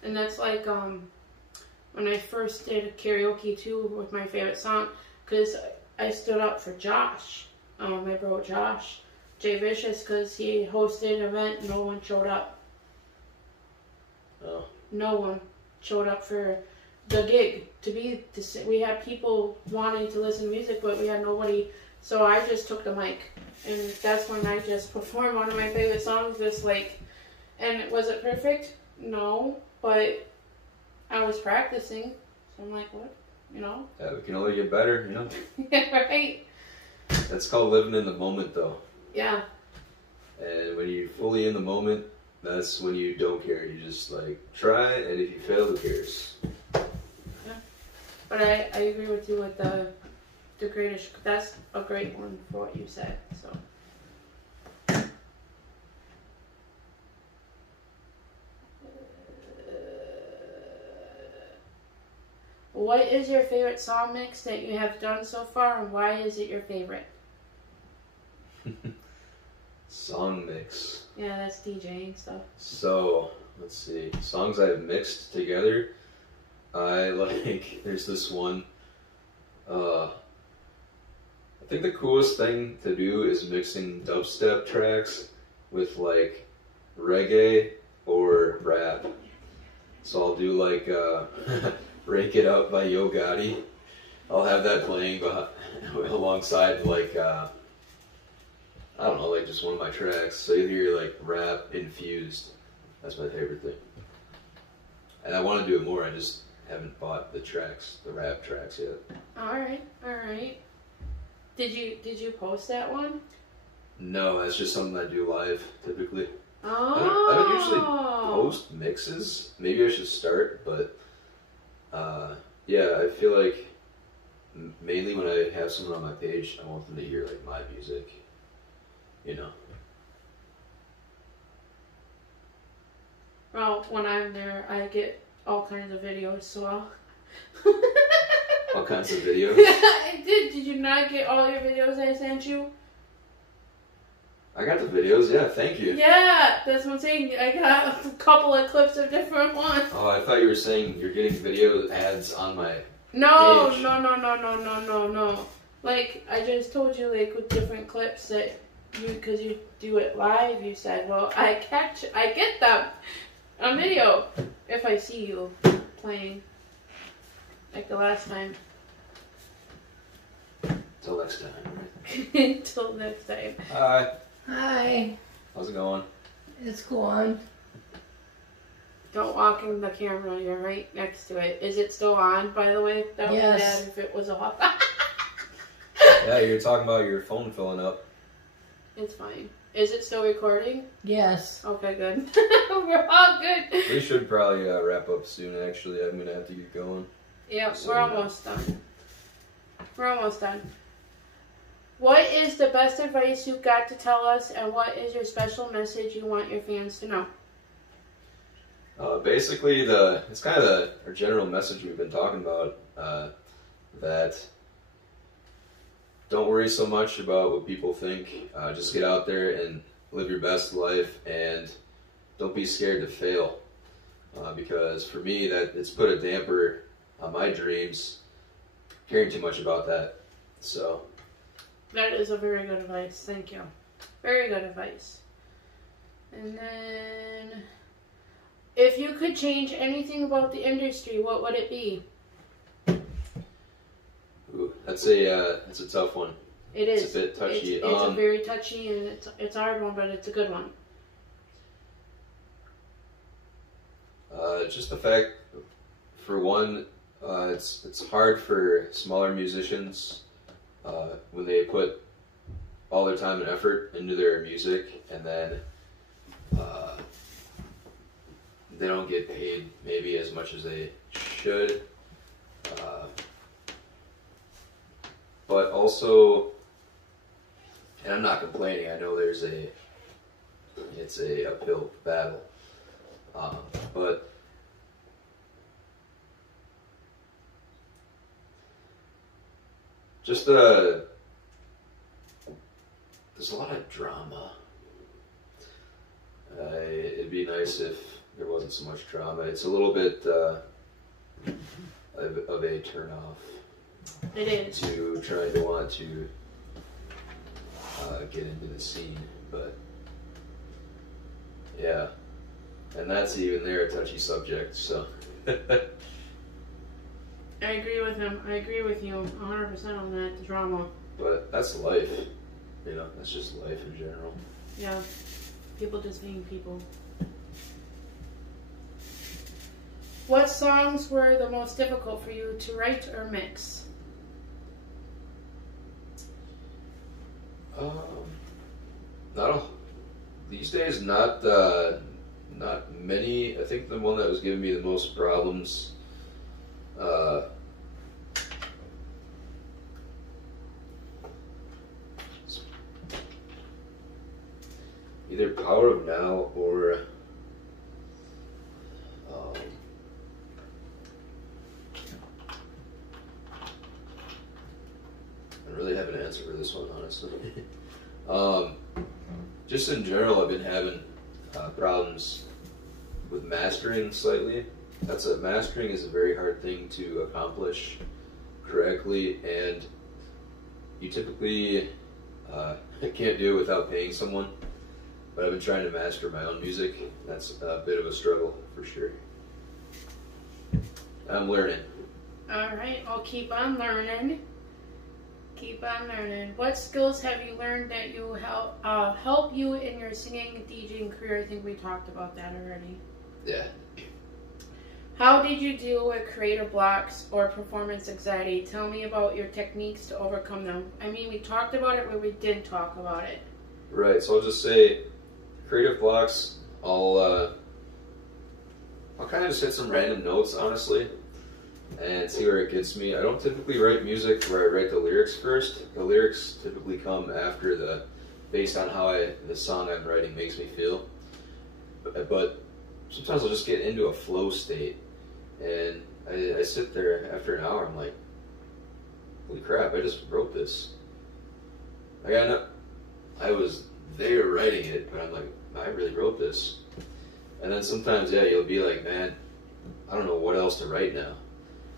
and that's like when I first did karaoke too with my favorite song, because I stood up for Josh, my bro Josh, J Vicious, because he hosted an event. No one showed up. Oh. No one showed up for the gig we had people wanting to listen to music, but we had nobody. So I just took the mic, and that's when I just performed one of my favorite songs. Just like, and was it perfect? No, but I was practicing. So I'm like, what? You know? Yeah, we can only get better, you know? Yeah, right. That's called living in the moment, though. Yeah. And when you're fully in the moment, that's when you don't care. You just like try, and if you fail, who cares? Yeah. But I agree with you with the greatest. That's a great one for what you said. So. What is your favorite song mix that you have done so far, and why is it your favorite? Song mix. Yeah, that's DJing stuff. So, let's see. Songs I've mixed together. There's this one. I think the coolest thing to do is mixing dubstep tracks with like reggae or rap. So I'll do like Break It Up by Yo Gotti. I'll have that playing alongside like I don't know, like just one of my tracks. So you hear like rap infused. That's my favorite thing. And I want to do it more. I just haven't bought the rap tracks yet. All right. Did you post that one? No, that's just something I do live typically. Oh. I don't usually post mixes. Maybe I should start, but yeah, I feel like mainly when I have someone on my page, I want them to hear like my music. You know. Well, when I'm there, I get all kinds of videos, so I'll... All kinds of videos? Yeah, I did. Did you not get all your videos I sent you? I got the videos, yeah, thank you. Yeah, that's what I'm saying. I got a couple of clips of different ones. Oh, I thought you were saying you're getting video ads on my No, page. no. Like, I just told you, like, with different clips that because you do it live, you said, well, I get them on video if I see you playing, like the last time. Till next time, right? Until next time. Hi. Hi. How's it going? It's going. Don't walk in the camera, you're right next to it. Is it still on, by the way? That would be bad if it was off. Yeah, you're talking about your phone filling up. It's fine. Is it still recording? Yes. Okay, good. We're all good. We should probably wrap up soon, actually. I'm going to have to get going. Yeah, we're almost done. We're almost done. What is the best advice you've got to tell us, and what is your special message you want your fans to know? Basically, it's kind of our general message we've been talking about, that don't worry so much about what people think. Just get out there and live your best life, and don't be scared to fail. Because for me, it's put a damper on my dreams, caring too much about that. So that is a very good advice. Thank you. Very good advice. And then, if you could change anything about the industry, what would it be? Ooh, that's a tough one. It is. It's a bit touchy. It's a very touchy, and it's a hard one, but it's a good one. Just the fact, for one, it's hard for smaller musicians when they put all their time and effort into their music, and then they don't get paid maybe as much as they should. But also, and I'm not complaining, I know it's a uphill battle, But just there's a lot of drama. It'd be nice if there wasn't so much drama. It's a little bit of a turn off. It is. To trying to want to get into the scene, but yeah, and that's even there a touchy subject. So I agree with him. I agree with you 100% on that, the drama. But that's life, you know. That's just life in general. Yeah, people just being people. What songs were the most difficult for you to write or mix? These days, not many. I think the one that was giving me the most problems, either Power of Now or I don't really have an answer for this one, honestly. Just in general, I've been having problems with mastering slightly. Mastering is a very hard thing to accomplish correctly, and you typically can't do it without paying someone. But I've been trying to master my own music. That's a bit of a struggle for sure. I'm learning. All right, I'll keep on learning. Keep on learning. What skills have you learned that you help you in your singing and DJing career? I think we talked about that already. Yeah. How did you deal with creative blocks or performance anxiety? Tell me about your techniques to overcome them. I mean, we talked about it, but we didn't talk about it. Right. So I'll just say, creative blocks. I'll kind of just hit some random notes, honestly, and see where it gets me. I don't typically write music where I write the lyrics first. The lyrics typically come after based on how the song I'm writing makes me feel. But sometimes I'll just get into a flow state, and I sit there after an hour. I'm like, holy crap! I just wrote this. I was there writing it, but I'm like, I really wrote this. And then sometimes, yeah, you'll be like, man, I don't know what else to write now.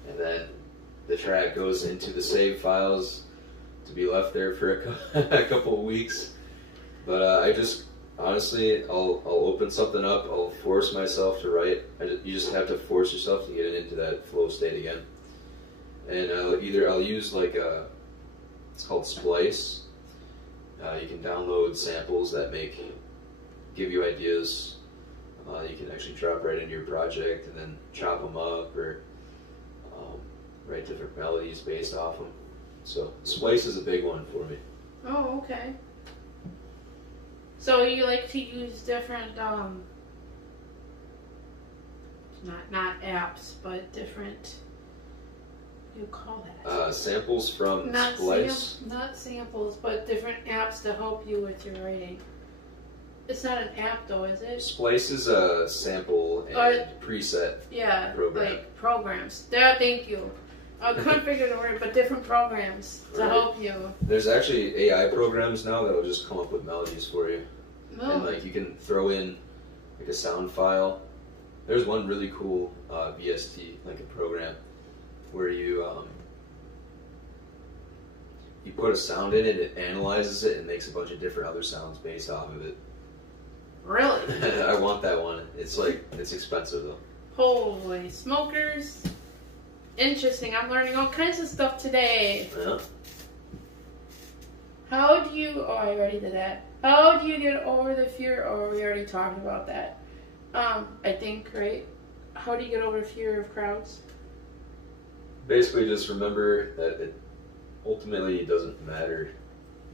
And then the track goes into the save files to be left there for a couple of weeks. But I just, honestly, I'll open something up, I'll force myself to write. You just have to force yourself to get it into that flow state again. And I'll use it's called Splice. You can download samples that give you ideas. You can actually drop right into your project and then chop them up or write different melodies based off them. So Splice is a big one for me. Oh, okay. So you like to use different, not apps, but different, what do you call that? Samples from Splice? Not samples, but different apps to help you with your writing. It's not an app though, is it? Splice is a sample and preset program. Like programs. There, thank you. I couldn't figure the word, but different programs to help you. There's actually AI programs now that'll just come up with melodies for you. Oh. And you can throw in a sound file. There's one really cool VST, a program where you put a sound in it, it analyzes it, and makes a bunch of different other sounds based off of it. Really? I want that one. It's expensive though. Holy smokers. Interesting. I'm learning all kinds of stuff today. Yeah. How do you... Oh, I already did that. How do you get over the fear... Oh, we already talked about that. I think, right? How do you get over the fear of crowds? Basically, just remember that it ultimately doesn't matter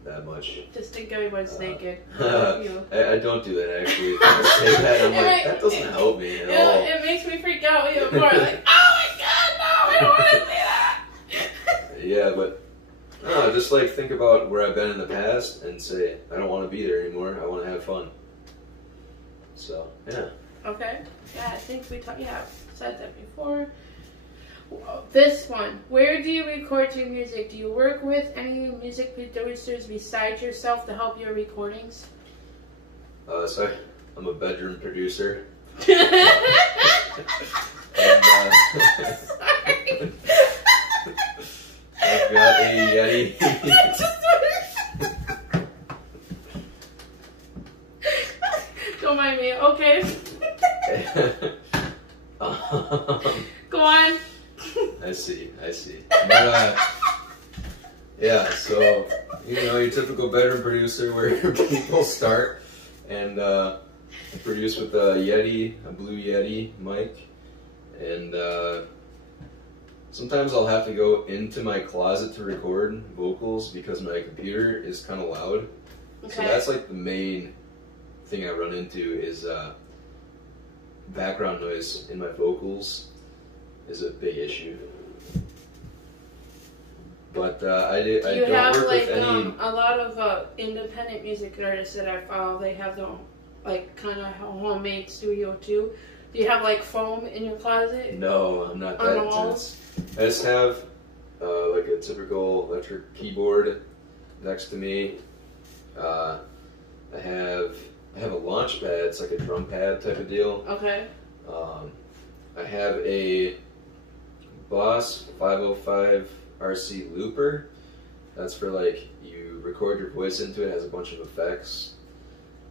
that much. Just think everyone's naked. I don't do that, actually. I say that, I'm like, that doesn't help me at all. It makes me freak out even more. Like, oh my god, no, I don't want to see that! Yeah, but just think about where I've been in the past and say, I don't want to be there anymore. I want to have fun. So, yeah. Okay. Yeah, I think we said that before. This one. Where do you record your music? Do you work with any music producers besides yourself to help your recordings? So I'm a bedroom producer. Sorry. I've got a Yeti. Don't mind me. Okay. Go on. I see. But, yeah, so, your typical bedroom producer where people start, and I produce with a Yeti, a blue Yeti mic, and sometimes I'll have to go into my closet to record vocals because my computer is kind of loud. Okay. So that's like the main thing I run into is background noise in my vocals is a big issue. But I don't work with any. A lot of independent music artists that I follow, they have their own, like, kind of homemade studio too. Do you have like foam in your closet? No, I'm not that intense. I just have like a typical electric keyboard next to me. I have a launch pad. It's like a drum pad type of deal. Okay. I have a Boss 505 RC looper. That's for like you record your voice into it. It has a bunch of effects.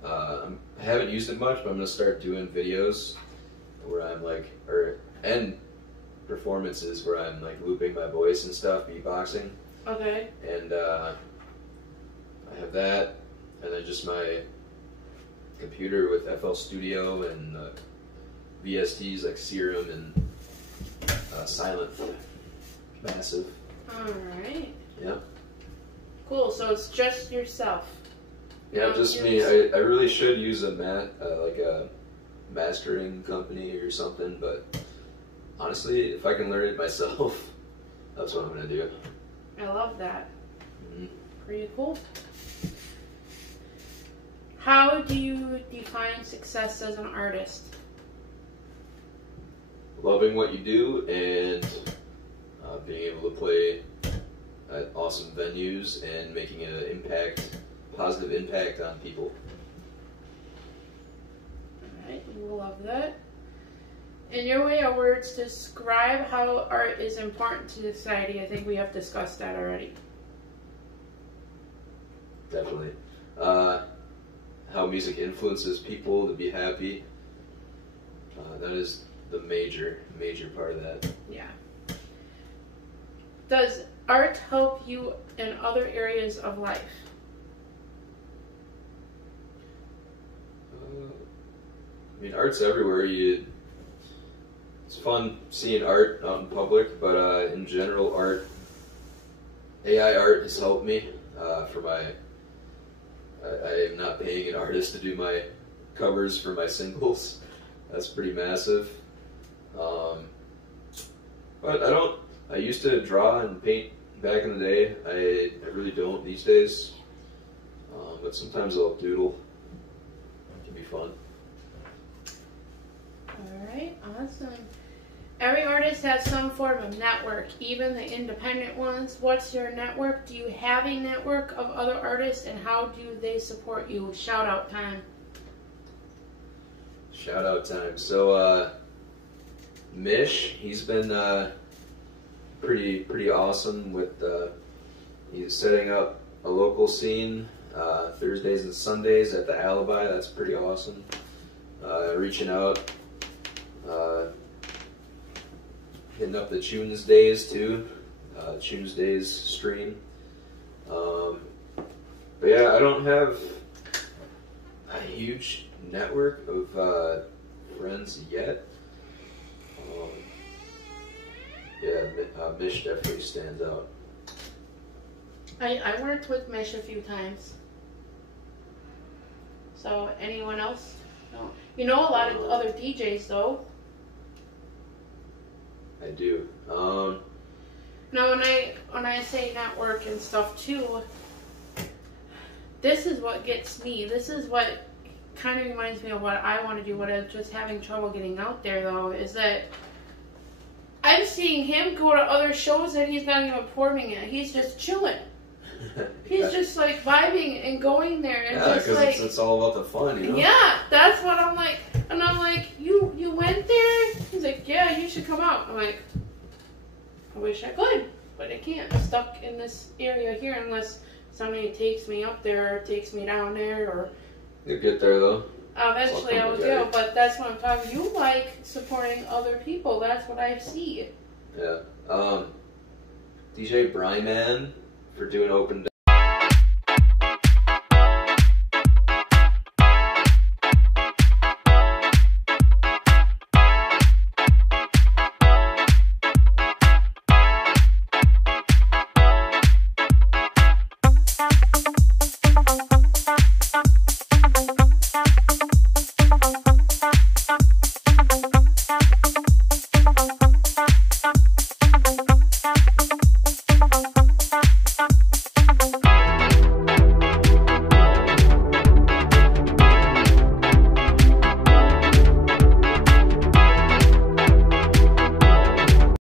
I haven't used it much, but I'm gonna start doing videos where I'm like, and performances where I'm like looping my voice and stuff, beatboxing. Okay. And I have that, and then just my computer with FL Studio and VSTs like Serum and Silent, massive. All right. Yep. Cool. So it's just yourself. Yeah, just me. I really should use a like a mastering company or something, but honestly, if I can learn it myself, that's what I'm gonna do. I love that. Mm-hmm. Pretty cool. How do you define success as an artist? Loving what you do and being able to play at awesome venues and making an positive impact on people. Alright, we love that. In your way of words, describe how art is important to society. I think we have discussed that already. Definitely. How music influences people to be happy. That is the major part of that. Yeah. Does art help you in other areas of life? I mean, art's everywhere. It's fun seeing art out in public, but in general, AI art has helped me for my. I am not paying an artist to do my covers for my singles. That's pretty massive. But I used to draw and paint back in the day. I really don't these days. But sometimes I'll doodle. It can be fun. Alright, awesome. Every artist has some form of network, even the independent ones. What's your network? Do you have a network of other artists, and how do they support you? Shout out time. Shout out time. So, Mish, he's been pretty awesome with he's setting up a local scene Thursdays and Sundays at the Alibi. That's pretty awesome. Reaching out, hitting up the Tunes Days too, Tunes Days stream. But yeah, I don't have a huge network of friends yet. Mish definitely stands out. I worked with Mish a few times. So, anyone else? No. You know a lot of other DJs though. I do. Now when I say network and stuff too, this is what gets me. This is what kind of reminds me of what I want to do, what I'm just having trouble getting out there, though, is that I'm seeing him go to other shows that he's not even performing at. He's just chilling. He's just like vibing and going there and just like it's all about the fun, you know? Yeah, that's what I'm like. And I'm like, you went there? He's like, yeah, you should come out. I'm like, I wish I could, but I can't. I'm stuck in this area here unless somebody takes me up there or takes me down there or. You'll get there though. Eventually I will do, but that's what I'm talking. You like supporting other people. That's what I see. Yeah. DJ Bryman for doing open